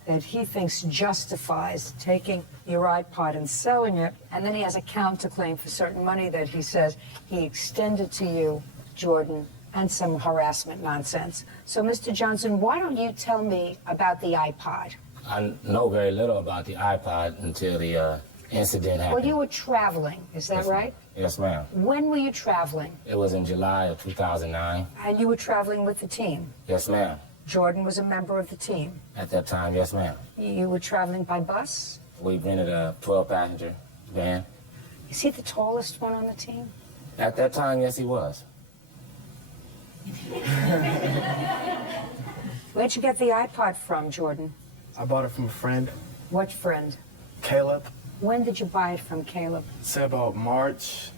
that he thinks justifies taking your iPod and selling it, and then he has a counterclaim for certain money that he says he extended to you, Jordan, and some harassment nonsense. So, Mr. Johnson, why don't you tell me about the iPod? I know very little about the iPod until the incident happened. Well, you were traveling, is that right? Yes, ma'am. When were you traveling? It was in July of 2009. And you were traveling with the team? Yes, ma'am. Jordan was a member of the team? At that time, yes, ma'am. You were traveling by bus? We rented a 12-passenger van. Is he the tallest one on the team? At that time, yes, he was. Where'd you get the iPod from, Jordan? I bought it from a friend. What friend? Caleb. When did you buy it from Caleb? Say about March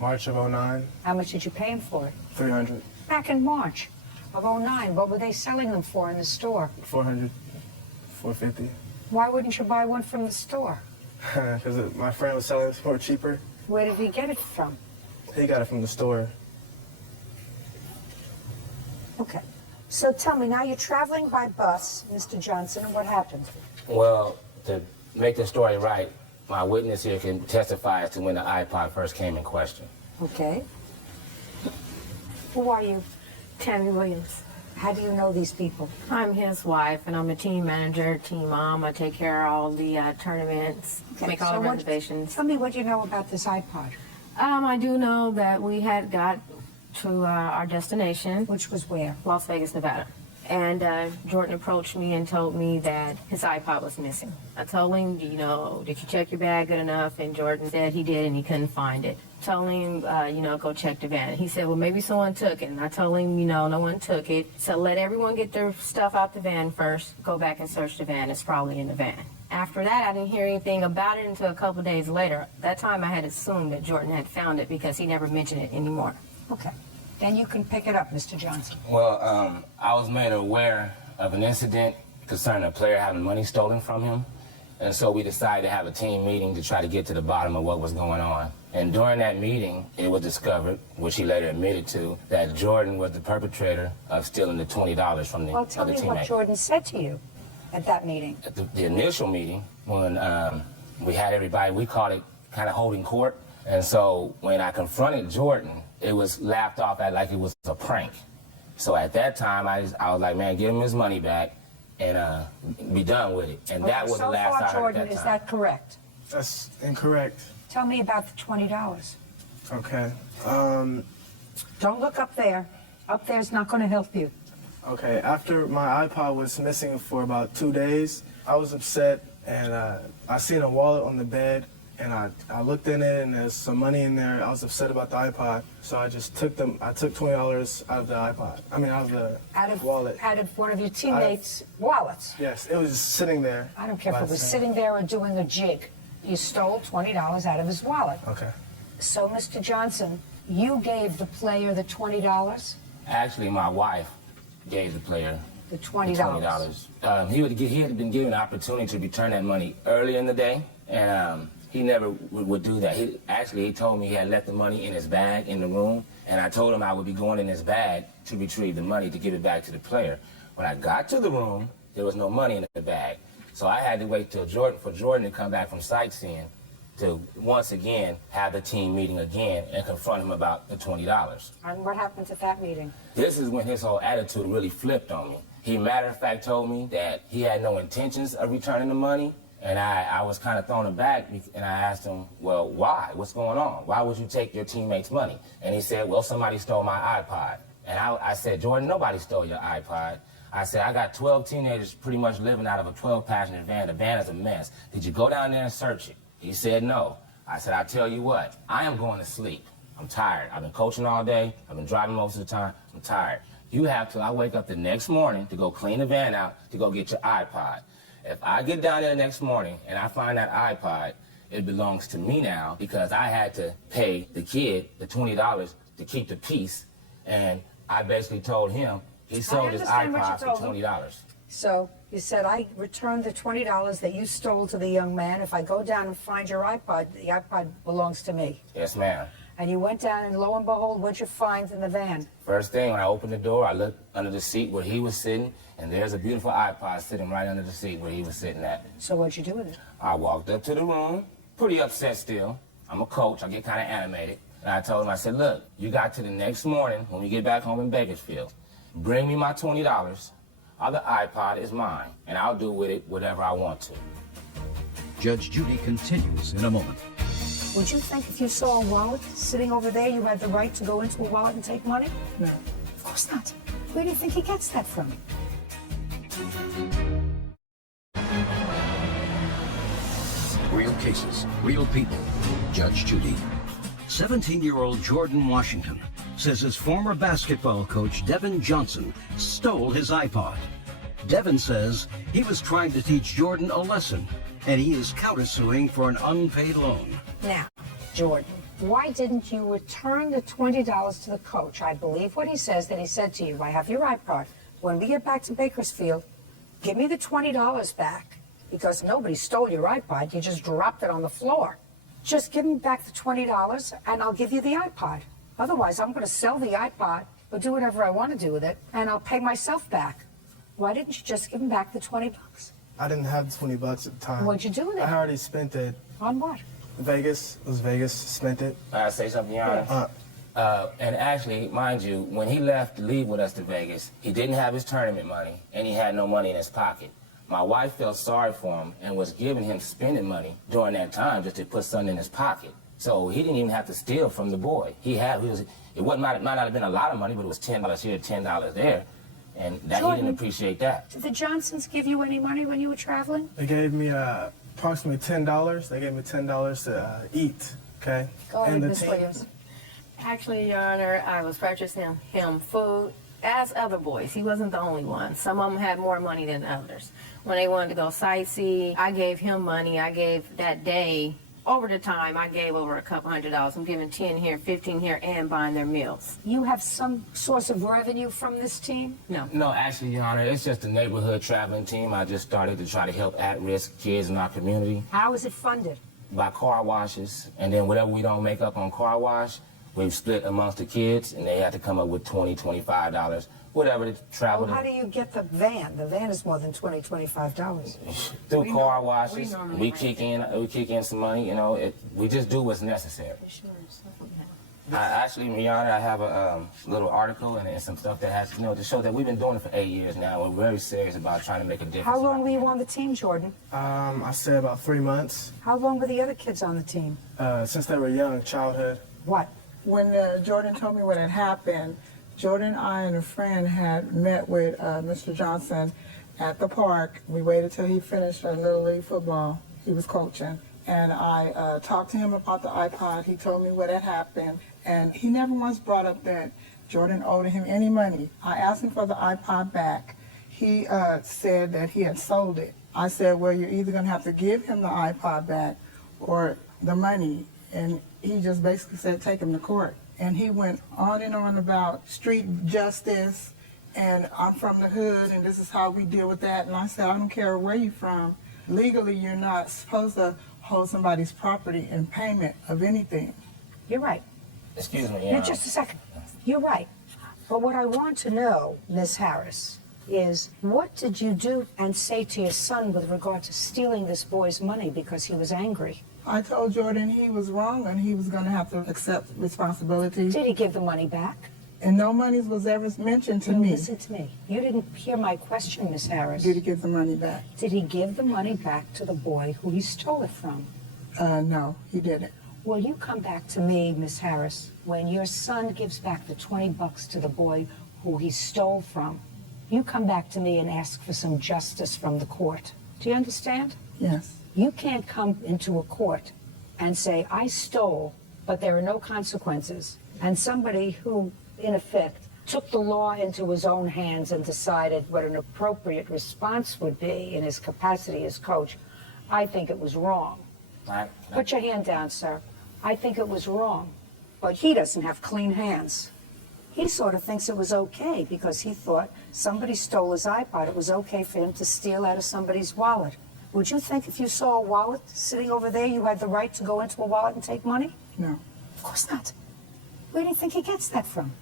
of 09. How much did you pay him for it? $300. Back in March of 09. What were they selling them for in the store? $400. $450. Why wouldn't you buy one from the store? Because my friend was selling it for cheaper. Where did he get it from? He got it from the store. Okay. So tell me, now you're traveling by bus, Mr. Johnson, and what happened? Well, to make the story right, my witness here can testify as to when the iPod first came in question. Okay. Who are you? Tammy Williams. How do you know these people? I'm his wife, and I'm a team manager, team mom. I take care of all the tournaments, make all the reservations. Tell me what you know about this iPod. I do know that we had got to our destination. Which was where? Las Vegas, Nevada. And Jordan approached me and told me that his iPod was missing. I told him, you know, did you check your bag good enough? And Jordan said he did and he couldn't find it. Told him, you know, go check the van. He said, well, maybe someone took it. And I told him, you know, no one took it. So let everyone get their stuff out the van first. Go back and search the van. It's probably in the van. After that, I didn't hear anything about it until a couple days later. That time I had assumed that Jordan had found it because he never mentioned it anymore. Okay. Then you can pick it up, Mr. Johnson. Well, I was made aware of an incident concerning a player having money stolen from him. And so we decided to have a team meeting to try to get to the bottom of what was going on. And during that meeting, it was discovered, which he later admitted to, that Jordan was the perpetrator of stealing the $20 from the Well, tell other me teammate. what Jordan said to you at that meeting. At the initial meeting, when we had everybody, we called it kind of holding court. And so when I confronted Jordan, it was laughed off at like it was a prank. So at that time, I was like, man, give him his money back and be done with it. And that was the last I heard Jordan, at that is time. that correct? That's incorrect. Tell me about the $20. Okay. Don't look up there. Up there's not going to help you. Okay, after my iPod was missing for about 2 days, I was upset, and I seen a wallet on the bed, and I looked in it, and there's some money in there. I was upset about the iPod, so I just took I took $20 out of the iPod. I mean, out of the wallet. Out of one of your teammates' wallets. Yes, it was just sitting there. I don't care if by it was itself. sitting there or doing a jig. You stole $20 out of his wallet. Okay. So, Mr. Johnson, you gave the player the $20? Actually, my wife gave the player The $20. He had been given an opportunity to return that money early in the day, and he never would do that. He told me he had left the money in his bag in the room, and I told him I would be going in his bag to retrieve the money to give it back to the player. When I got to the room, there was no money in the bag. So I had to wait till for Jordan to come back from sightseeing to once again have the team meeting again and confront him about the $20. And what happened at that meeting? This is when his whole attitude really flipped on me. He, matter of fact, told me that he had no intentions of returning the money, and I was kind of thrown aback, and I asked him, well, why? What's going on? Why would you take your teammate's money? And he said, well, somebody stole my iPod. And I said, Jordan, nobody stole your iPod. I said, I got 12 teenagers pretty much living out of a 12-passenger van. The van is a mess. Did you go down there and search it? He said, no. I said, I'll tell you what, I am going to sleep. I'm tired. I've been coaching all day. I've been driving most of the time. I'm tired. You have till I wake up the next morning to go clean the van out to go get your iPod. If I get down there the next morning and I find that iPod, it belongs to me now because I had to pay the kid the $20 to keep the peace. And I basically told him he sold his iPod for $20. So you said, I returned the $20 that you stole to the young man. If I go down and find your iPod, the iPod belongs to me. Yes, ma'am. And you went down, and lo and behold, what'd you find in the van? First thing, when I opened the door, I looked under the seat where he was sitting, and there's a beautiful iPod sitting right under the seat where he was sitting at. So what'd you do with it? I walked up to the room, pretty upset still. I'm a coach, I get kind of animated. And I told him, I said, look, you got to the next morning when we get back home in Bakersfield. Bring me my $20. Other iPod is mine, and I'll do with it whatever I want to. Judge Judy continues in a moment. Would you think if you saw a wallet sitting over there, you had the right to go into a wallet and take money? No. Of course not. Where do you think he gets that from? Real cases, real people. Judge Judy. 17-year-old Jordan Washington says his former basketball coach, Devin Johnson, stole his iPod. Devin says he was trying to teach Jordan a lesson, and he is countersuing for an unpaid loan. Now, Jordan, why didn't you return the $20 to the coach? I believe what he says, that he said to you, I have your iPod. When we get back to Bakersfield, give me the $20 back, because nobody stole your iPod. You just dropped it on the floor. Just give me back the $20, and I'll give you the iPod. Otherwise, I'm going to sell the iPod or do whatever I want to do with it, and I'll pay myself back. Why didn't you just give him back the 20 bucks? I didn't have the 20 bucks at the time. What'd you do with it? I already spent it. On what? Vegas. It was Vegas. Spent it. I say something, Your Honor? And actually, mind you, when he left to leave with us to Vegas, he didn't have his tournament money, and he had no money in his pocket. My wife felt sorry for him and was giving him spending money during that time just to put something in his pocket. So he didn't even have to steal from the boy. It might not have been a lot of money, but it was $10 here, $10 there, and that he didn't appreciate that. Did the Johnsons give you any money when you were traveling? They gave me approximately $10. They gave me $10 to eat, okay? Go ahead, and the Ms. team- Williams. Actually, Your Honor, I was purchasing him food, as other boys. He wasn't the only one. Some of them had more money than others. When they wanted to go sightsee, I gave him money. I gave that day, over the time, I gave over a couple $100. I'm giving 10 here, 15 here, and buying their meals. You have some source of revenue from this team? No. No, actually, Your Honor, it's just a neighborhood traveling team. I just started to try to help at-risk kids in our community. How is it funded? By car washes, and then whatever we don't make up on car wash, we've split amongst the kids, and they have to come up with $20, $25, whatever to travel. Well, how do you get the van? The van is more than $20, $25. Through car washes, we kick in some money. You know, we just do what's necessary. Actually, Your Honor, I have a little article and some stuff that has, to show that we've been doing it for 8 years now. We're very serious about trying to make a difference. How long were you on the team, Jordan? I say about 3 months. How long were the other kids on the team? Since they were young, childhood. What? When Jordan told me what had happened, Jordan, I, and a friend had met with Mr. Johnson at the park. We waited till he finished Little League football. He was coaching. And I talked to him about the iPod. He told me what had happened. And he never once brought up that Jordan owed him any money. I asked him for the iPod back. He said that he had sold it. I said, well, you're either going to have to give him the iPod back or the money. And he just basically said, take him to court. And he went on and on about street justice, and I'm from the hood, and this is how we deal with that. And I said, I don't care where you're from. Legally, you're not supposed to hold somebody's property in payment of anything. You're right. Excuse me, Now, just a second. You're right. But what I want to know, Ms. Harris, is what did you do and say to your son with regard to stealing this boy's money because he was angry? I told Jordan he was wrong and he was going to have to accept responsibility. Did he give the money back? And no money was ever mentioned to me. Listen to me. You didn't hear my question, Miss Harris. Did he give the money back? Did he give the money back to the boy who he stole it from? No, he didn't. Well, you come back to me, Miss Harris, when your son gives back the 20 bucks to the boy who he stole from. You come back to me and ask for some justice from the court. Do you understand? Yes. You can't come into a court and say, I stole, but there are no consequences. And somebody who, in effect, took the law into his own hands and decided what an appropriate response would be in his capacity as coach, I think it was wrong. Put your hand down, sir. I think it was wrong. But he doesn't have clean hands. He sort of thinks it was okay because he thought somebody stole his iPod. It was okay for him to steal out of somebody's wallet. Would you think if you saw a wallet sitting over there, you had the right to go into a wallet and take money? No. Of course not. Where do you think he gets that from?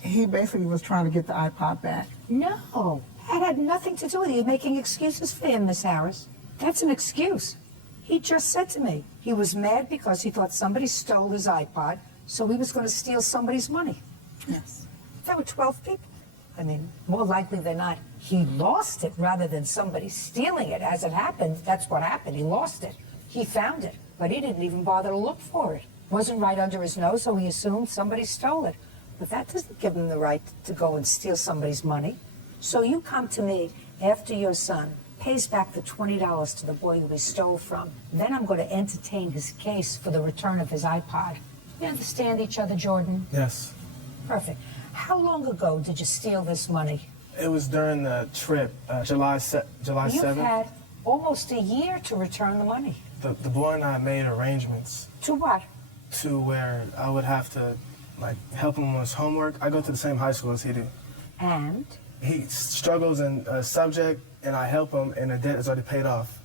He basically was trying to get the iPod back. No. That had nothing to do with it. You're making excuses for him, Miss Harris. That's an excuse. He just said to me he was mad because he thought somebody stole his iPod, so he was going to steal somebody's money. Yes. There were 12 people. I mean, more likely than not, he lost it rather than somebody stealing it. As it happened, that's what happened. He lost it. He found it, but he didn't even bother to look for it. Wasn't right under his nose, so he assumed somebody stole it. But that doesn't give him the right to go and steal somebody's money. So you come to me after your son pays back the $20 to the boy who he stole from. Then I'm going to entertain his case for the return of his iPod. You understand each other, Jordan? Yes. Perfect. How long ago did you steal this money? It was during the trip, July 7th. You've had almost a year to return the money. The boy and I made arrangements. To what? To where I would have to, help him with his homework. I go to the same high school as he do. And? He struggles in a subject, and I help him, and the debt is already paid off.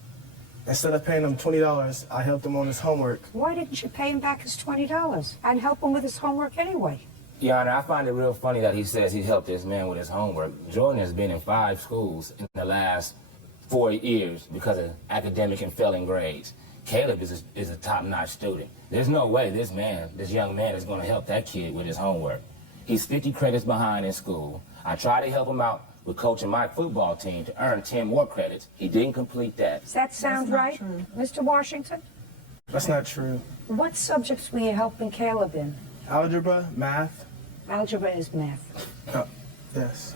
Instead of paying him $20, I helped him on his homework. Why didn't you pay him back his $20 and help him with his homework anyway? Your Honor, I find it real funny that he says he helped this man with his homework. Jordan has been in 5 schools in the last 4 years because of academic and failing grades. Caleb is a top-notch student. There's no way this young man is going to help that kid with his homework. He's 50 credits behind in school. I tried to help him out with coaching my football team to earn 10 more credits. He didn't complete that. Does that sound right, Mr. Washington? That's not true. What subjects were you helping Caleb in? Algebra, math. Algebra is math. Yes.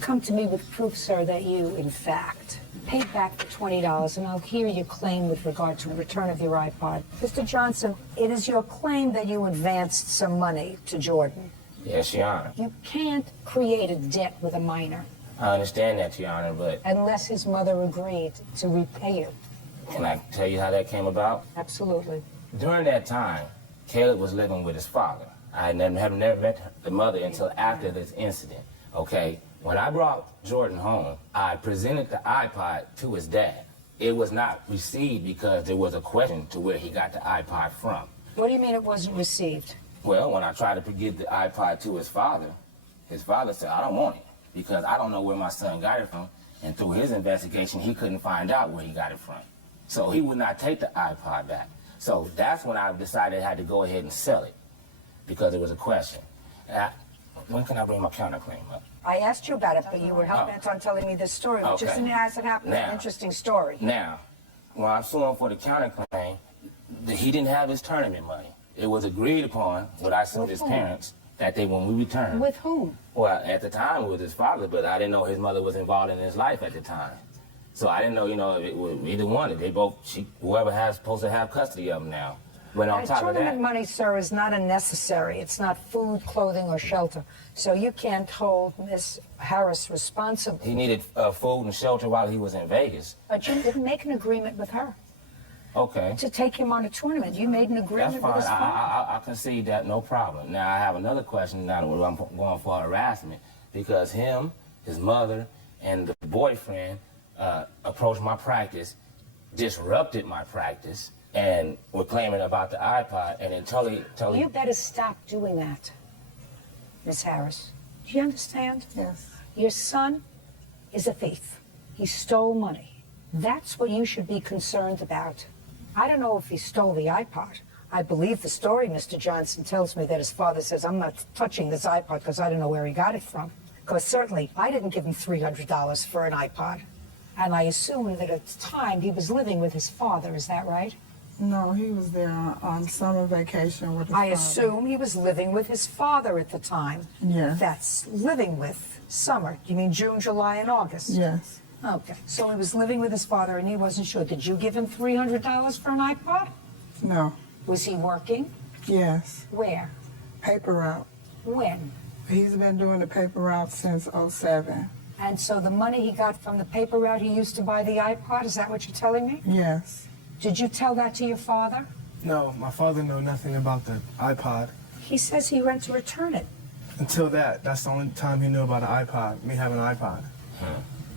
Come to me with proof, sir, that you, in fact, paid back the $20, and I'll hear your claim with regard to the return of your iPod. Mr. Johnson, it is your claim that you advanced some money to Jordan. Yes, Your Honor. You can't create a debt with a minor. I understand that, Your Honor, but... Unless his mother agreed to repay you. Can I tell you how that came about? Absolutely. During that time, Caleb was living with his father. I had never met the mother until after this incident, okay? When I brought Jordan home, I presented the iPod to his dad. It was not received because there was a question to where he got the iPod from. What do you mean it wasn't received? Well, when I tried to give the iPod to his father said, I don't want it because I don't know where my son got it from. And through his investigation, he couldn't find out where he got it from. So he would not take the iPod back. So that's when I decided I had to go ahead and sell it because it was a question. When can I bring my counterclaim up? I asked you about it, but you were hell-bent on telling me this story, which Okay. isn't, as it happened, an interesting story. Now, when I'm suing for the counterclaim, he didn't have his tournament money. It was agreed upon when I sued his parents that when we returned. With whom? Well, at the time it was his father, but I didn't know his mother was involved in his life at the time. So I didn't know, it was either one. They both, whoever has supposed to have custody of them now. But on top of that, tournament money, sir, is not unnecessary. It's not food, clothing, or shelter. So you can't hold Miss Harris responsible. he needed food and shelter while he was in Vegas. But you didn't make an agreement with her Okay. to take him on a tournament. You made an agreement That's fine. with his father. I concede that, no problem. Now, I have another question now that I'm going for harassment because him, his mother, and the boyfriend approached my practice, disrupted my practice, and were claiming about the iPod, and then totally... You better stop doing that, Miss Harris. Do you understand? Yes. Your son is a thief. He stole money. That's what you should be concerned about. I don't know if he stole the iPod. I believe the story Mr. Johnson tells me that his father says, I'm not touching this iPod because I don't know where he got it from. Because certainly I didn't give him $300 for an iPod. And I assume that at the time he was living with his father. Is that right? No, he was there on summer vacation with his I father. assume he was living with his father at the time. Yes. That's living with summer. You mean June, July, and August? Yes. Okay. So he was living with his father and he wasn't sure. Did you give him $300 for an iPod? No. Was he working? Yes. Where? Paper route. When? He's been doing the paper route since '07. And so the money he got from the paper route he used to buy the iPod, is that what you're telling me? Yes. Did you tell that to your father? No, my father knew nothing about the iPod. He says he went to return it. Until that's the only time he knew about an iPod, me having an iPod.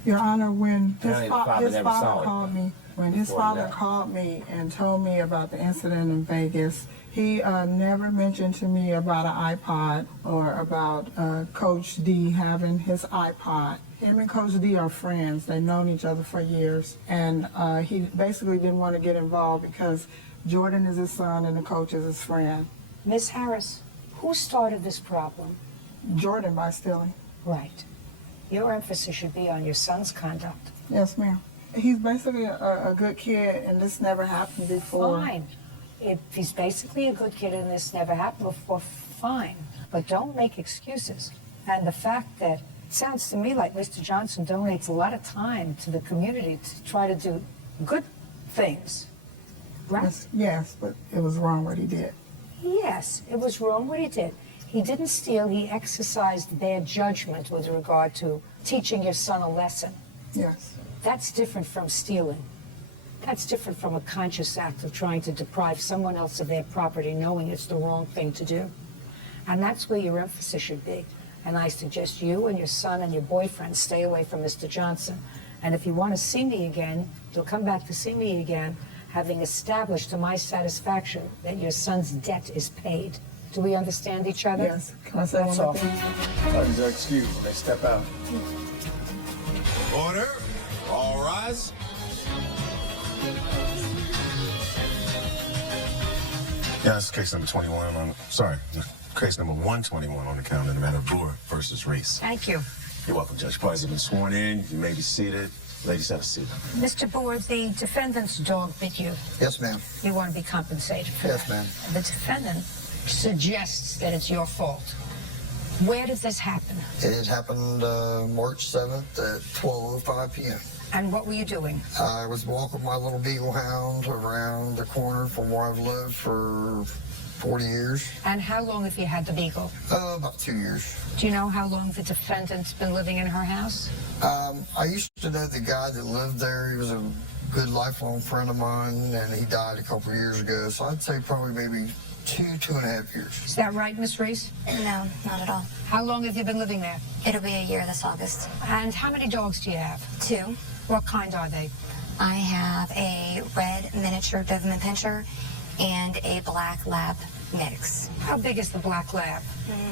Your Honor, when Apparently his the father father never saw it called me, when his before he father left. called me and told me about the incident in Vegas, he never mentioned to me about an iPod or about Coach D having his iPod. Him and Coach D are friends. They've known each other for years. And he basically didn't want to get involved because Jordan is his son and the coach is his friend. Miss Harris, who started this problem? Jordan by stealing. Right. Your emphasis should be on your son's conduct. Yes, ma'am. He's basically a good kid and this never happened before. Fine. If he's basically a good kid and this never happened before, fine. But don't make excuses. And the fact that it sounds to me like Mr. Johnson donates a lot of time to the community to try to do good things, right? Yes, but it was wrong what he did. Yes, it was wrong what he did. He didn't steal, he exercised bad judgment with regard to teaching your son a lesson. Yes. That's different from stealing. That's different from a conscious act of trying to deprive someone else of their property knowing it's the wrong thing to do. And that's where your emphasis should be. And I suggest you and your son and your boyfriend stay away from Mr. Johnson. And if you want to see me again, you'll come back to see me again, having established to my satisfaction that your son's debt is paid Do we understand each other? Yes. Can I say That's one all. more thing? Sergeants are excused. They step out. Order. All rise. Yeah, that's case number 21 on, case number 121 on the calendar in the matter of Boer versus Reese. Thank you. You're welcome, Judge. Parties have been sworn in. You may be seated. Ladies, have a seat. Mr. Boer, the defendant's dog bit you. Yes, ma'am. You want to be compensated for Yes, that. ma'am. The defendant suggests that it's your fault. Where did this happen? It happened March 7th at 12:05 p.m. And what were you doing? I was walking my little beagle hound around the corner from where I've lived for 40 years. And how long have you had the beagle? About 2 years. Do you know how long the defendant's been living in her house? I used to know the guy that lived there. He was a good lifelong friend of mine, and he died a couple years ago. So I'd say probably maybe 2.5 years. Is that right, Miss Reese? No, not at all. How long have you been living there? It'll be a year this August. And how many dogs do you have? 2. What kind are they? I have a red miniature Doberman Pinscher and a black lab mix. How big is the black lab?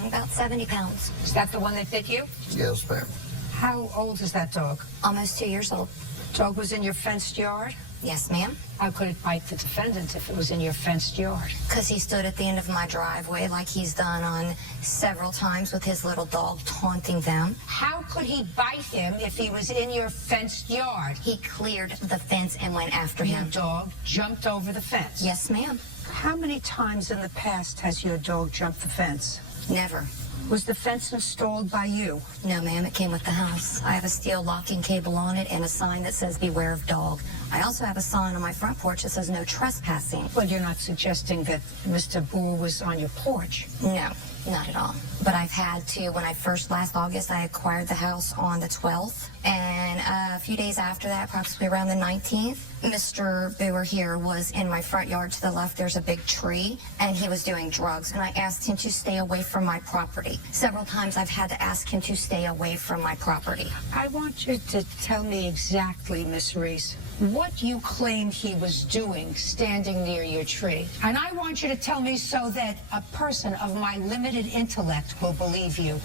About 70 pounds. Is that the one that bit you? Yes, ma'am. How old is that dog? Almost 2 years old. Dog was in your fenced yard? Yes, ma'am. How could it bite the defendant if it was in your fenced yard? Because he stood at the end of my driveway like he's done on several times with his little dog taunting them. How could he bite him if he was in your fenced yard? He cleared the fence and went after him. Your dog jumped over the fence? Yes, ma'am. How many times in the past has your dog jumped the fence? Never. Was the fence installed by you? No, ma'am. It came with the house. I have a steel locking cable on it and a sign that says beware of dog. I also have a sign on my front porch that says no trespassing. Well, you're not suggesting that Mr. Boer was on your porch? No, not at all. But I've had to, when I last August, I acquired the house on the 12th. And a few days after that, approximately around the 19th, Mr. Boer here was in my front yard to the left. There's a big tree, and he was doing drugs. And I asked him to stay away from my property. Several times I've had to ask him to stay away from my property. I want you to tell me exactly, Miss Reese, what you claim he was doing standing near your tree. And I want you to tell me so that a person of my limited intellect will believe you.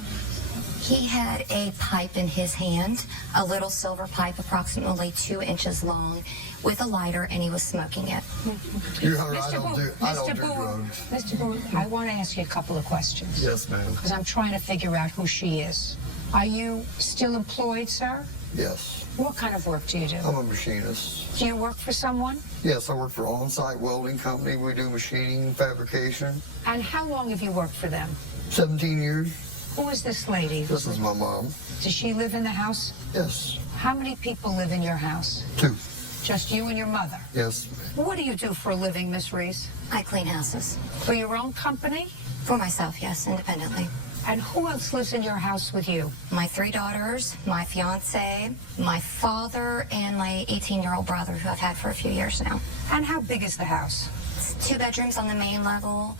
He had a pipe in his hand, a little silver pipe approximately 2 inches long with a lighter, and he was smoking it. You heard I don't do drugs. Mr. Boer, I want to ask you a couple of questions. Yes, ma'am. Because I'm trying to figure out who she is. Are you still employed, sir? Yes. What kind of work do you do? I'm a machinist. Do you work for someone? Yes, I work for On-Site Welding Company. We do machining, fabrication. And how long have you worked for them? 17 years. Who is this lady? This is my mom. Does she live in the house? Yes. How many people live in your house? 2. Just you and your mother? Yes. What do you do for a living, Miss Reese? I clean houses. For your own company? For myself, yes, independently. And who else lives in your house with you? My 3 daughters, my fiance, my father, and my 18-year-old brother, who I've had for a few years now. And how big is the house? It's 2 bedrooms on the main level,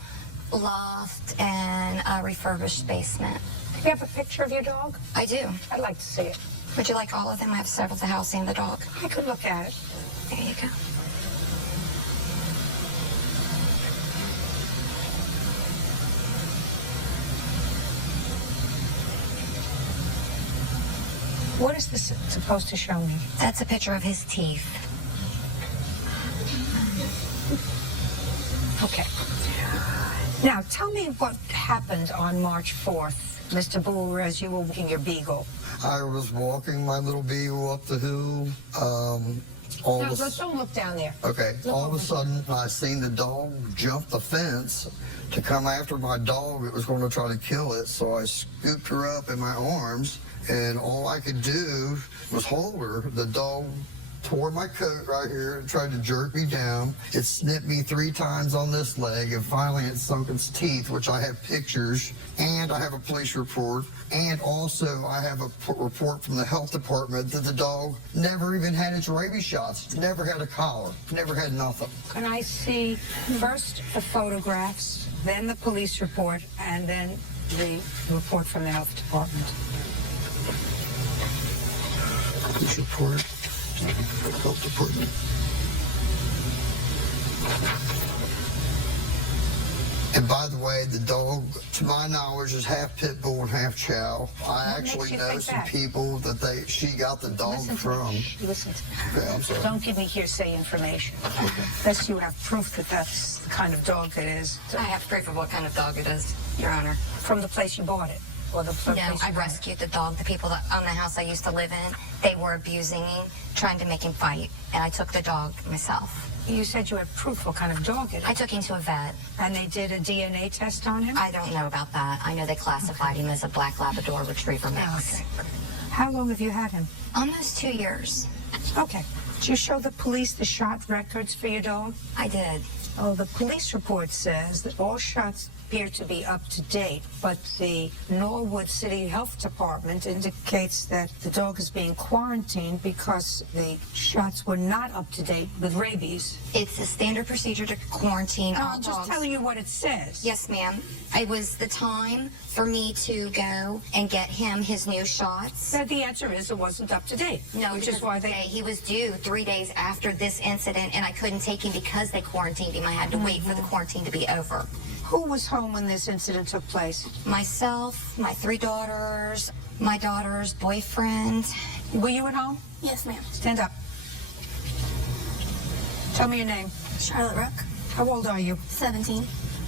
loft, and a refurbished basement. Do you have a picture of your dog? I do. I'd like to see it. Would you like all of them? I have several, the house and the dog. I could look at it. There you go. What is this supposed to show me? That's a picture of his teeth. Okay. Now, tell me what happened on March 4th, Mr. Boer, as you were walking your beagle. I was walking my little beagle up the hill. Don't look down there. Okay. All of a sudden, I seen the dog jump the fence to come after my dog. It was going to try to kill it, so I scooped her up in my arms, and all I could do was hold her. The dog tore my coat right here and tried to jerk me down. It snipped me 3 times on this leg, and finally it sunk its teeth, which I have pictures, and I have a police report, and also I have a report from the health department that the dog never even had its rabies shots, never had a collar, never had nothing. Can I see first the photographs, then the police report, and then the report from the health department? Police report. Health department. And by the way, the dog, to my knowledge, is half pit bull and half chow. I actually know some people that she got the dog from. Listen to me. Okay, I'm sorry. Don't give me hearsay information. Unless you have proof that that's the kind of dog it is. I have proof of what kind of dog it is, Your Honor. From the place you bought it? Or the No, I rescued the dog. The people that own the house I used to live in, they were abusing him, trying to make him fight, and I took the dog myself. You said you had proof what kind of dog it is. I took him to a vet. And they did a DNA test on him? I don't know about that. I know they classified him as a black Labrador Retriever mix. Okay. How long have you had him? Almost 2 years. Okay. Did you show the police the shot records for your dog? I did. Oh, the police report says that all shots appear to be up to date, but the Norwood City Health Department indicates that the dog is being quarantined because the shots were not up to date with rabies. It's a standard procedure to quarantine all I'm dogs. just telling you what it says. Yes, ma'am. It was the time for me to go and get him his new shots. The answer is it wasn't up to date. No, which is why he was due 3 days after this incident, and I couldn't take him because they quarantined him. I had to wait for the quarantine to be over. Who was home when this incident took place? Myself, my 3 daughters, my daughter's boyfriend. Were you at home? Yes, ma'am. Stand up. Tell me your name. Charlotte Rook. How old are you? 17.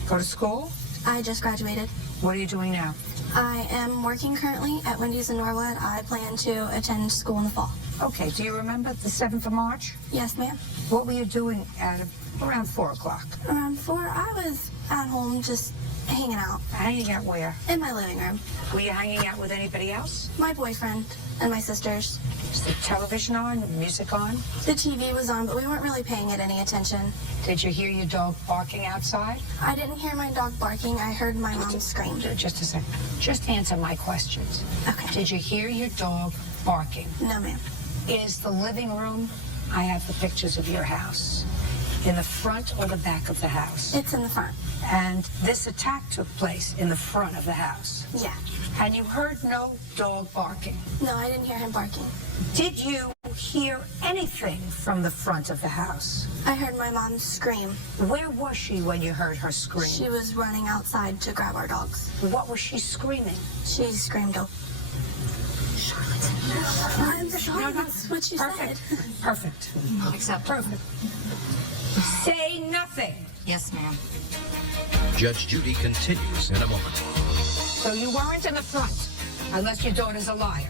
Go to school? I just graduated. What are you doing now? I am working currently at Wendy's in Norwood. I plan to attend school in the fall. Okay, do you remember the 7th of March? Yes, ma'am. What were you doing at around 4 o'clock? Around 4, I was at home just hanging out. Hanging out where? In my living room. Were you hanging out with anybody else? My boyfriend and my sisters. Was the television on? The music on? The TV was on, but we weren't really paying it any attention. Did you hear your dog barking outside? I didn't hear my dog barking. I heard my mom scream. Just a second. Just answer my questions. Okay. Did you hear your dog barking? No, ma'am. Is the living room, I have the pictures of your house, in the front or the back of the house? It's in the front. And this attack took place in the front of the house? Yeah. And you heard no dog barking? No, I didn't hear him barking. Did you hear anything from the front of the house? I heard my mom scream. Where was she when you heard her scream? She was running outside to grab our dogs. What was she screaming? She screamed, "Oh, Charlotte." I'm sorry, that's what she Perfect. said. Perfect. Not acceptable. Perfect. Say nothing. Yes, ma'am. Judge Judy continues in a moment. So you weren't in the front, unless your daughter's a liar.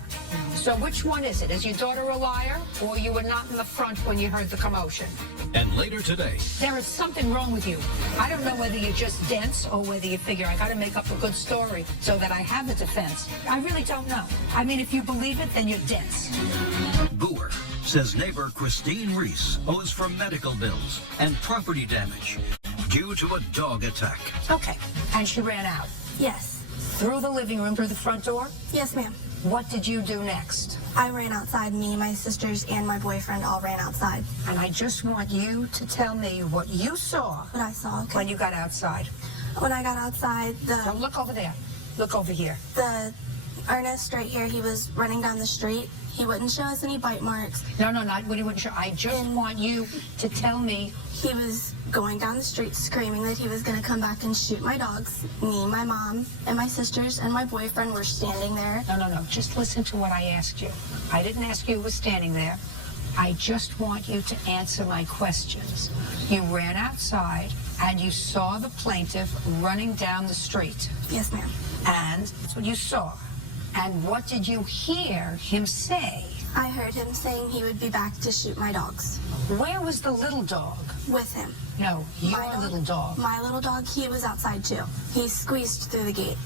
So which one is it? Is your daughter a liar, or you were not in the front when you heard the commotion? And later today, There is something wrong with you. I don't know whether you're just dense or whether you figure I got to make up a good story so that I have a defense. I really don't know. I mean, if you believe it, then you're dense. Boer says neighbor Christine Reese owes for medical bills and property damage due to a dog attack. Okay. And she ran out. Yes. Through the living room, through the front door? Yes, ma'am. What did you do next? I ran outside. Me, my sisters, and my boyfriend all ran outside. And I just want you to tell me what you saw What I saw, okay. when you got outside. When I got outside, Now look over there. Look over here. the Ernest right here, he was running down the street. He wouldn't show us any bite marks. No, not what he wouldn't show. I just want you to tell me. He was going down the street screaming that he was going to come back and shoot my dogs. Me, my mom, and my sisters and my boyfriend were standing there. No. Just listen to what I asked you. I didn't ask you who was standing there. I just want you to answer my questions. You ran outside and you saw the plaintiff running down the street. Yes, ma'am. And that's what you saw. And what did you hear him say? I heard him saying he would be back to shoot my dogs. Where was the little dog? With him. No, your little dog. My little dog, he was outside too. He squeezed through the gate.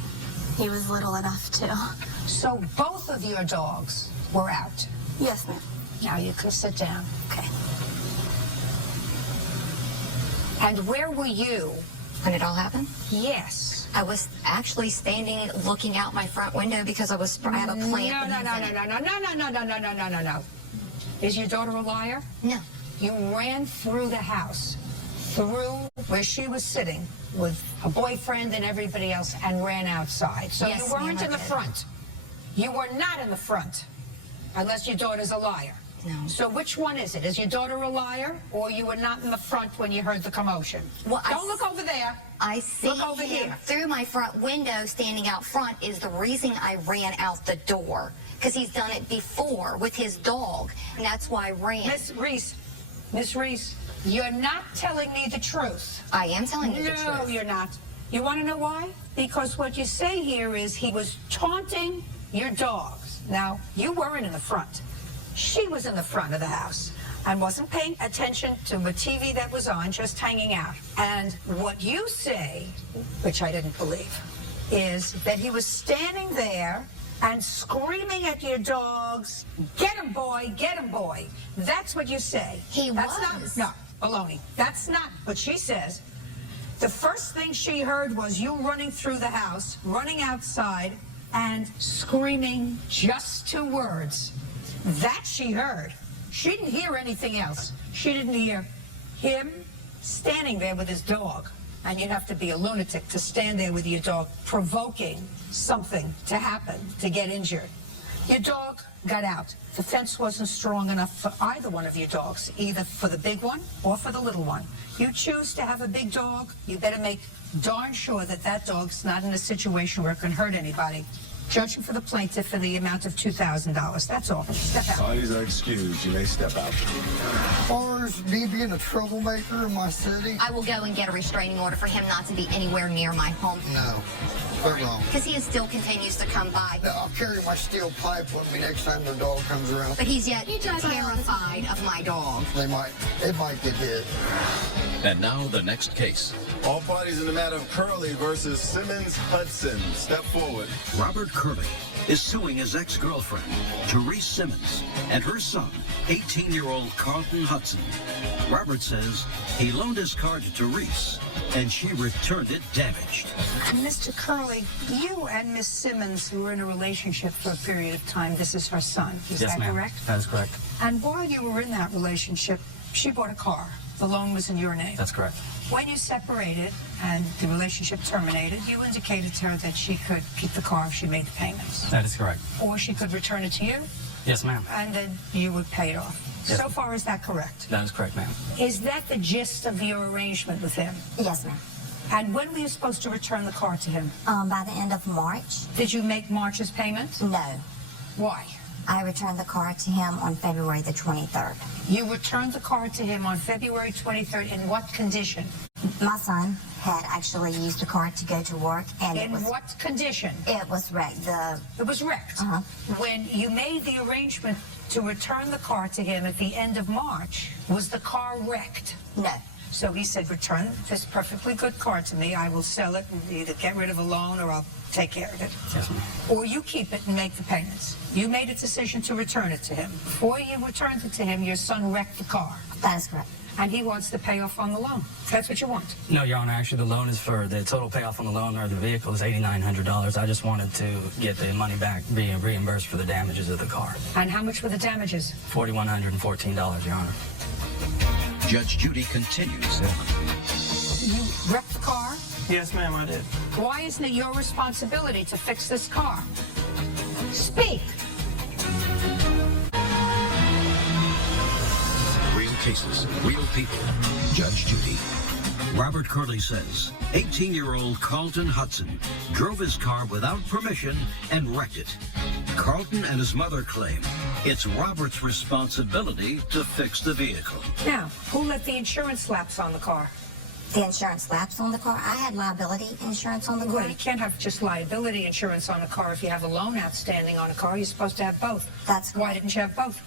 He was little enough too. So both of your dogs were out. Yes, ma'am. Now you can sit down. Okay. And where were you? When it all happened? Yes. I was actually standing looking out my front window because I had a plant. No. Is your daughter a liar? No. You ran through the house, through where she was sitting with a boyfriend and everybody else, and ran outside. So Yes, you weren't ma'am, I in the did. front. You were not in the front, unless your daughter's a liar. No. So which one is it? Is your daughter a liar, or you were not in the front when you heard the commotion? Well, Don't look over there. I see Look over him here. through my front window standing out front is the reason I ran out the door. Because he's done it before with his dog, and that's why I ran. Miss Reese, you're not telling me the truth. I am telling you the truth. No, you're not. You want to know why? Because what you say here is he was taunting your dogs. Now, you weren't in the front. She was in the front of the house and wasn't paying attention to the TV that was on, just hanging out. And what you say, which I didn't believe, is that he was standing there and screaming at your dogs, "Get him, boy, get him, boy." That's what you say. Was. No, baloney. That's not what she says. The first thing she heard was you running through the house, running outside, and screaming just 2 words. That she heard. She didn't hear anything else. She didn't hear him standing there with his dog. And you'd have to be a lunatic to stand there with your dog, provoking something to happen, to get injured. Your dog got out. The fence wasn't strong enough for either one of your dogs, either for the big one or for the little one. You choose to have a big dog, you better make darn sure that that dog's not in a situation where it can hurt anybody. Judging for the plaintiff for the amount of $2,000. That's all. Step out. Parties are excused. You may step out. As far as me being a troublemaker in my city, I will go and get a restraining order for him not to be anywhere near my home. no. They're wrong. Because he still continues to come by. I'll carry my steel pipe with me next time the dog comes around. But he's yet terrified of my dog. It might get hit. And now the next case. All parties in the matter of Curley versus Simmons Hudson. Step forward. Robert Curley is suing his ex-girlfriend, Therese Simmons, and her son, 18-year-old Carlton Hudson. Robert says he loaned his car to Therese, and she returned it damaged. Mr. Curley, you and Miss Simmons were in a relationship for a period of time. This is her son. Is Yes, that ma'am. correct? That is correct. And while you were in that relationship, she bought a car. The loan was in your name. That's correct. When you separated and the relationship terminated, you indicated to her that she could keep the car if she made the payments. That is correct. Or she could return it to you, Yes, ma'am. and then you would pay it off. Yes. So far, is that correct? That is correct, ma'am. Is that the gist of your arrangement with him? Yes, ma'am. And when were you supposed to return the car to him? By the end of March. Did you make March's payment? No. Why? I returned the car to him on February the 23rd. You returned the car to him on February 23rd. In what condition? My son had actually used the car to go to work, and In what condition? It was wrecked. It was wrecked. Uh-huh. When you made the arrangement to return the car to him at the end of March, was the car wrecked? No. So he said, return this perfectly good car to me. I will sell it and either get rid of a loan or I'll take care of it. Yes, ma'am. Or you keep it and make the payments. You made a decision to return it to him. Before you returned it to him, your son wrecked the car. That is correct. And he wants to pay off on the loan. That's what you want. No, Your Honor, actually the loan is for the total payoff on the loan or the vehicle is $8,900. I just wanted to get the money back, being reimbursed for the damages of the car. And how much were the damages? $4,114, Your Honor. Judge Judy continues. You wrecked the car? Yes, ma'am, I did. Why isn't it your responsibility to fix this car? Speak. Real cases, real people. Judge Judy. Robert Curley says 18-year-old Carlton Hudson drove his car without permission and wrecked it. Carlton and his mother claim it's Robert's responsibility to fix the vehicle. Now, who let the insurance lapse on the car? The insurance lapsed on the car. I had liability insurance on the car. Well, you can't have just liability insurance on a car if you have a loan outstanding on a car. You're supposed to have both. That's Why didn't you have both?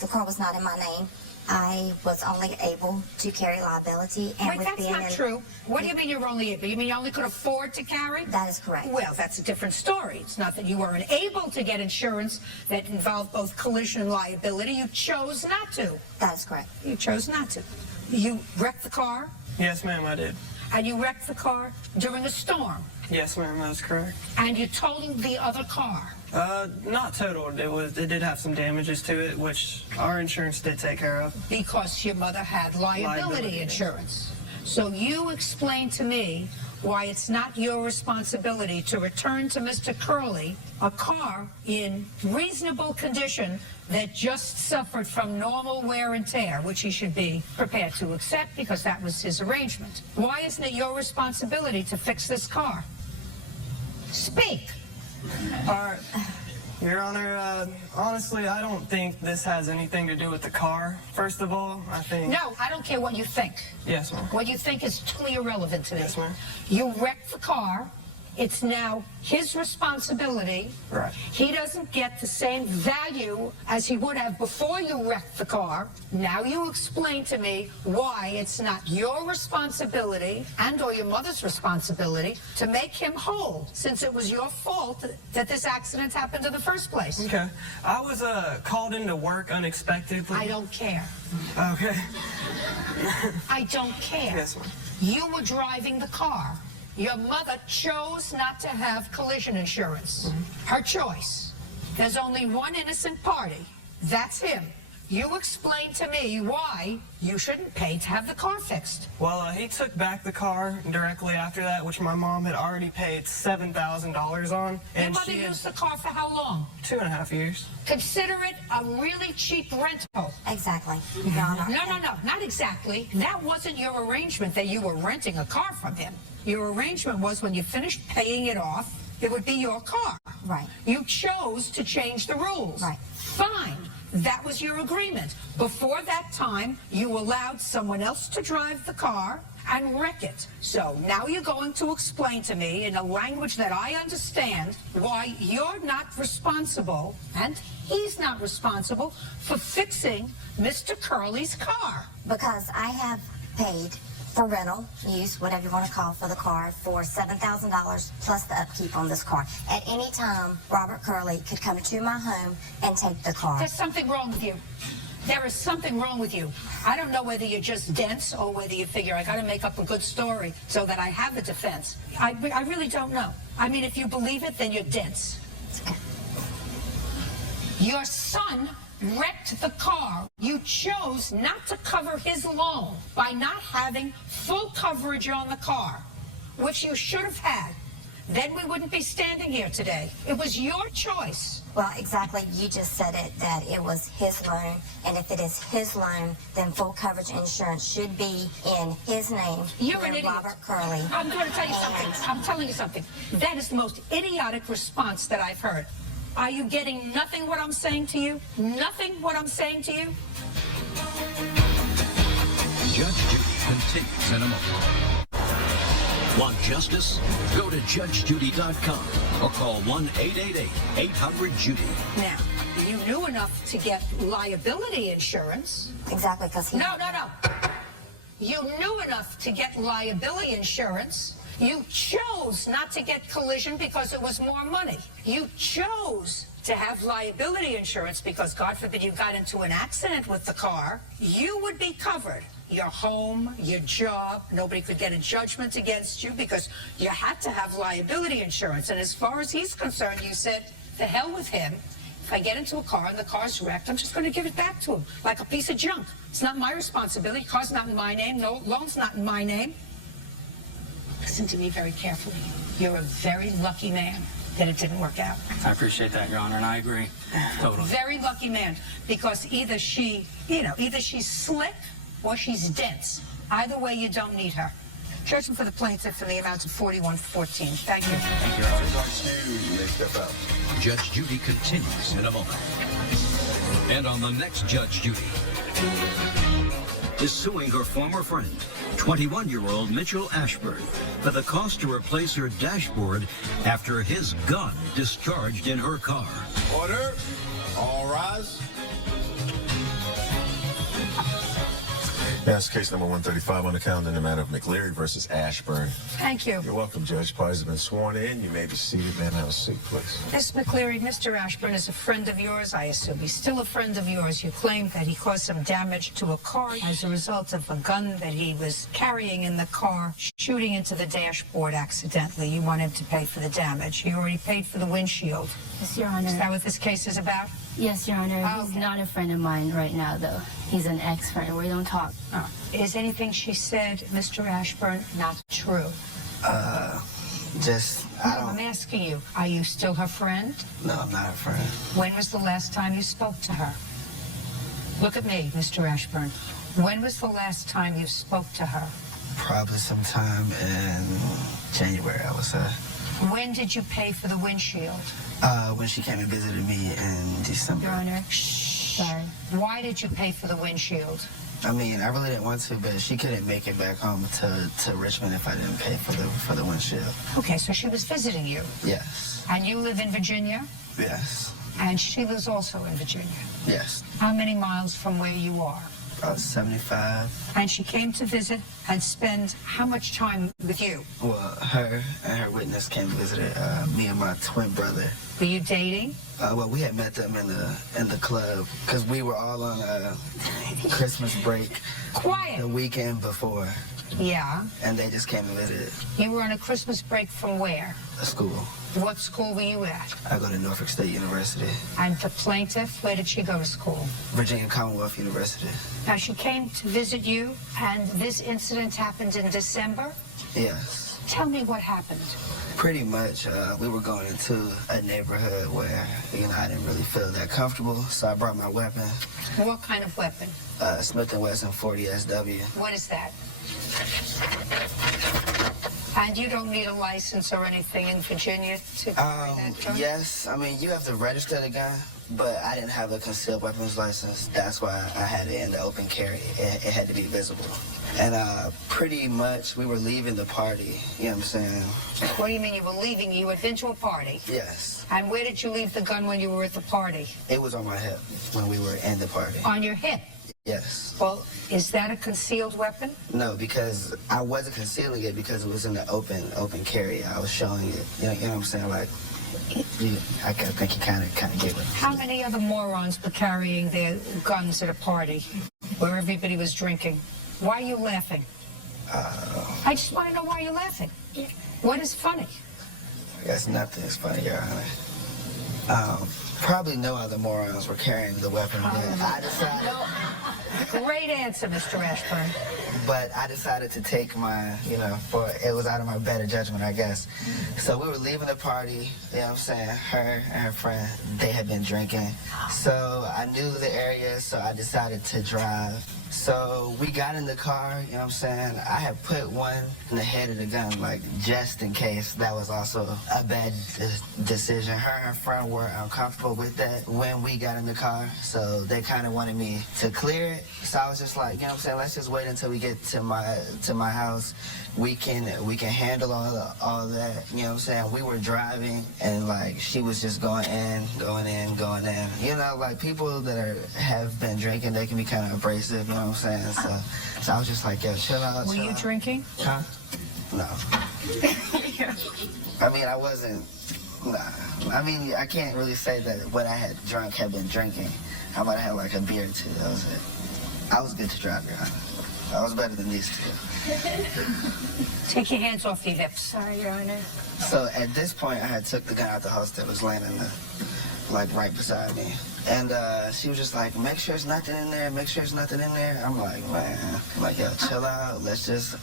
The car was not in my name. I was only able to carry liability. And Wait, with that's being not true. What do you mean you're only able? You mean you only could afford to carry? That is correct. Well, that's a different story. It's not that you weren't able to get insurance that involved both collision and liability. You chose not to. That is correct. You chose not to. You wrecked the car, Yes, ma'am, I did. and you wrecked the car during a storm, Yes, ma'am, that's correct. and you totaled the other car. Not totaled. It did have some damages to it, which our insurance did take care of. Because your mother had liability Liability. insurance. So you explain to me why it's not your responsibility to return to Mr. Curley a car in reasonable condition that just suffered from normal wear and tear, which he should be prepared to accept because that was his arrangement. Why isn't it your responsibility to fix this car? Speak. Your Honor, honestly, I don't think this has anything to do with the car. First of all, I think... No, I don't care what you think. Yes, ma'am. What you think is totally irrelevant to me. Yes, ma'am. You wrecked the car. It's now his responsibility. Right. He doesn't get the same value as he would have before you wrecked the car. Now you explain to me why it's not your responsibility and or your mother's responsibility to make him whole, since it was your fault that this accident happened in the first place. Okay. I was called into work unexpectedly. I don't care. Okay. I don't care. Yes, ma'am. You were driving the car. Your mother chose not to have collision insurance. Her choice. There's only one innocent party. That's him. You explain to me why you shouldn't pay to have the car fixed. Well, he took back the car directly after that, which my mom had already paid $7,000 on. And mother used the car for how long? 2.5 years. Consider it a really cheap rental. Exactly. No, not exactly. That wasn't your arrangement that you were renting a car from him. Your arrangement was when you finished paying it off, it would be your car. Right. You chose to change the rules. Right. Fine. That was your agreement. Before that time, you allowed someone else to drive the car and wreck it. So now you're going to explain to me in a language that I understand why you're not responsible and he's not responsible for fixing Mr. Curley's car. Because I have paid for rental, use, whatever you want to call for the car, for $7,000 plus the upkeep on this car. At any time, Robert Curley could come to my home and take the car. There's something wrong with you. There is something wrong with you. I don't know whether you're just dense or whether you figure I got to make up a good story so that I have a defense. I really don't know. I mean, if you believe it, then you're dense. Your son wrecked the car. You chose not to cover his loan by not having full coverage on the car, which you should have had. Then we wouldn't be standing here today. It was your choice. Well, exactly. You just said it, that it was his loan, and if it is his loan, then full coverage insurance should be in his name. You're an idiot. Robert Curley. I'm going to tell you something. I'm telling you something. That is the most idiotic response that I've heard. Are you getting nothing what I'm saying to you? Nothing what I'm saying to you? Judge Judy continues in a moment. Want justice? Go to JudgeJudy.com or call 1-888-800-JUDY. Now, you knew enough to get liability insurance. Exactly, because he... No. You knew enough to get liability insurance. You chose not to get collision because it was more money. You chose to have liability insurance because, God forbid, you got into an accident with the car. You would be covered. Your home, your job, nobody could get a judgment against you because you had to have liability insurance. And as far as he's concerned, you said, the hell with him. If I get into a car and the car's wrecked, I'm just going to give it back to him like a piece of junk. It's not my responsibility. The car's not in my name. No, loan's not in my name. Listen to me very carefully. You're a very lucky man that it didn't work out. I appreciate that, Your Honor, and I agree. Totally. Very lucky man, because either she's slick or she's dense. Either way, you don't need her. Judgment for the plaintiff in the amount of $41.14. Thank you. Thank you, Your Honor. Judge Judy, you may step out. Judge Judy continues in a moment. And on the next Judge Judy is suing her former friend, 21-year-old Mitchell Ashburn, for the cost to replace her dashboard after his gun discharged in her car. Order. All rise. That's case number 135 on the calendar in the matter of McLeary versus Ashburn. Thank you. You're welcome, Judge. Parties have been sworn in. You may be seated. Ma'am, have a seat, please. Miss McLeary, Mr. Ashburn is a friend of yours, I assume. He's still a friend of yours. You claim that he caused some damage to a car as a result of a gun that he was carrying in the car, shooting into the dashboard accidentally. You want him to pay for the damage. You already paid for the windshield. Yes, Your Honor. Is that what this case is about? Yes, Your Honor. Oh, He's okay. not a friend of mine right now, though. He's an ex-friend. We don't talk. Oh. Is anything she said, Mr. Ashburn, not true? I'm asking you, are you still her friend? No, I'm not her friend. When was the last time you spoke to her? Look at me, Mr. Ashburn. When was the last time you spoke to her? Probably sometime in January, I would say. When did you pay for the windshield? When she came and visited me in December. Your Honor. Sorry. Why did you pay for the windshield? I mean, I really didn't want to, but she couldn't make it back home to Richmond if I didn't pay for the windshield. Okay, so she was visiting you. Yes. And you live in Virginia? Yes. And she lives also in Virginia. Yes. How many miles from where you are? About 75. And she came to visit and spend how much time with you? Well, her and her witness came to visit me and my twin brother. Were you dating? Well, we had met them in the club because we were all on Christmas break. Quiet. The weekend before. Yeah. And they just came to visit. You were on a Christmas break from where? A school. What school were you at? I go to Norfolk State University. And the plaintiff, where did she go to school? Virginia Commonwealth University. Now, she came to visit you, and this incident happened in December? Yes. Tell me what happened. Pretty much, we were going into a neighborhood where, I didn't really feel that comfortable, so I brought my weapon. What kind of weapon? Smith & Wesson 40 SW. What is that? And you don't need a license or anything in Virginia to carry that gun? Yes, I mean, you have to register the gun, but I didn't have a concealed weapons license. That's why I had it in the open carry. It had to be visible. And pretty much, we were leaving the party, you know what I'm saying? What do you mean you were leaving? You had been to a party? Yes. And where did you leave the gun when you were at the party? It was on my hip when we were in the party. On your hip? Yes. Well, is that a concealed weapon? No, because I wasn't concealing it because it was in the open carry. I was showing it. You know what I'm saying? Like, I think you kind of get it. How many other morons were carrying their guns at a party where everybody was drinking? Why are you laughing? I just want to know why you're laughing. What is funny? I guess nothing is funny, Your Honor. Probably no other morons were carrying the weapon. But I decided. Great answer, Mr. Ashburn. But I decided to take my, it was out of my better judgment, I guess. So we were leaving the party, you know what I'm saying? Her and her friend, they had been drinking. So I knew the area, so I decided to drive. So we got in the car, you know what I'm saying? I had put one in the head of the gun, like, just in case. That was also a bad decision. Her and her friend were uncomfortable with that when we got in the car, so they kind of wanted me to clear it. So I was just like, you know what I'm saying, let's just wait until we get to my house. We can handle all that, you know what I'm saying? We were driving, and, like, she was just going in. You know, like, people that have been drinking, they can be kind of abrasive, you know what I'm saying? So I was just like, yo, chill out. Were you drinking? Huh? No. I mean, I wasn't, nah. I mean, I can't really say that what I had drunk had been drinking. I might have had like a beer or two, that was it. I was good to drive, Your Honor. I was better than these two. Take your hands off your hips. Sorry, Your Honor. So at this point, I had took the gun out the holster that was laying in the, like, right beside me. And she was just like, make sure there's nothing in there, make sure there's nothing in there. I'm like, man, I'm like, yo, chill out, let's just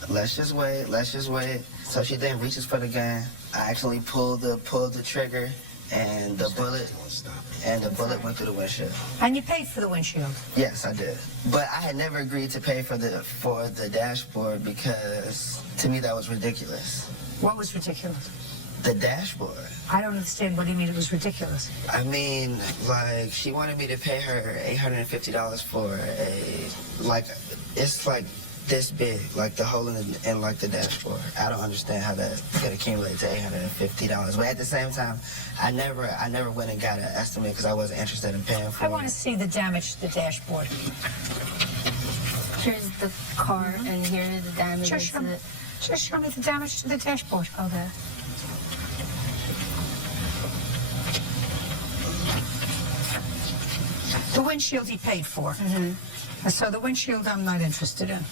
wait. So she then reaches for the gun. I actually pulled the trigger, and the bullet went through the windshield. And you paid for the windshield? Yes, I did. But I had never agreed to pay for the dashboard because to me that was ridiculous. What was ridiculous? The dashboard. I don't understand. What do you mean it was ridiculous? I mean, like, she wanted me to pay her $850 for it's like this big, like the hole in like the dashboard. I don't understand how that could accumulate to $850. But at the same time, I never went and got an estimate because I wasn't interested in paying for it. I want to see the damage to the dashboard. Here's the car, and here are the damages. Just show me the damage to the dashboard. Okay. The windshield he paid for. Mm-hmm. So the windshield I'm not interested in.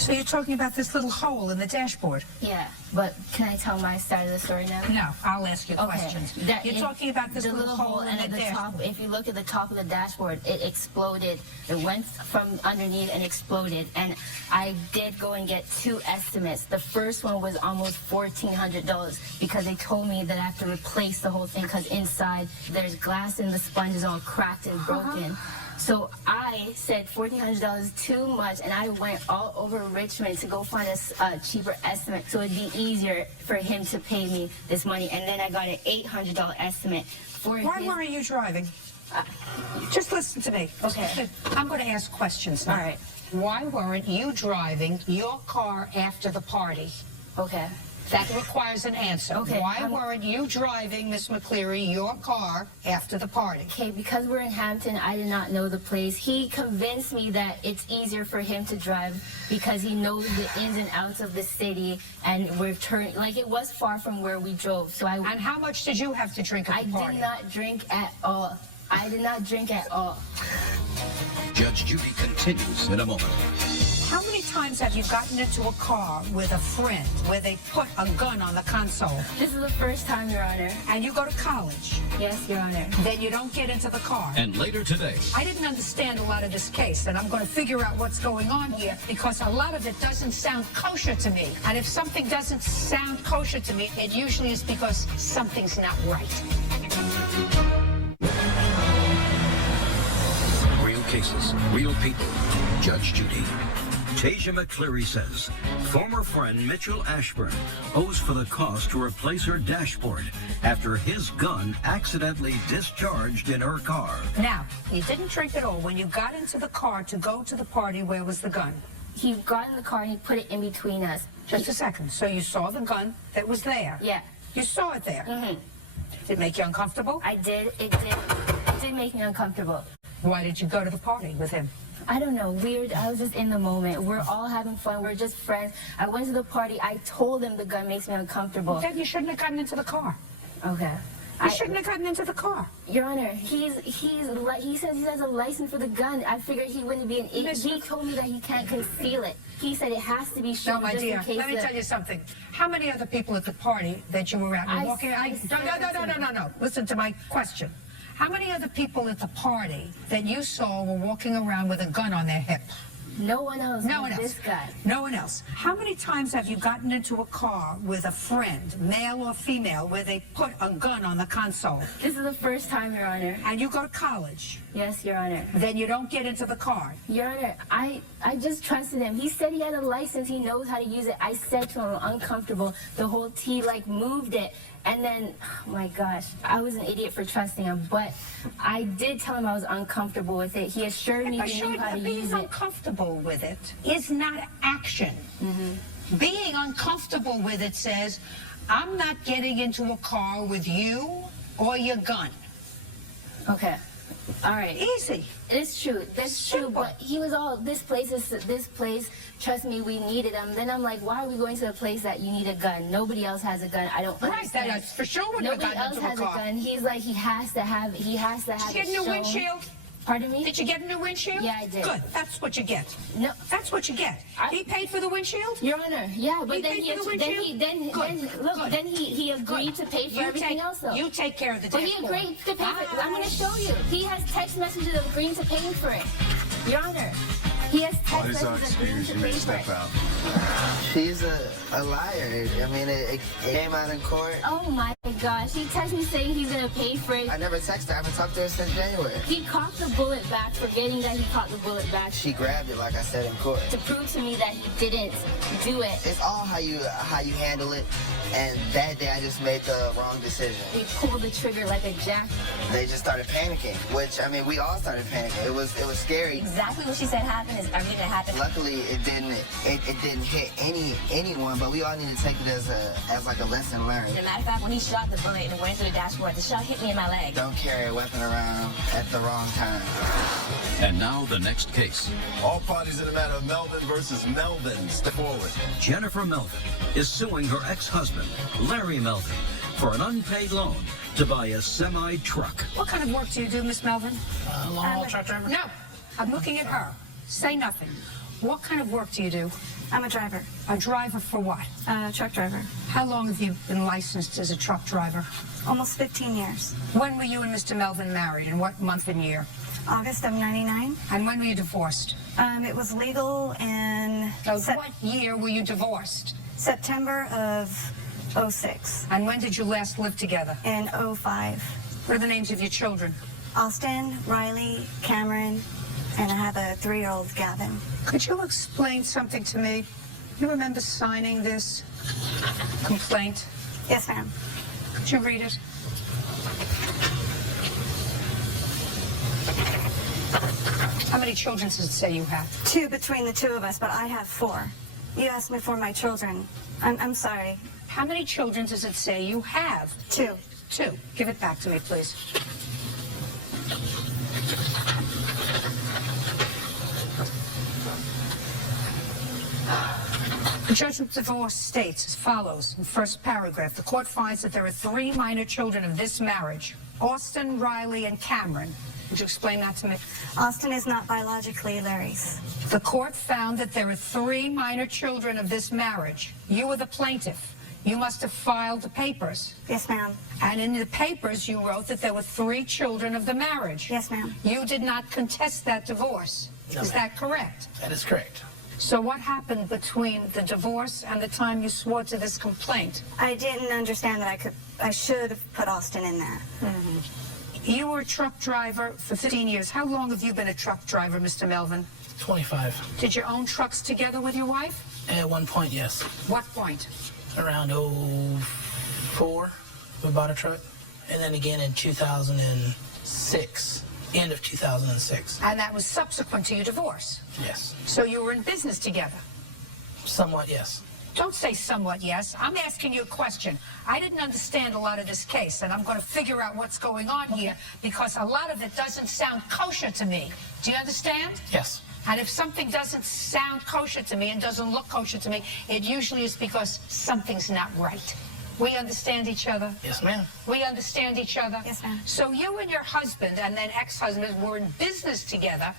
So you're talking about this little hole in the dashboard? Yeah, but can I tell my side of the story now? No, I'll ask you questions. You're talking about this the little hole in and at the the top. dashboard. If you look at the top of the dashboard, it exploded. It went from underneath and exploded. And I did go and get 2 estimates. The first one was almost $1,400 because they told me that I have to replace the whole thing because inside there's glass and the sponge is all cracked and broken. So I said $1,400 too much, and I went all over Richmond to go find a cheaper estimate so it'd be easier for him to pay me this money. And then I got an $800 estimate for his... Why weren't you driving? Just listen to me. Okay. I'm going to ask questions now. All right. Why weren't you driving your car after the party? Okay. That requires an answer. Okay. Why weren't you driving, Miss McCleary, your car after the party? Okay, because we're in Hampton, I did not know the place. He convinced me that it's easier for him to drive because he knows the ins and outs of the city, and we're turning, like, it was far from where we drove. So And how much did you have to drink at the party? I did not drink at all. I did not drink at all. Judge Judy continues in a moment. How many times have you gotten into a car with a friend where they put a gun on the console? This is the first time, Your Honor. And you go to college? Yes, Your Honor. Then you don't get into the car? And later today. I didn't understand a lot of this case, and I'm going to figure out what's going on here because a lot of it doesn't sound kosher to me. And if something doesn't sound kosher to me, it usually is because something's not right. Real cases, real people. Judge Judy. Tasia McCleary says former friend Mitchell Ashburn owes for the cost to replace her dashboard after his gun accidentally discharged in her car. Now, you didn't drink at all. When you got into the car to go to the party, where was the gun? He got in the car and he put it in between us. Just a second. So you saw the gun that was there? Yeah. You saw it there? Mm-hmm. Did it make you uncomfortable? I did. It did make me uncomfortable. Why did you go to the party with him? I don't know, weird. I was just in the moment. We're all having fun. We're just friends. I went to the party. I told him the gun makes me uncomfortable. Then you shouldn't have gotten into the car. Okay. You shouldn't have gotten into the car. Your Honor, he says he has a license for the gun. I figured he wouldn't be an idiot. He told me that he can't conceal it. He said it has to be shown. No, my just dear, in case let me tell you something. How many other people at the party that you were at were walking? No. Listen to my question. How many other people at the party that you saw were walking around with a gun on their hip? No one else. No one else. This guy. No one else. How many times have you gotten into a car with a friend, male or female, where they put a gun on the console? This is the first time, Your Honor. And you go to college? Yes, Your Honor. Then you don't get into the car? Your Honor, I just trusted him. He said he had a license. He knows how to use it. I said to him, I'm uncomfortable. The whole T, like, moved it. And then, oh my gosh, I was an idiot for trusting him, but I did tell him I was uncomfortable with it. He assured me he knew how to use it. Being uncomfortable with it is not action. Mm-hmm. Being uncomfortable with it says, I'm not getting into a car with you or your gun. Okay. All right. Easy. It's true. That's true. But he was all, this place. Trust me, we needed him. Then I'm like, why are we going to a place that you need a gun? Nobody else has a gun. I don't understand. Right. That for sure wouldn't have gotten into a car. Nobody else has a gun. He's like, he has to have Did you get a new windshield? Pardon me? Did you get a new windshield? Yeah, I did. Good. That's what you get. No. That's what you get. He paid for the windshield? Your Honor, yeah, but then he agreed to pay for everything else, though. You take care of the But dashboard. he agreed to pay for it. I'm going to show you. He has text messages of agreeing to pay for it. Your Honor, he has text messages agreeing to pay for it. She's a liar. I mean, it came out in court. Oh my gosh, he texted me saying he's gonna pay for it. I never texted her. I haven't talked to her since January. He caught the bullet back, forgetting that he caught the bullet back. She grabbed it, like I said in court. To prove to me that he didn't do it. It's all how you handle it. And that day, I just made the wrong decision. He pulled the trigger like a jack. They just started panicking, which, I mean, we all started panicking. It was scary. Exactly what she said happened is everything that happened. Luckily, it didn't hit anyone, but we all need to take it as like a lesson learned. As a matter of fact, when he shot the bullet and it went into the dashboard, the shot hit me in my leg. Don't carry a weapon around at the wrong time. And now the next case. All parties in the matter of Melvin versus Melvin. Step forward. Jennifer Melvin is suing her ex-husband, Larry Melvin, for an unpaid loan to buy a semi-truck. What kind of work do you do, Miss Melvin? Long-haul truck driver? No, I'm looking at her. Say nothing. What kind of work do you do? I'm a driver. A driver for what? Truck driver. How long have you been licensed as a truck driver? Almost 15 years. When were you and Mr. Melvin married, and what month and year? August of 99. And when were you divorced? It was legal in... what year were you divorced? September of 06. And when did you last live together? In 05. What are the names of your children? Austin, Riley, Cameron, and I have a 3-year-old, Gavin. Could you explain something to me? You remember signing this complaint? Yes, ma'am. Could you read it? How many children does it say you have? 2 between the 2 of us, but I have 4. You asked me for my children. I'm sorry. How many children does it say you have? 2. 2. Give it back to me, please. The judgment of divorce states as follows in first paragraph. The court finds that there are 3 minor children of this marriage, Austin, Riley, and Cameron. Would you explain that to me? Austin is not biologically Larry's. The court found that there are 3 minor children of this marriage. You were the plaintiff. You must have filed the papers. Yes, ma'am. And in the papers, you wrote that there were 3 children of the marriage. Yes, ma'am. You did not contest that divorce. No, is that correct? That is correct. So what happened between the divorce and the time you swore to this complaint? I didn't understand that I should have put Austin in there. You were a truck driver for 15 years. How long have you been a truck driver, Mr. Melvin? 25. Did you own trucks together with your wife? At one point, yes. What point? Around 04, we bought a truck. And then again in 2006, end of 2006. And that was subsequent to your divorce? Yes. So you were in business together? Somewhat, yes. Don't say somewhat yes. I'm asking you a question. I didn't understand a lot of this case, and I'm going to figure out what's going on here because a lot of it doesn't sound kosher to me. Do you understand? Yes. And if something doesn't sound kosher to me and doesn't look kosher to me, it usually is because something's not right. We understand each other? Yes, ma'am. We understand each other? Yes, ma'am. So you and your husband and then ex-husband were in business together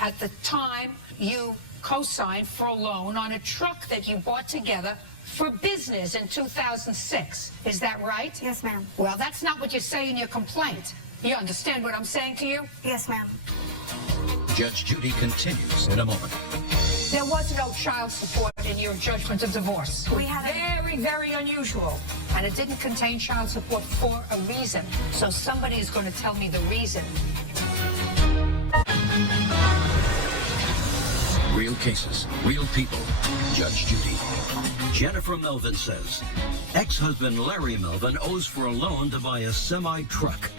at the time you co-signed for a loan on a truck that you bought together for business in 2006. Is that right? Yes, ma'am. Well, that's not what you say in your complaint. You understand what I'm saying to you? Yes, ma'am. Judge Judy continues in a moment. There was no child support in your judgment of divorce. We had very, very unusual. And it didn't contain child support for a reason. So somebody is going to tell me the reason. Real cases, real people. Judge Judy. Jennifer Melvin says, ex-husband Larry Melvin owes for a loan to buy a semi-truck.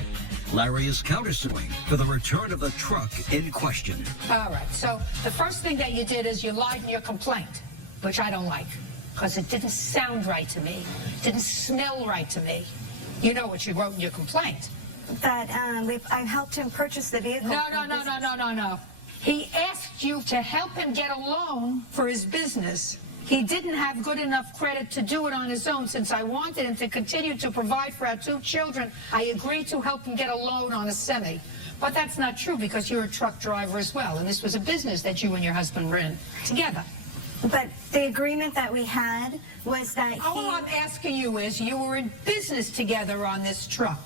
Larry is countersuing for the return of the truck in question. All right, so the first thing that you did is you lied in your complaint, which I don't like, because it didn't sound right to me. It didn't smell right to me. You know what you wrote in your complaint. That I helped him purchase the vehicle. No. He asked you to help him get a loan for his business. He didn't have good enough credit to do it on his own. Since I wanted him to continue to provide for our 2 children, I agreed to help him get a loan on a semi. But that's not true because you're a truck driver as well, and this was a business that you and your husband were in together. But the agreement that we had was that All I'm asking you is you were in business together on this truck.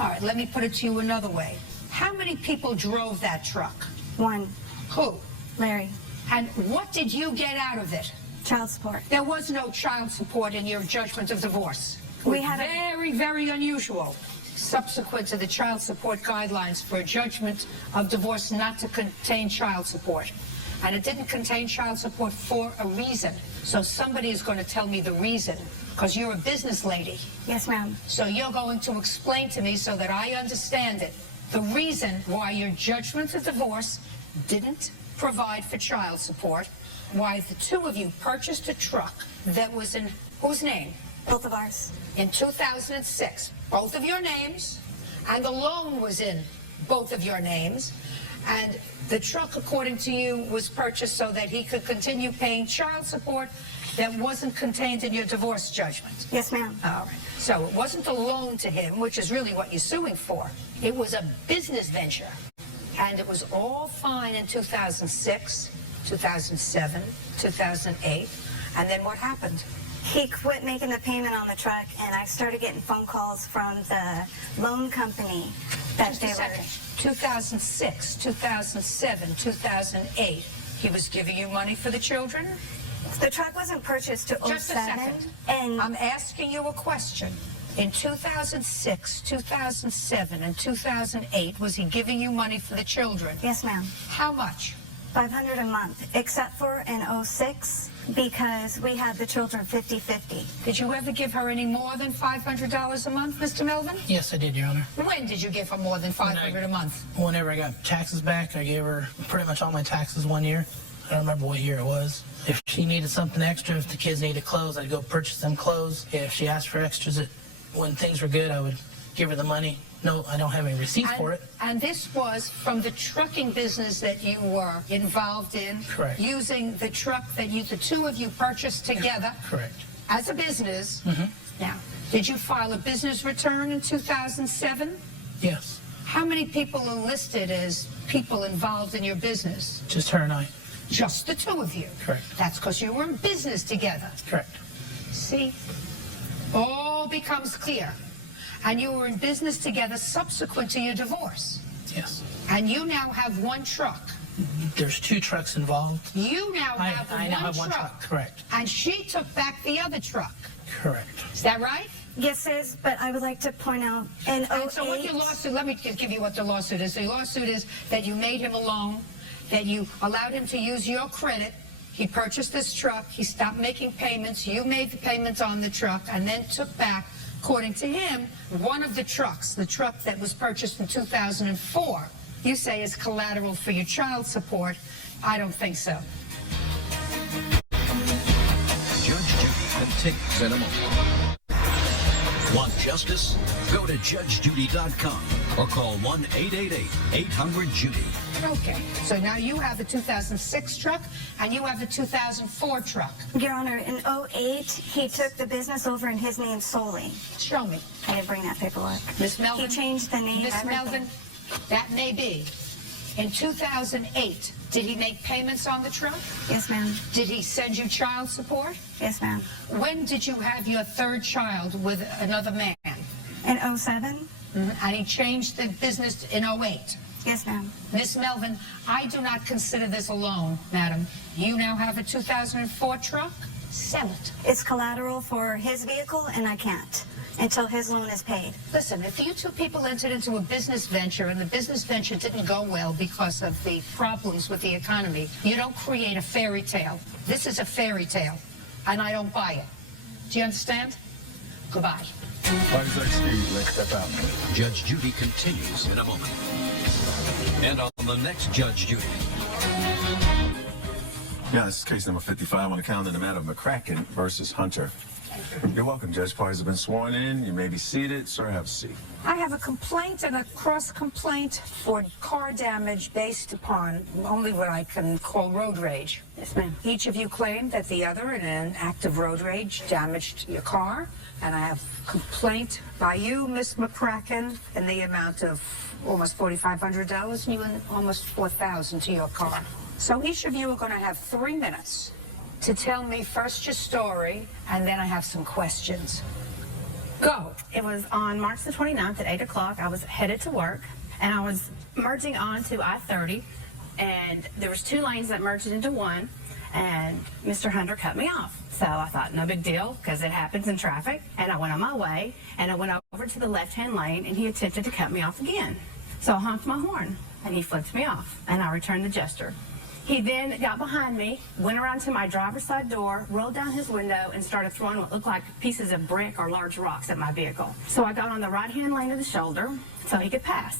All right, let me put it to you another way. How many people drove that truck? 1. Who? Larry. And what did you get out of it? Child support. There was no child support in your judgment of divorce. We had very, very unusual. Subsequent to the child support guidelines for a judgment of divorce not to contain child support. And it didn't contain child support for a reason. So somebody is going to tell me the reason, because you're a business lady. Yes, ma'am. So you're going to explain to me so that I understand it, the reason why your judgment of divorce didn't provide for child support, why the 2 of you purchased a truck that was in whose name? Both of ours. In 2006. Both of your names, and the loan was in both of your names, and the truck, according to you, was purchased so that he could continue paying child support that wasn't contained in your divorce judgment. Yes, ma'am. All right. So it wasn't a loan to him, which is really what you're suing for. It was a business venture. And it was all fine in 2006 2007, 2008, and then what happened? He quit making the payment on the truck, and I started getting phone calls from the loan company that Just a second. 2006, 2007, 2008, he was giving you money for the children? The truck wasn't purchased till 07. Just a second. And I'm asking you a question. In 2006, 2007, and 2008, was he giving you money for the children? Yes, ma'am. How much? $500 a month, except for in 06, because we had the children 50-50. Did you ever give her any more than $500 a month, Mr. Melvin? Yes, I did, Your Honor. When did you give her more than $500 a month? Whenever I got taxes back, I gave her pretty much all my taxes one year. I don't remember what year it was. If she needed something extra, if the kids needed clothes, I'd go purchase them clothes. If she asked for extras, when things were good, I would give her the money. No, I don't have any receipts for it. And this was from the trucking business that you were involved in? Correct. Using the truck that the two of you purchased together? Correct. As a business? Mm-hmm. Now, did you file a business return in 2007? Yes. How many people are listed as people involved in your business? Just her and I. Just the two of you? Correct. That's because you were in business together? Correct. See? All becomes clear. And you were in business together subsequent to your divorce? Yes. And you now have one truck? There's two trucks involved. You now have I now have one truck. Correct. And she took back the other truck? Correct. Is that right? Yes, it is, but I would like to point out in 08... And so what your lawsuit, let me give you what the lawsuit is. The lawsuit is that you made him a loan, that you allowed him to use your credit. He purchased this truck. He stopped making payments. You made the payments on the truck and then took back, according to him, one of the trucks, the truck that was purchased in 2004. You say is collateral for your child support. I don't think so. Judge Judy continues in a moment. Want justice? Go to JudgeJudy.com or call 1-888-800-JUDY. Okay, so now you have the 2006 truck and you have the 2004 truck. Your Honor, in 08, he took the business over in his name solely. Show me. I didn't bring that paperwork. Miss Melvin? He changed the name. Miss Melvin, that may be. In 2008, did he make payments on the truck? Yes, ma'am. Did he send you child support? Yes, ma'am. When did you have your third child with another man? In 07? And he changed the business in 08? Yes, ma'am. Miss Melvin, I do not consider this a loan, madam. You now have a 2004 truck? Sell it. It's collateral for his vehicle, and I can't until his loan is paid. Listen, if you two people entered into a business venture and the business venture didn't go well because of the problems with the economy, you don't create a fairy tale. This is a fairy tale, and I don't buy it. Do you understand? Goodbye. Party's like speed. Let's step out. Judge Judy continues in a moment. And on the next Judge Judy. Yeah, this is case number 55 on the calendar, the matter of McCracken versus Hunter. You're welcome, Judge. Parties have been sworn in. You may be seated. Sir, have a seat. I have a complaint and a cross-complaint for car damage based upon only what I can call road rage. Yes, ma'am. Each of you claimed that the other, in an act of road rage, damaged your car. And I have complaint by you, Miss McCracken, in the amount of almost $4,500, and you in almost $4,000 to your car. So each of you are going to have 3 minutes to tell me first your story, and then I have some questions. Go. It was on March the 29th at 8 o'clock. I was headed to work, and I was merging onto I-30, and there was 2 lanes that merged into one, and Mr. Hunter cut me off. So I thought, no big deal, because it happens in traffic, and I went on my way, and I went over to the left-hand lane, and he attempted to cut me off again. So I honked my horn, and he flipped me off, and I returned the gesture. He then got behind me, went around to my driver's side door, rolled down his window, and started throwing what looked like pieces of brick or large rocks at my vehicle. So I got on the right-hand lane of the shoulder so he could pass.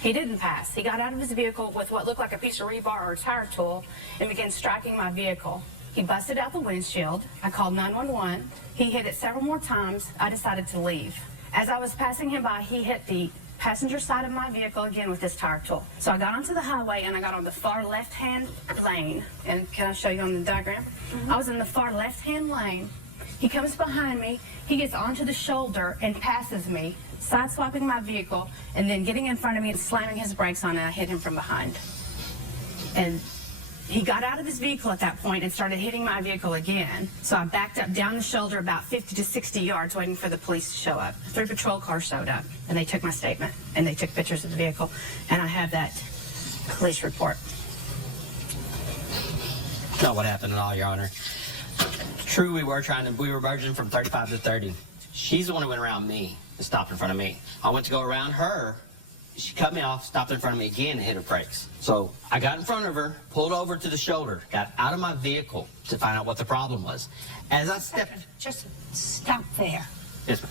He didn't pass. He got out of his vehicle with what looked like a piece of rebar or a tire tool and began striking my vehicle. He busted out the windshield. I called 911. He hit it several more times. I decided to leave. As I was passing him by, he hit the passenger side of my vehicle again with this tire tool. So I got onto the highway and I got on the far left-hand lane. And can I show you on the diagram? I was in the far left-hand lane. He comes behind me. He gets onto the shoulder and passes me, sideswiping my vehicle, and then getting in front of me and slamming his brakes on, and I hit him from behind. And He got out of his vehicle at that point and started hitting my vehicle again. So I backed up down the shoulder about 50 to 60 yards waiting for the police to show up. 3 patrol cars showed up and they took my statement and they took pictures of the vehicle. And I have that police report. Not what happened at all, Your Honor. True, we were merging from 35 to 30. She's the one who went around me and stopped in front of me. I went to go around her. She cut me off, stopped in front of me again, and hit her brakes. So I got in front of her, pulled over to the shoulder, got out of my vehicle to find out what the problem was. As I stepped... Just stop there. Yes, ma'am.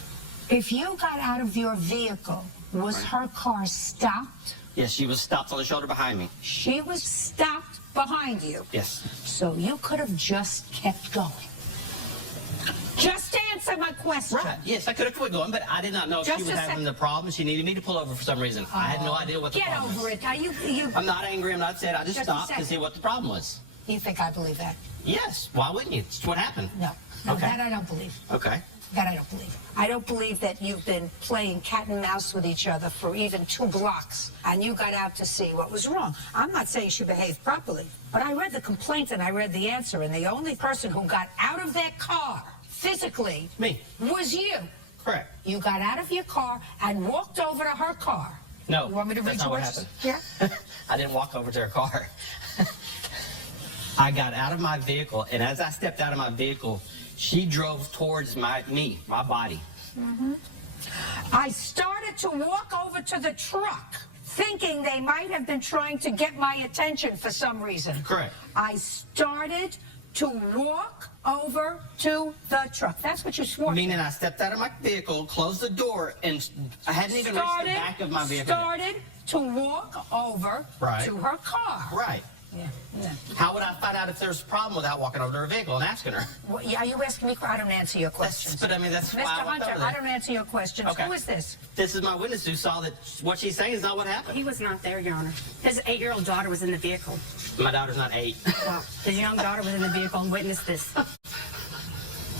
If you got out of your vehicle, was her car stopped? Yes, she was stopped on the shoulder behind me. She was stopped behind you. Yes. So you could have just kept going. Just answer my question. Right. Yes, I could have quit going, but I did not know if she was having the problem. She needed me to pull over for some reason. I had no idea what the problem was. Get over it. Are you... I'm not angry. I'm not upset. I just stopped to see what the problem was. You think I believe that? Yes. Why wouldn't you? It's what happened. No. No, Okay. that I don't believe. Okay. That I don't believe. I don't believe that you've been playing cat and mouse with each other for even 2 blocks and you got out to see what was wrong. I'm not saying she behaved properly, but I read the complaint and I read the answer, and the only person who got out of that car physically was you. Correct. You got out of your car and walked over to her car. No, You want me to read that's not what yours? happened. Yeah. I didn't walk over to her car. I got out of my vehicle, and as I stepped out of my vehicle, she drove towards my body. Mm-hmm. I started to walk over to the truck, thinking they might have been trying to get my attention for some reason. Correct. I started to walk over to the truck. That's what you swore. Meaning I stepped out of my vehicle, closed the door, and I hadn't even reached the back of my vehicle. Started to walk over to her car. Right. Yeah, yeah. How would I find out if there's a problem without walking over to her vehicle and asking her? Well, are you asking me? I don't answer your questions. But I mean, that's Mr. why I walked Hunter, over there. I don't answer your questions. Okay. Who is this? This is my witness who saw that what she's saying is not what happened. He was not there, Your Honor. His 8-year-old daughter was in the vehicle. My daughter's not 8. Well, his young daughter was in the vehicle and witnessed this.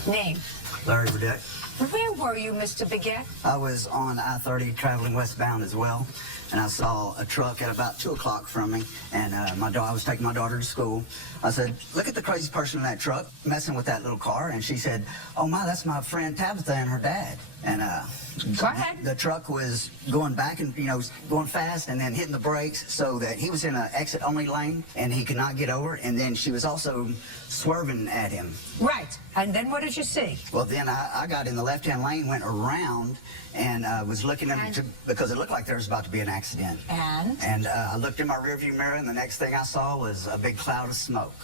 Name? Larry Burdette. Where were you, Mr. Baguette? I was on I-30 traveling westbound as well, and I saw a truck at about 2 o'clock from me, and I was taking my daughter to school. I said, look at the crazy person in that truck messing with that little car, and she said, oh my, that's my friend Tabitha and her dad. And Go ahead. the truck was going back and, going fast and then hitting the brakes so that he was in an exit-only lane and he could not get over, and then she was also swerving at him. Right. And then what did you see? Well, then I got in the left-hand lane, went around, and was looking because it looked like there was about to be an accident. And? And I looked in my rearview mirror, and the next thing I saw was a big cloud of smoke.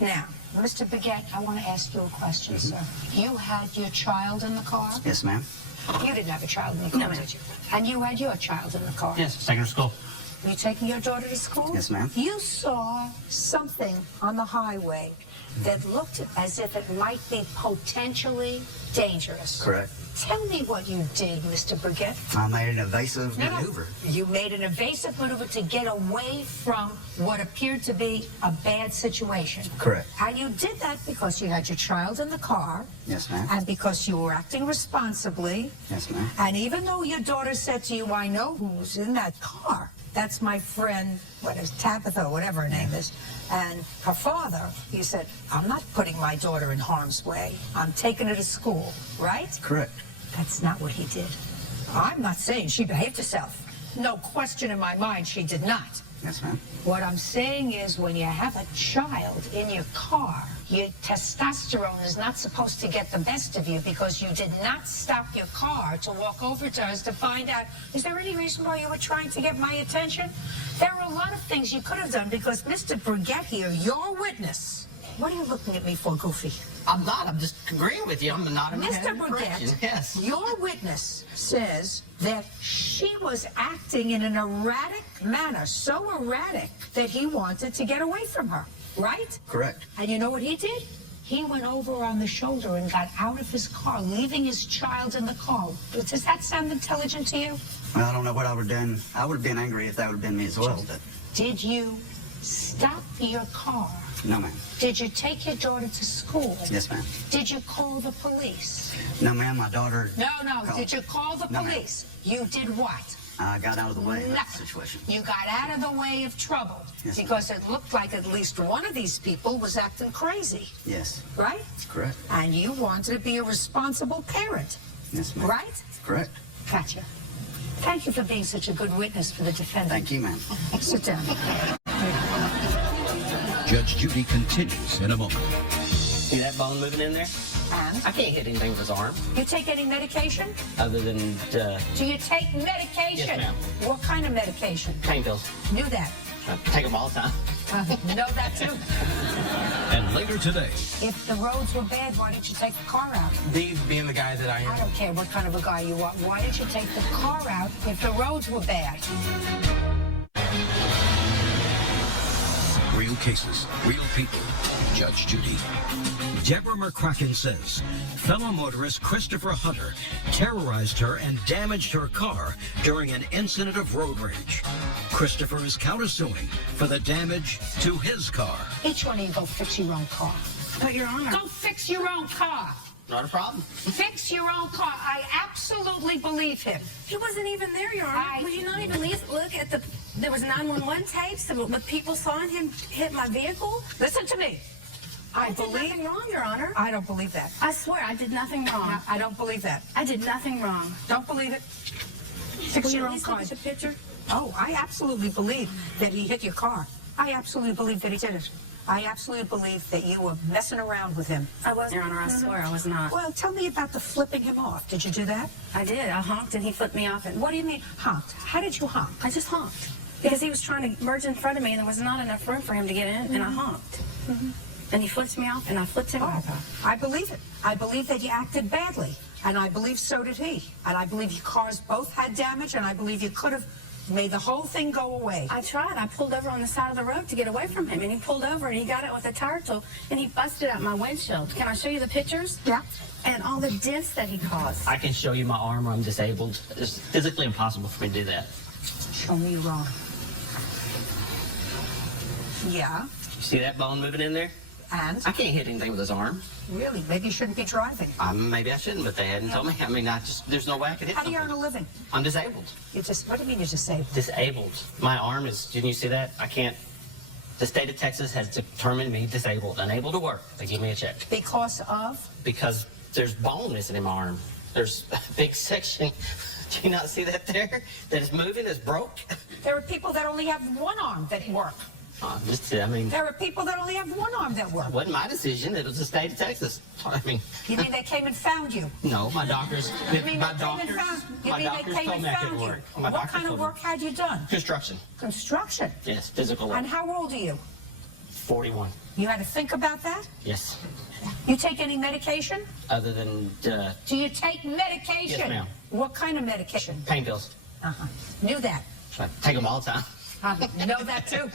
Now, Mr. Baguette, I want to ask you a question, sir. You had your child in the car? Yes, ma'am. You didn't have a child in the car, did you? And you had your child in the car? Yes, taking her to school. Were you taking your daughter to school? Yes, ma'am. You saw something on the highway that looked as if it might be potentially dangerous. Correct. Tell me what you did, Mr. Baguette. I made an evasive maneuver. You made an evasive maneuver to get away from what appeared to be a bad situation. Correct. And you did that because you had your child in the car. Yes, ma'am. And because you were acting responsibly. Yes, ma'am. And even though your daughter said to you, I know who's in that car. That's my friend, Tabitha, or whatever her name is. And her father, you said, I'm not putting my daughter in harm's way. I'm taking her to school, right? Correct. That's not what he did. I'm not saying she behaved herself. No question in my mind she did not. Yes, ma'am. What I'm saying is when you have a child in your car, your testosterone is not supposed to get the best of you because you did not stop your car to walk over to us to find out, is there any reason why you were trying to get my attention? There are a lot of things you could have done because Mr. Baguette here, your witness. What are you looking at me for, Goofy? I'm not. I'm just agreeing with you. I'm not. Mr. Baguette, yes. your witness says that she was acting in an erratic manner, so erratic that he wanted to get away from her, right? Correct. And you know what he did? He went over on the shoulder and got out of his car, leaving his child in the car. Does that sound intelligent to you? Well, I don't know what I would have done. I would have been angry if that would have been me as well. But Did you stop your car? no, ma'am. Did you take your daughter to school? Yes, ma'am. Did you call the police? No, ma'am. My daughter. No. called. Did you call the No, ma'am. police? You did what? I got out of the way of that Nothing. situation. You got out of the way of trouble Yes, ma'am. because it looked like at least one of these people was acting crazy, Yes. right? Correct. And you wanted to be a responsible parent, Yes, ma'am. right? Correct. Gotcha. Thank you for being such a good witness for the defendant. Thank you, ma'am. Sit down. Judge Judy continues in a moment. See that bone moving in there? And? I can't hit anything with his arm You take any medication? other than Do you take medication? Yes, ma'am. What kind of medication? pain pills. Knew that. I take them all the time. Know that too. And later today, If the roads were bad, why didn't you take the car out? Being the guy that I I don't care what kind of a guy you are. Why didn't you take the car out if the roads were bad? real cases, real people. Judge Judy. Deborah McCracken says fellow motorist Christopher Hunter terrorized her and damaged her car during an incident of road rage. Christopher is countersuing for the damage to his car. Each one of you go fix your own car. But, Your Honor. Go fix your own car. Not a problem. Fix your own car. I absolutely believe him. He wasn't even there, Your Honor. Would you not even look at the... There was 911 tapes of what people saw him hit my vehicle? Listen to me. I did nothing wrong, Your Honor. I don't believe that. I swear, I did nothing wrong. No, I don't believe that. I did nothing wrong. Don't believe it. Fix Will you your at own least car. look at the picture? Oh, I absolutely believe that he hit your car. I absolutely believe that he did it. I absolutely believe that you were messing around with him. I was, Your Honor. I swear I was not. Well, tell me about the flipping him off. Did you do that? I did. I honked and he flipped me off. And What do you mean honked? How did you honk? I just honked. Because he was trying to merge in front of me and there was not enough room for him to get in, and I honked. And he flipped me off and I flipped him off. I believe it. I believe that you acted badly. And I believe so did he. And I believe your cars both had damage, and I believe you could have made the whole thing go away. I tried. I pulled over on the side of the road to get away from him, and he pulled over and he got it with a tire tool and he busted out my windshield. Can I show you the pictures? Yeah. And all the dents that he caused. I can show you my arm where I'm disabled. It's physically impossible for me to do that. Show me your arm. Yeah. You see that bone moving in there? And? I can't hit anything with his arm. Really? Maybe you shouldn't be driving. Maybe I shouldn't, but they hadn't told me. I mean, there's no way I could hit How do you something. earn a living? I'm disabled. What do you mean you're disabled? Disabled. My arm is, didn't you see that? I can't. The state of Texas has determined me disabled, unable to work. They give me a check. Because of? Because there's bone missing in my arm. There's a big section. Do you not see that there? That is moving, it's broke. There are people that only have one arm that work. I mean, There are people that only have one arm that work. it wasn't my decision. It was the state of Texas. I mean, You mean they came and found you? no, my doctors. You mean My they came and doctors. found? You My mean they doctors came told and me I couldn't found you? work. My What doctors kind of told me. work had you done? Construction. Construction. Yes, physical work. And how old are you? 41. You had to think about that? Yes. You take any medication? Other than Do you take medication? Yes, ma'am. What kind of medication? pain pills. Uh-huh. Knew that. I take them all the time. Know that too.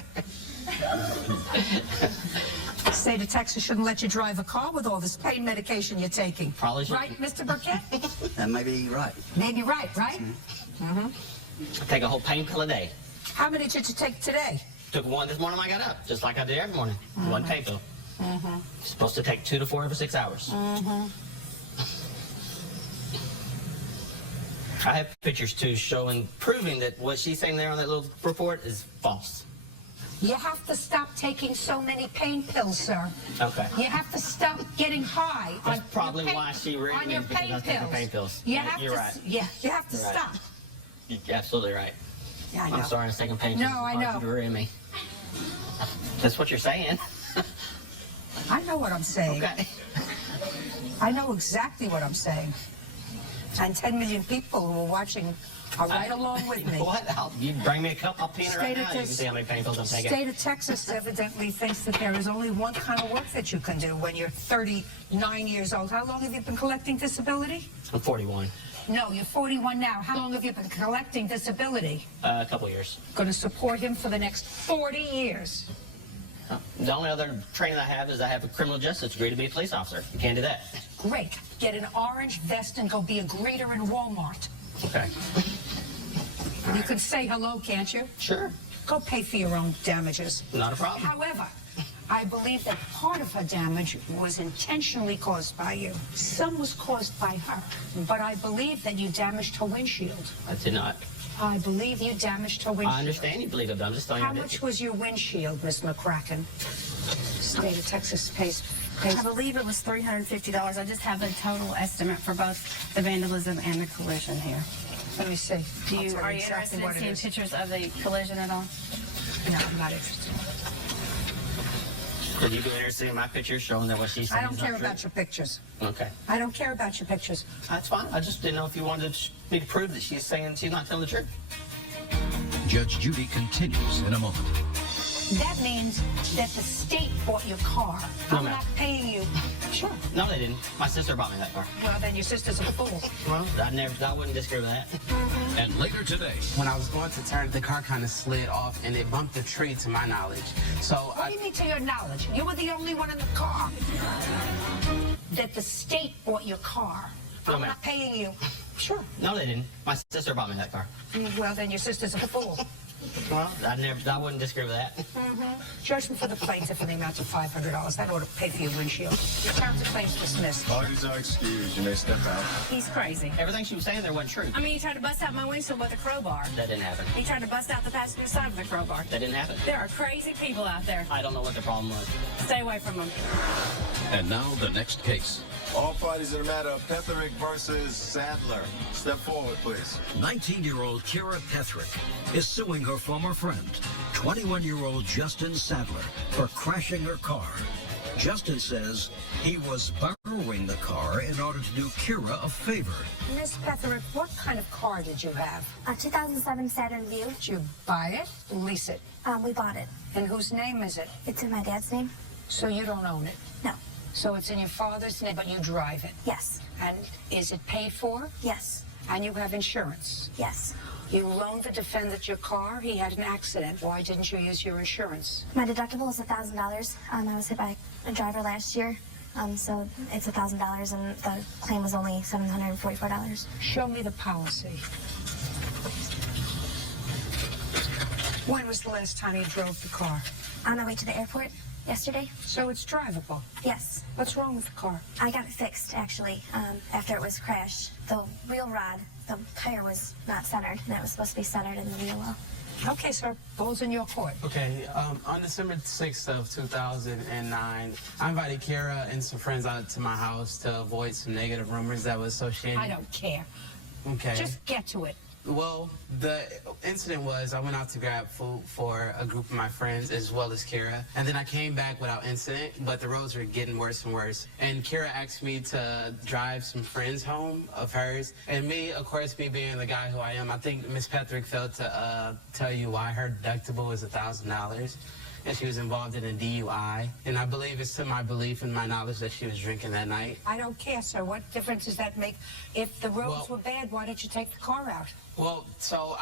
The state of Texas shouldn't let you drive a car with all this pain medication you're taking. Probably shouldn't. Right, Mr. Burkett? That may be right. Maybe right? I take a whole pain pill a day. How many did you take today? Took one this morning when I got up, just like I do every morning. One pain pill. Supposed to take 2 to 4 every 6 hours. I have pictures too proving that what she's saying there on that little report is false. You have to stop taking so many pain pills, sir. Okay. You have to stop getting high That's on probably your pain, why she read on me, your because pain I was taking pills. pain pills. You Yeah, have you're to, right. Yeah, you have to You're right. stop. You're absolutely right. Yeah, I know. I'm sorry I was taking pain No, pills. I know. You were in me. That's what you're saying. I know what I'm saying. Okay. I know exactly what I'm saying. And 10 million people who are watching are right along with me. What? You bring me a cup, I'll pee in it right State of now. You can see how many pain pills I'm taking. State of Texas evidently thinks that there is only one kind of work that you can do when you're 39 years old. How long have you been collecting disability? I'm 41. No, you're 41 now. How long have you been collecting disability? A couple years. Going to support him for the next 40 years. The only other training I have is I have a criminal justice degree to be a police officer. You can't do that. Great. Get an orange vest and go be a greeter in Walmart. Okay. You can say hello, can't you? Sure. Go pay for your own damages. Not a problem. However, I believe that part of her damage was intentionally caused by you. Some was caused by her. But I believe that you damaged her windshield. I did not. I believe you damaged her windshield. I understand you believe it, but I'm just telling you. How much was your windshield, Miss McCracken? State of Texas pays. I believe it was $350. I just have the total estimate for both the vandalism and the collision here. Let me see. Are you interested in seeing pictures of the collision at all? No, I'm not interested. Would you be interested in my pictures showing that what she's saying I don't is not care true? about your pictures. Okay. I don't care about your pictures. That's fine. I just didn't know if you wanted me to prove that she's saying she's not telling the truth. Judge Judy continues in a moment. That means that the state bought your car. No, I'm ma'am. not paying you. Sure. No, they didn't. My sister bought me that car. Well, then your sister's a fool. Well, I wouldn't disagree with that. And later today, when I was going to turn, the car kind of slid off and it bumped the tree to my knowledge. So What do you mean to your knowledge? You were the only one in the car. That the state bought your car. No, I'm ma'am. not paying you. Sure. No, they didn't. My sister bought me that car. Well, then your sister's a fool. Well, I wouldn't disagree with that. Judgment for the plaintiff in the amount of $500. That ought to pay for your windshield. Your terms of claims dismissed. Parties are excused. You may step out. He's crazy. Everything she was saying there wasn't true. I mean, he tried to bust out my windshield with a crowbar. That didn't happen. He tried to bust out the passenger side with a crowbar. That didn't happen. There are crazy people out there. I don't know what the problem was. Stay away from them. and now the next case. All parties in the matter of Petherick versus Sadler. Step forward, please. 19-year-old Kira Petherick is suing her former friend, 21-year-old Justin Sadler, for crashing her car. Justin says he was borrowing the car in order to do Kira a favor. Miss Petherick, what kind of car did you have? A 2007 Saturn Vue. Did you buy it? Lease it? We bought it. And whose name is it? It's in my dad's name. So you don't own it? No. So it's in your father's name, but you drive it? Yes. And is it paid for? Yes. And you have insurance? Yes. You loaned the defendant your car. He had an accident. Why didn't you use your insurance? My deductible is $1,000. I was hit by a driver last year, so it's $1,000, and the claim was only $744. Show me the policy. When was the last time you drove the car? On my way to the airport yesterday. So it's drivable? Yes. What's wrong with the car? I got it fixed, actually, after it was crashed. The wheel rod, the tire was not centered, and it was supposed to be centered in the wheel well. Okay, sir. Ball's in your court. Okay, on December 6th of 2009, I invited Kara and some friends out to my house to avoid some negative rumors that was associated. I don't care. Okay. Just get to it. Well, the incident was I went out to grab food for a group of my friends as well as Kira, and then I came back without incident, but the roads were getting worse and worse. And Kira asked me to drive some friends home of hers, and me, of course, me being the guy who I am, I think Miss Petherick failed to tell you why her deductible was $1,000. And she was involved in a DUI. And I believe it's to my belief and my knowledge that she was drinking that night. I don't care, sir. What difference does that make? If the roads were bad, why didn't you take the car out? Well, so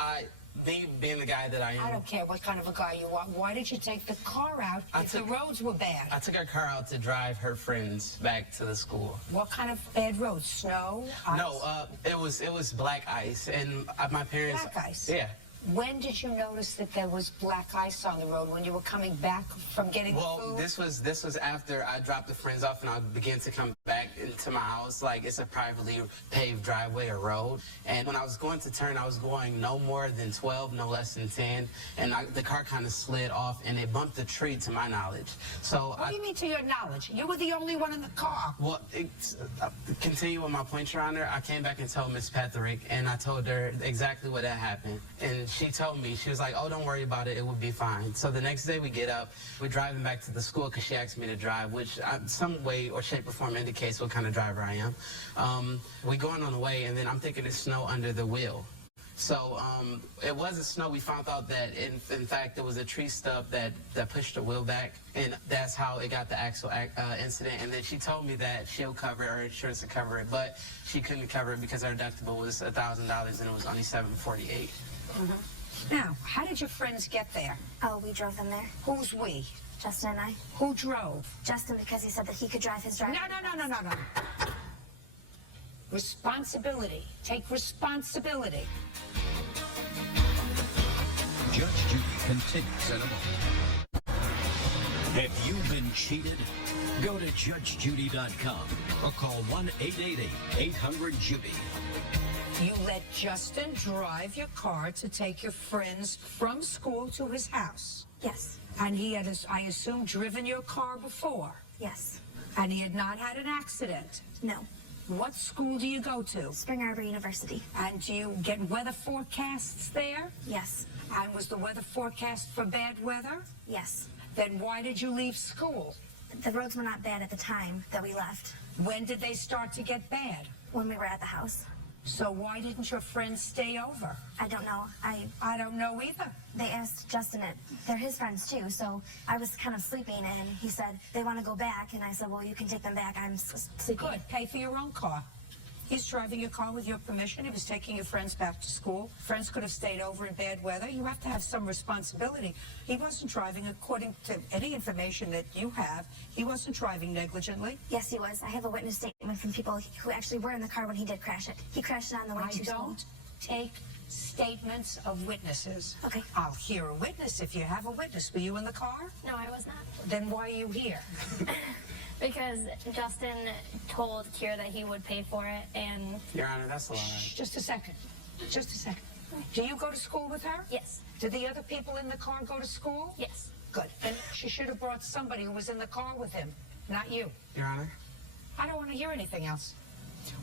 me being the guy that I am. I don't care what kind of a guy you are. Why did you take the car out if the roads were bad? I took her car out to drive her friends back to the school. What kind of bad roads? Snow? Ice? No, it was black ice, and my parents. Black ice? Yeah. When did you notice that there was black ice on the road? When you were coming back from getting food? Well, this was after I dropped the friends off and I began to come back into my house. Like, it's a privately paved driveway or road. And when I was going to turn, I was going no more than 12, no less than 10. And the car kind of slid off and it bumped the tree to my knowledge. So What do you mean to your knowledge? You were the only one in the car. Well, continue with my point, Your Honor. I came back and told Miss Petherick, and I told her exactly what had happened. And she told me, she was like, oh, don't worry about it. It will be fine. So the next day we get up, we're driving back to the school because she asked me to drive, which some way or shape or form indicates what kind of driver I am. We're going on the way, and then I'm thinking it's snow under the wheel. So it wasn't snow. We found out that, in fact, there was a tree stub that pushed the wheel back, and that's how it got the actual incident. And then she told me that she'll cover it, her insurance to cover it, but she couldn't cover it because her deductible was $1,000 and it was only $748. Now, how did your friends get there? Oh, we drove them there. Who's we? Justin and I. Who drove? Justin, because he said that he could drive his driver. No. Responsibility. Take responsibility. Judge Judy continues in a moment. Have you been cheated? Go to judgejudy.com or call 1-888-800-JUDY. You let Justin drive your car to take your friends from school to his house. Yes. And he had, I assume, driven your car before. Yes. And he had not had an accident. No. What school do you go to? Spring Arbor University. And do you get weather forecasts there? Yes. And was the weather forecast for bad weather? Yes. Then why did you leave school? The roads were not bad at the time that we left. When did they start to get bad? When we were at the house. So why didn't your friends stay over? I don't know. I don't know either. They asked Justin it. They're his friends too, so I was kind of sleeping and he said they want to go back and I said, well, you can take them back. I'm sleeping. Good. Pay for your own car. He's driving your car with your permission. He was taking your friends back to school. Friends could have stayed over in bad weather. You have to have some responsibility. He wasn't driving, according to any information that you have, he wasn't driving negligently. Yes, he was. I have a witness statement from people who actually were in the car when he did crash it. He crashed it on the way to school. I don't take statements of witnesses. Okay. I'll hear a witness if you have a witness. Were you in the car? No, I was not. Then why are you here? Because Justin told Kira that he would pay for it, and... Your Honor, that's a lie. Just a second. Just a second. Do you go to school with her? Yes. Did the other people in the car go to school? Yes. Good. Then she should have brought somebody who was in the car with him, not you. Your Honor? I don't want to hear anything else.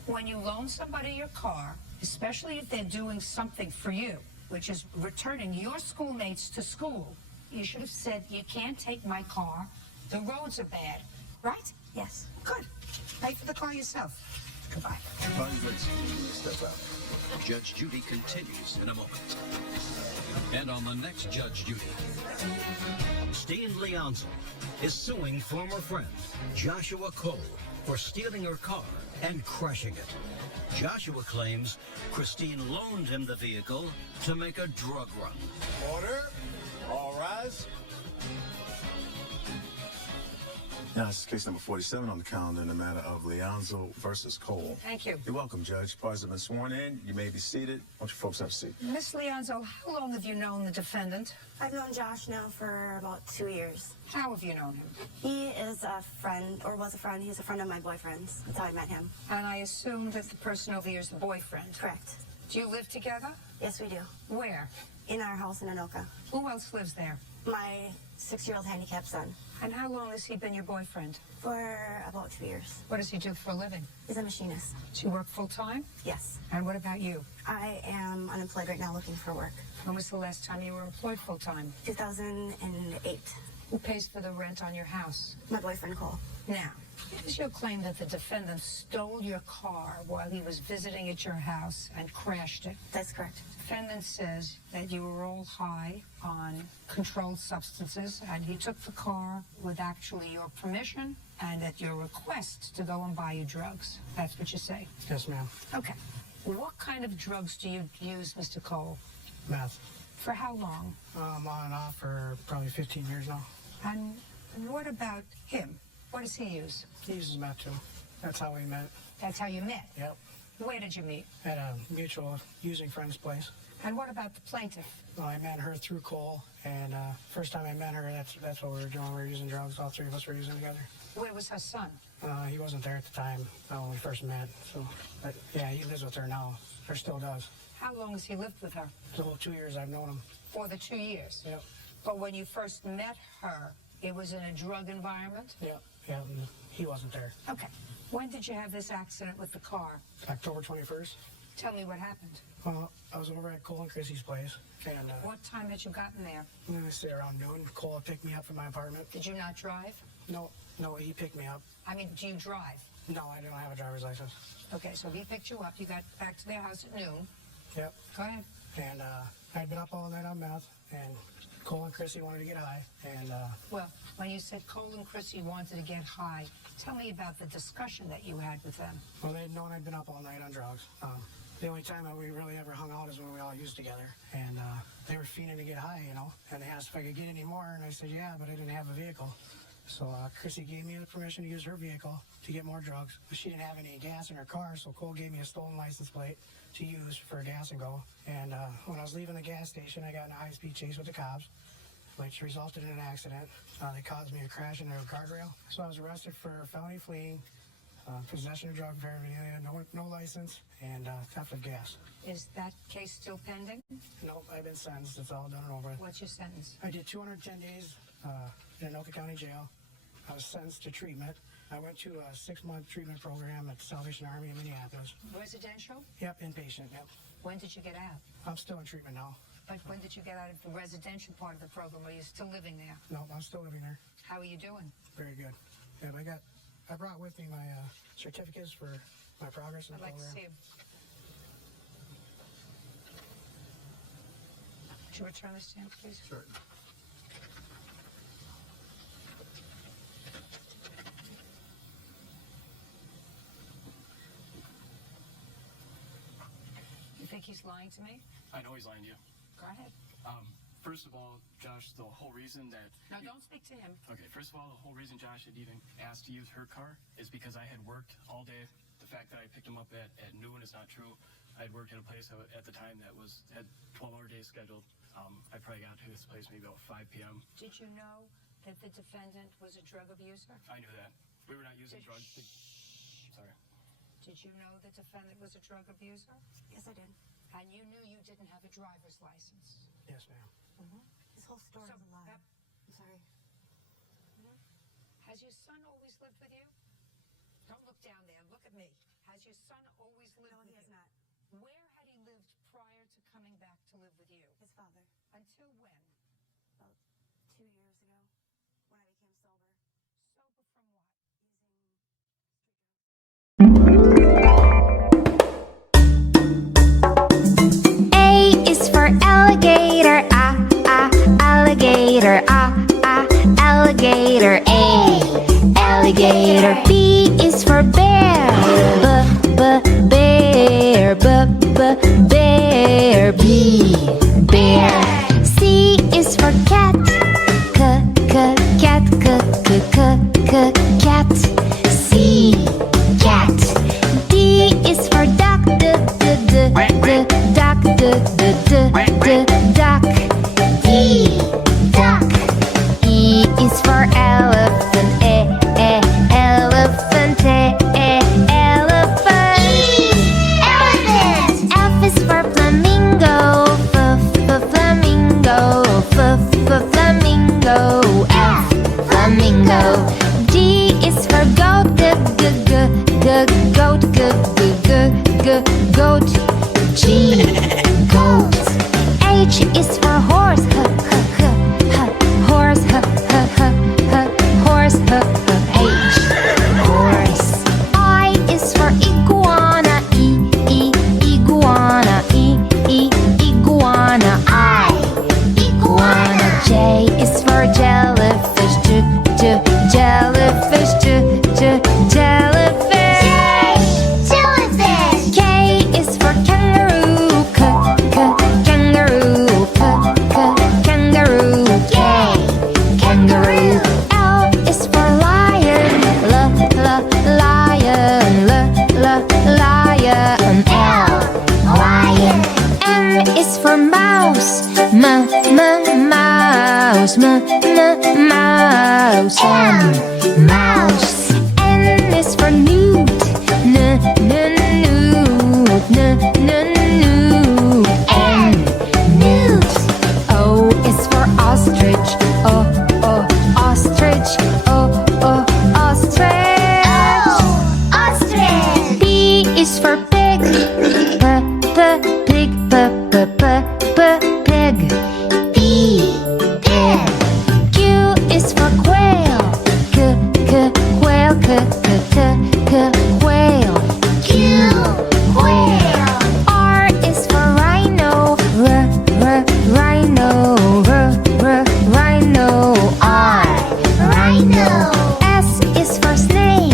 When you loan somebody your car, especially if they're doing something for you, which is returning your schoolmates to school, you should have said, you can't take my car. The roads are bad. Right? Yes. Good. Pay for the car yourself. Goodbye. Step out. Judge Judy continues in a moment. And on the next Judge Judy, Steen Leonzel is suing former friend Joshua Cole for stealing her car and crashing it. Joshua claims Christine loaned him the vehicle to make a drug run. Order. All rise. Now, this is case number 47 on the calendar in the matter of Leonzel versus Cole. Thank you. You're welcome, Judge. Parties have been sworn in. You may be seated. Why don't you folks have a seat? Miss Leonzel, how long have you known the defendant? I've known Josh now for about 2 years. How have you known him? He is a friend, or was a friend. He's a friend of my boyfriend's. That's how I met him. And I assume that the person over here is the boyfriend. Correct. Do you live together? Yes, we do. Where? In our house in Anoka. Who else lives there? My 6-year-old handicapped son. And how long has he been your boyfriend? For about 2 years. What does he do for a living? He's a machinist. Do you work full-time? Yes. And what about you? I am unemployed right now looking for work. When was the last time you were employed full-time? 2008. Who pays for the rent on your house? My boyfriend, Cole. Now, is your claim that the defendant stole your car while he was visiting at your house and crashed it? That's correct. Defendant says that you were all high on controlled substances and he took the car with actually your permission and at your request to go and buy you drugs. That's what you say? Yes, ma'am. Okay. What kind of drugs do you use, Mr. Cole? Meth. For how long? On and off for probably 15 years now. And what about him? What does he use? He uses meth too. That's how we met. That's how you met? Yep. Where did you meet? At a mutual using friend's place. And what about the plaintiff? Well, I met her through Cole, and first time I met her, that's what we were doing. We were using drugs. All three of us were using together. Where was her son? He wasn't there at the time when we first met. So, but yeah, he lives with her now, or still does. How long has he lived with her? The whole 2 years I've known him. For the 2 years? Yep. But when you first met her, it was in a drug environment? Yep. Yeah, he wasn't there. Okay. When did you have this accident with the car? October 21st. Tell me what happened. Well, I was over at Cole and Chrissy's place. And, what time had you gotten there? I say around noon. Cole picked me up from my apartment. Did you not drive? No, he picked me up. I mean, do you drive? No, I don't have a driver's license. Okay, so he picked you up. You got back to their house at noon. Yep. Go ahead. And I'd been up all night on meth, and Cole and Chrissy wanted to get high, and... Well, when you said Cole and Chrissy wanted to get high, tell me about the discussion that you had with them. Well, they'd known I'd been up all night on drugs. The only time that we really ever hung out is when we all used together, and they were fiending to get high, you know, and they asked if I could get any more, and I said, yeah, but I didn't have a vehicle. So Chrissy gave me the permission to use her vehicle to get more drugs. But she didn't have any gas in her car, so Cole gave me a stolen license plate to use for gas and go. And when I was leaving the gas station, I got in a high-speed chase with the cops. which resulted in an accident. They caused me a crash into a guardrail. So I was arrested for felony fleeing, possession of drug paraphernalia, no license, and theft of gas. Is that case still pending? Nope, I've been sentenced. It's all done and over with. What's your sentence? I did 210 days in Anoka County Jail. I was sentenced to treatment. I went to a 6-month treatment program at the Salvation Army in Minneapolis. Residential? Yep, inpatient, yep. When did you get out? I'm still in treatment now. But when did you get out of the residential part of the program? Are you still living there? No, I'm still living there. How are you doing? Very good. Yeah, I brought with me my certificates for my progress in the I'd like program. to see them. Would you return the stamp, please? Sure. You think he's lying to me? I know he's lying to you. Go ahead. First of all, Josh, the whole reason that... No, don't speak to him. Okay, first of all, the whole reason Josh had even asked to use her car is because I had worked all day. The fact that I picked him up at noon is not true. I had worked at a place at the time that had 12-hour days scheduled. I probably got to his place maybe about 5 p.m. Did you know that the defendant was a drug abuser? I knew that. We were not using drugs. Sorry. Did you know the defendant was a drug abuser? Yes, I did. And you knew you didn't have a driver's license? Yes, ma'am. His whole story is a lie. I'm sorry. Has your son always lived with you? Don't look down there. Look at me. Has your son always lived with you? No, he has not. Where had he lived prior to coming back to live with you? His father. Until when? About 2 years ago, when I became sober. Sober from what? A is for alligator, alligator, alligator, A, alligator. B is for bear, bear, bear, B, bear. C is for cat, cat, cat, C, cat. D is for duck, duck, duck, D, duck. E is for elephant, elephant, elephant. E, elephant. F is for flamingo, flamingo, flamingo, F, flamingo. G is for goat, goat, goat, G, goat. H is for horse, horse, horse, H, horse. I is for iguana, iguana, iguana, I, iguana. J is for jellyfish, jellyfish, jellyfish. Jellyfish. K is for kangaroo, kangaroo, kangaroo, K, kangaroo. L is for lion, lion, lion, L, lion. M is for mouse, mouse, mouse, M, mouse. N is for newt, newt, N, newt. O is for ostrich, ostrich, ostrich, ostrich. P is for pig, pig, pig, P, pig. Q is for quail, quail, quail, Q, quail. R is for rhino, rhino, rhino, R, rhino. S is for snake,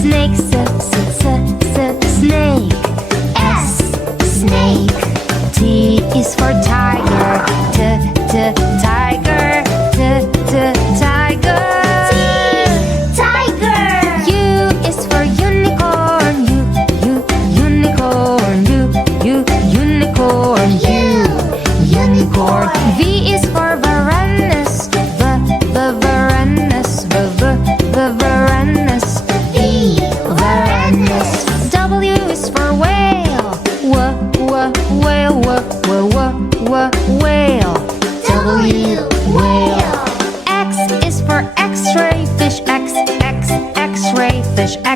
snake, snake.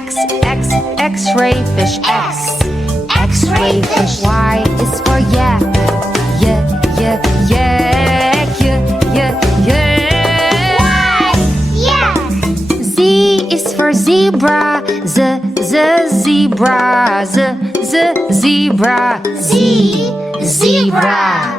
X-ray fish. X-ray fish. Y is for yak. Yak. Z is for zebra. Zebra. Zebra. Zebra.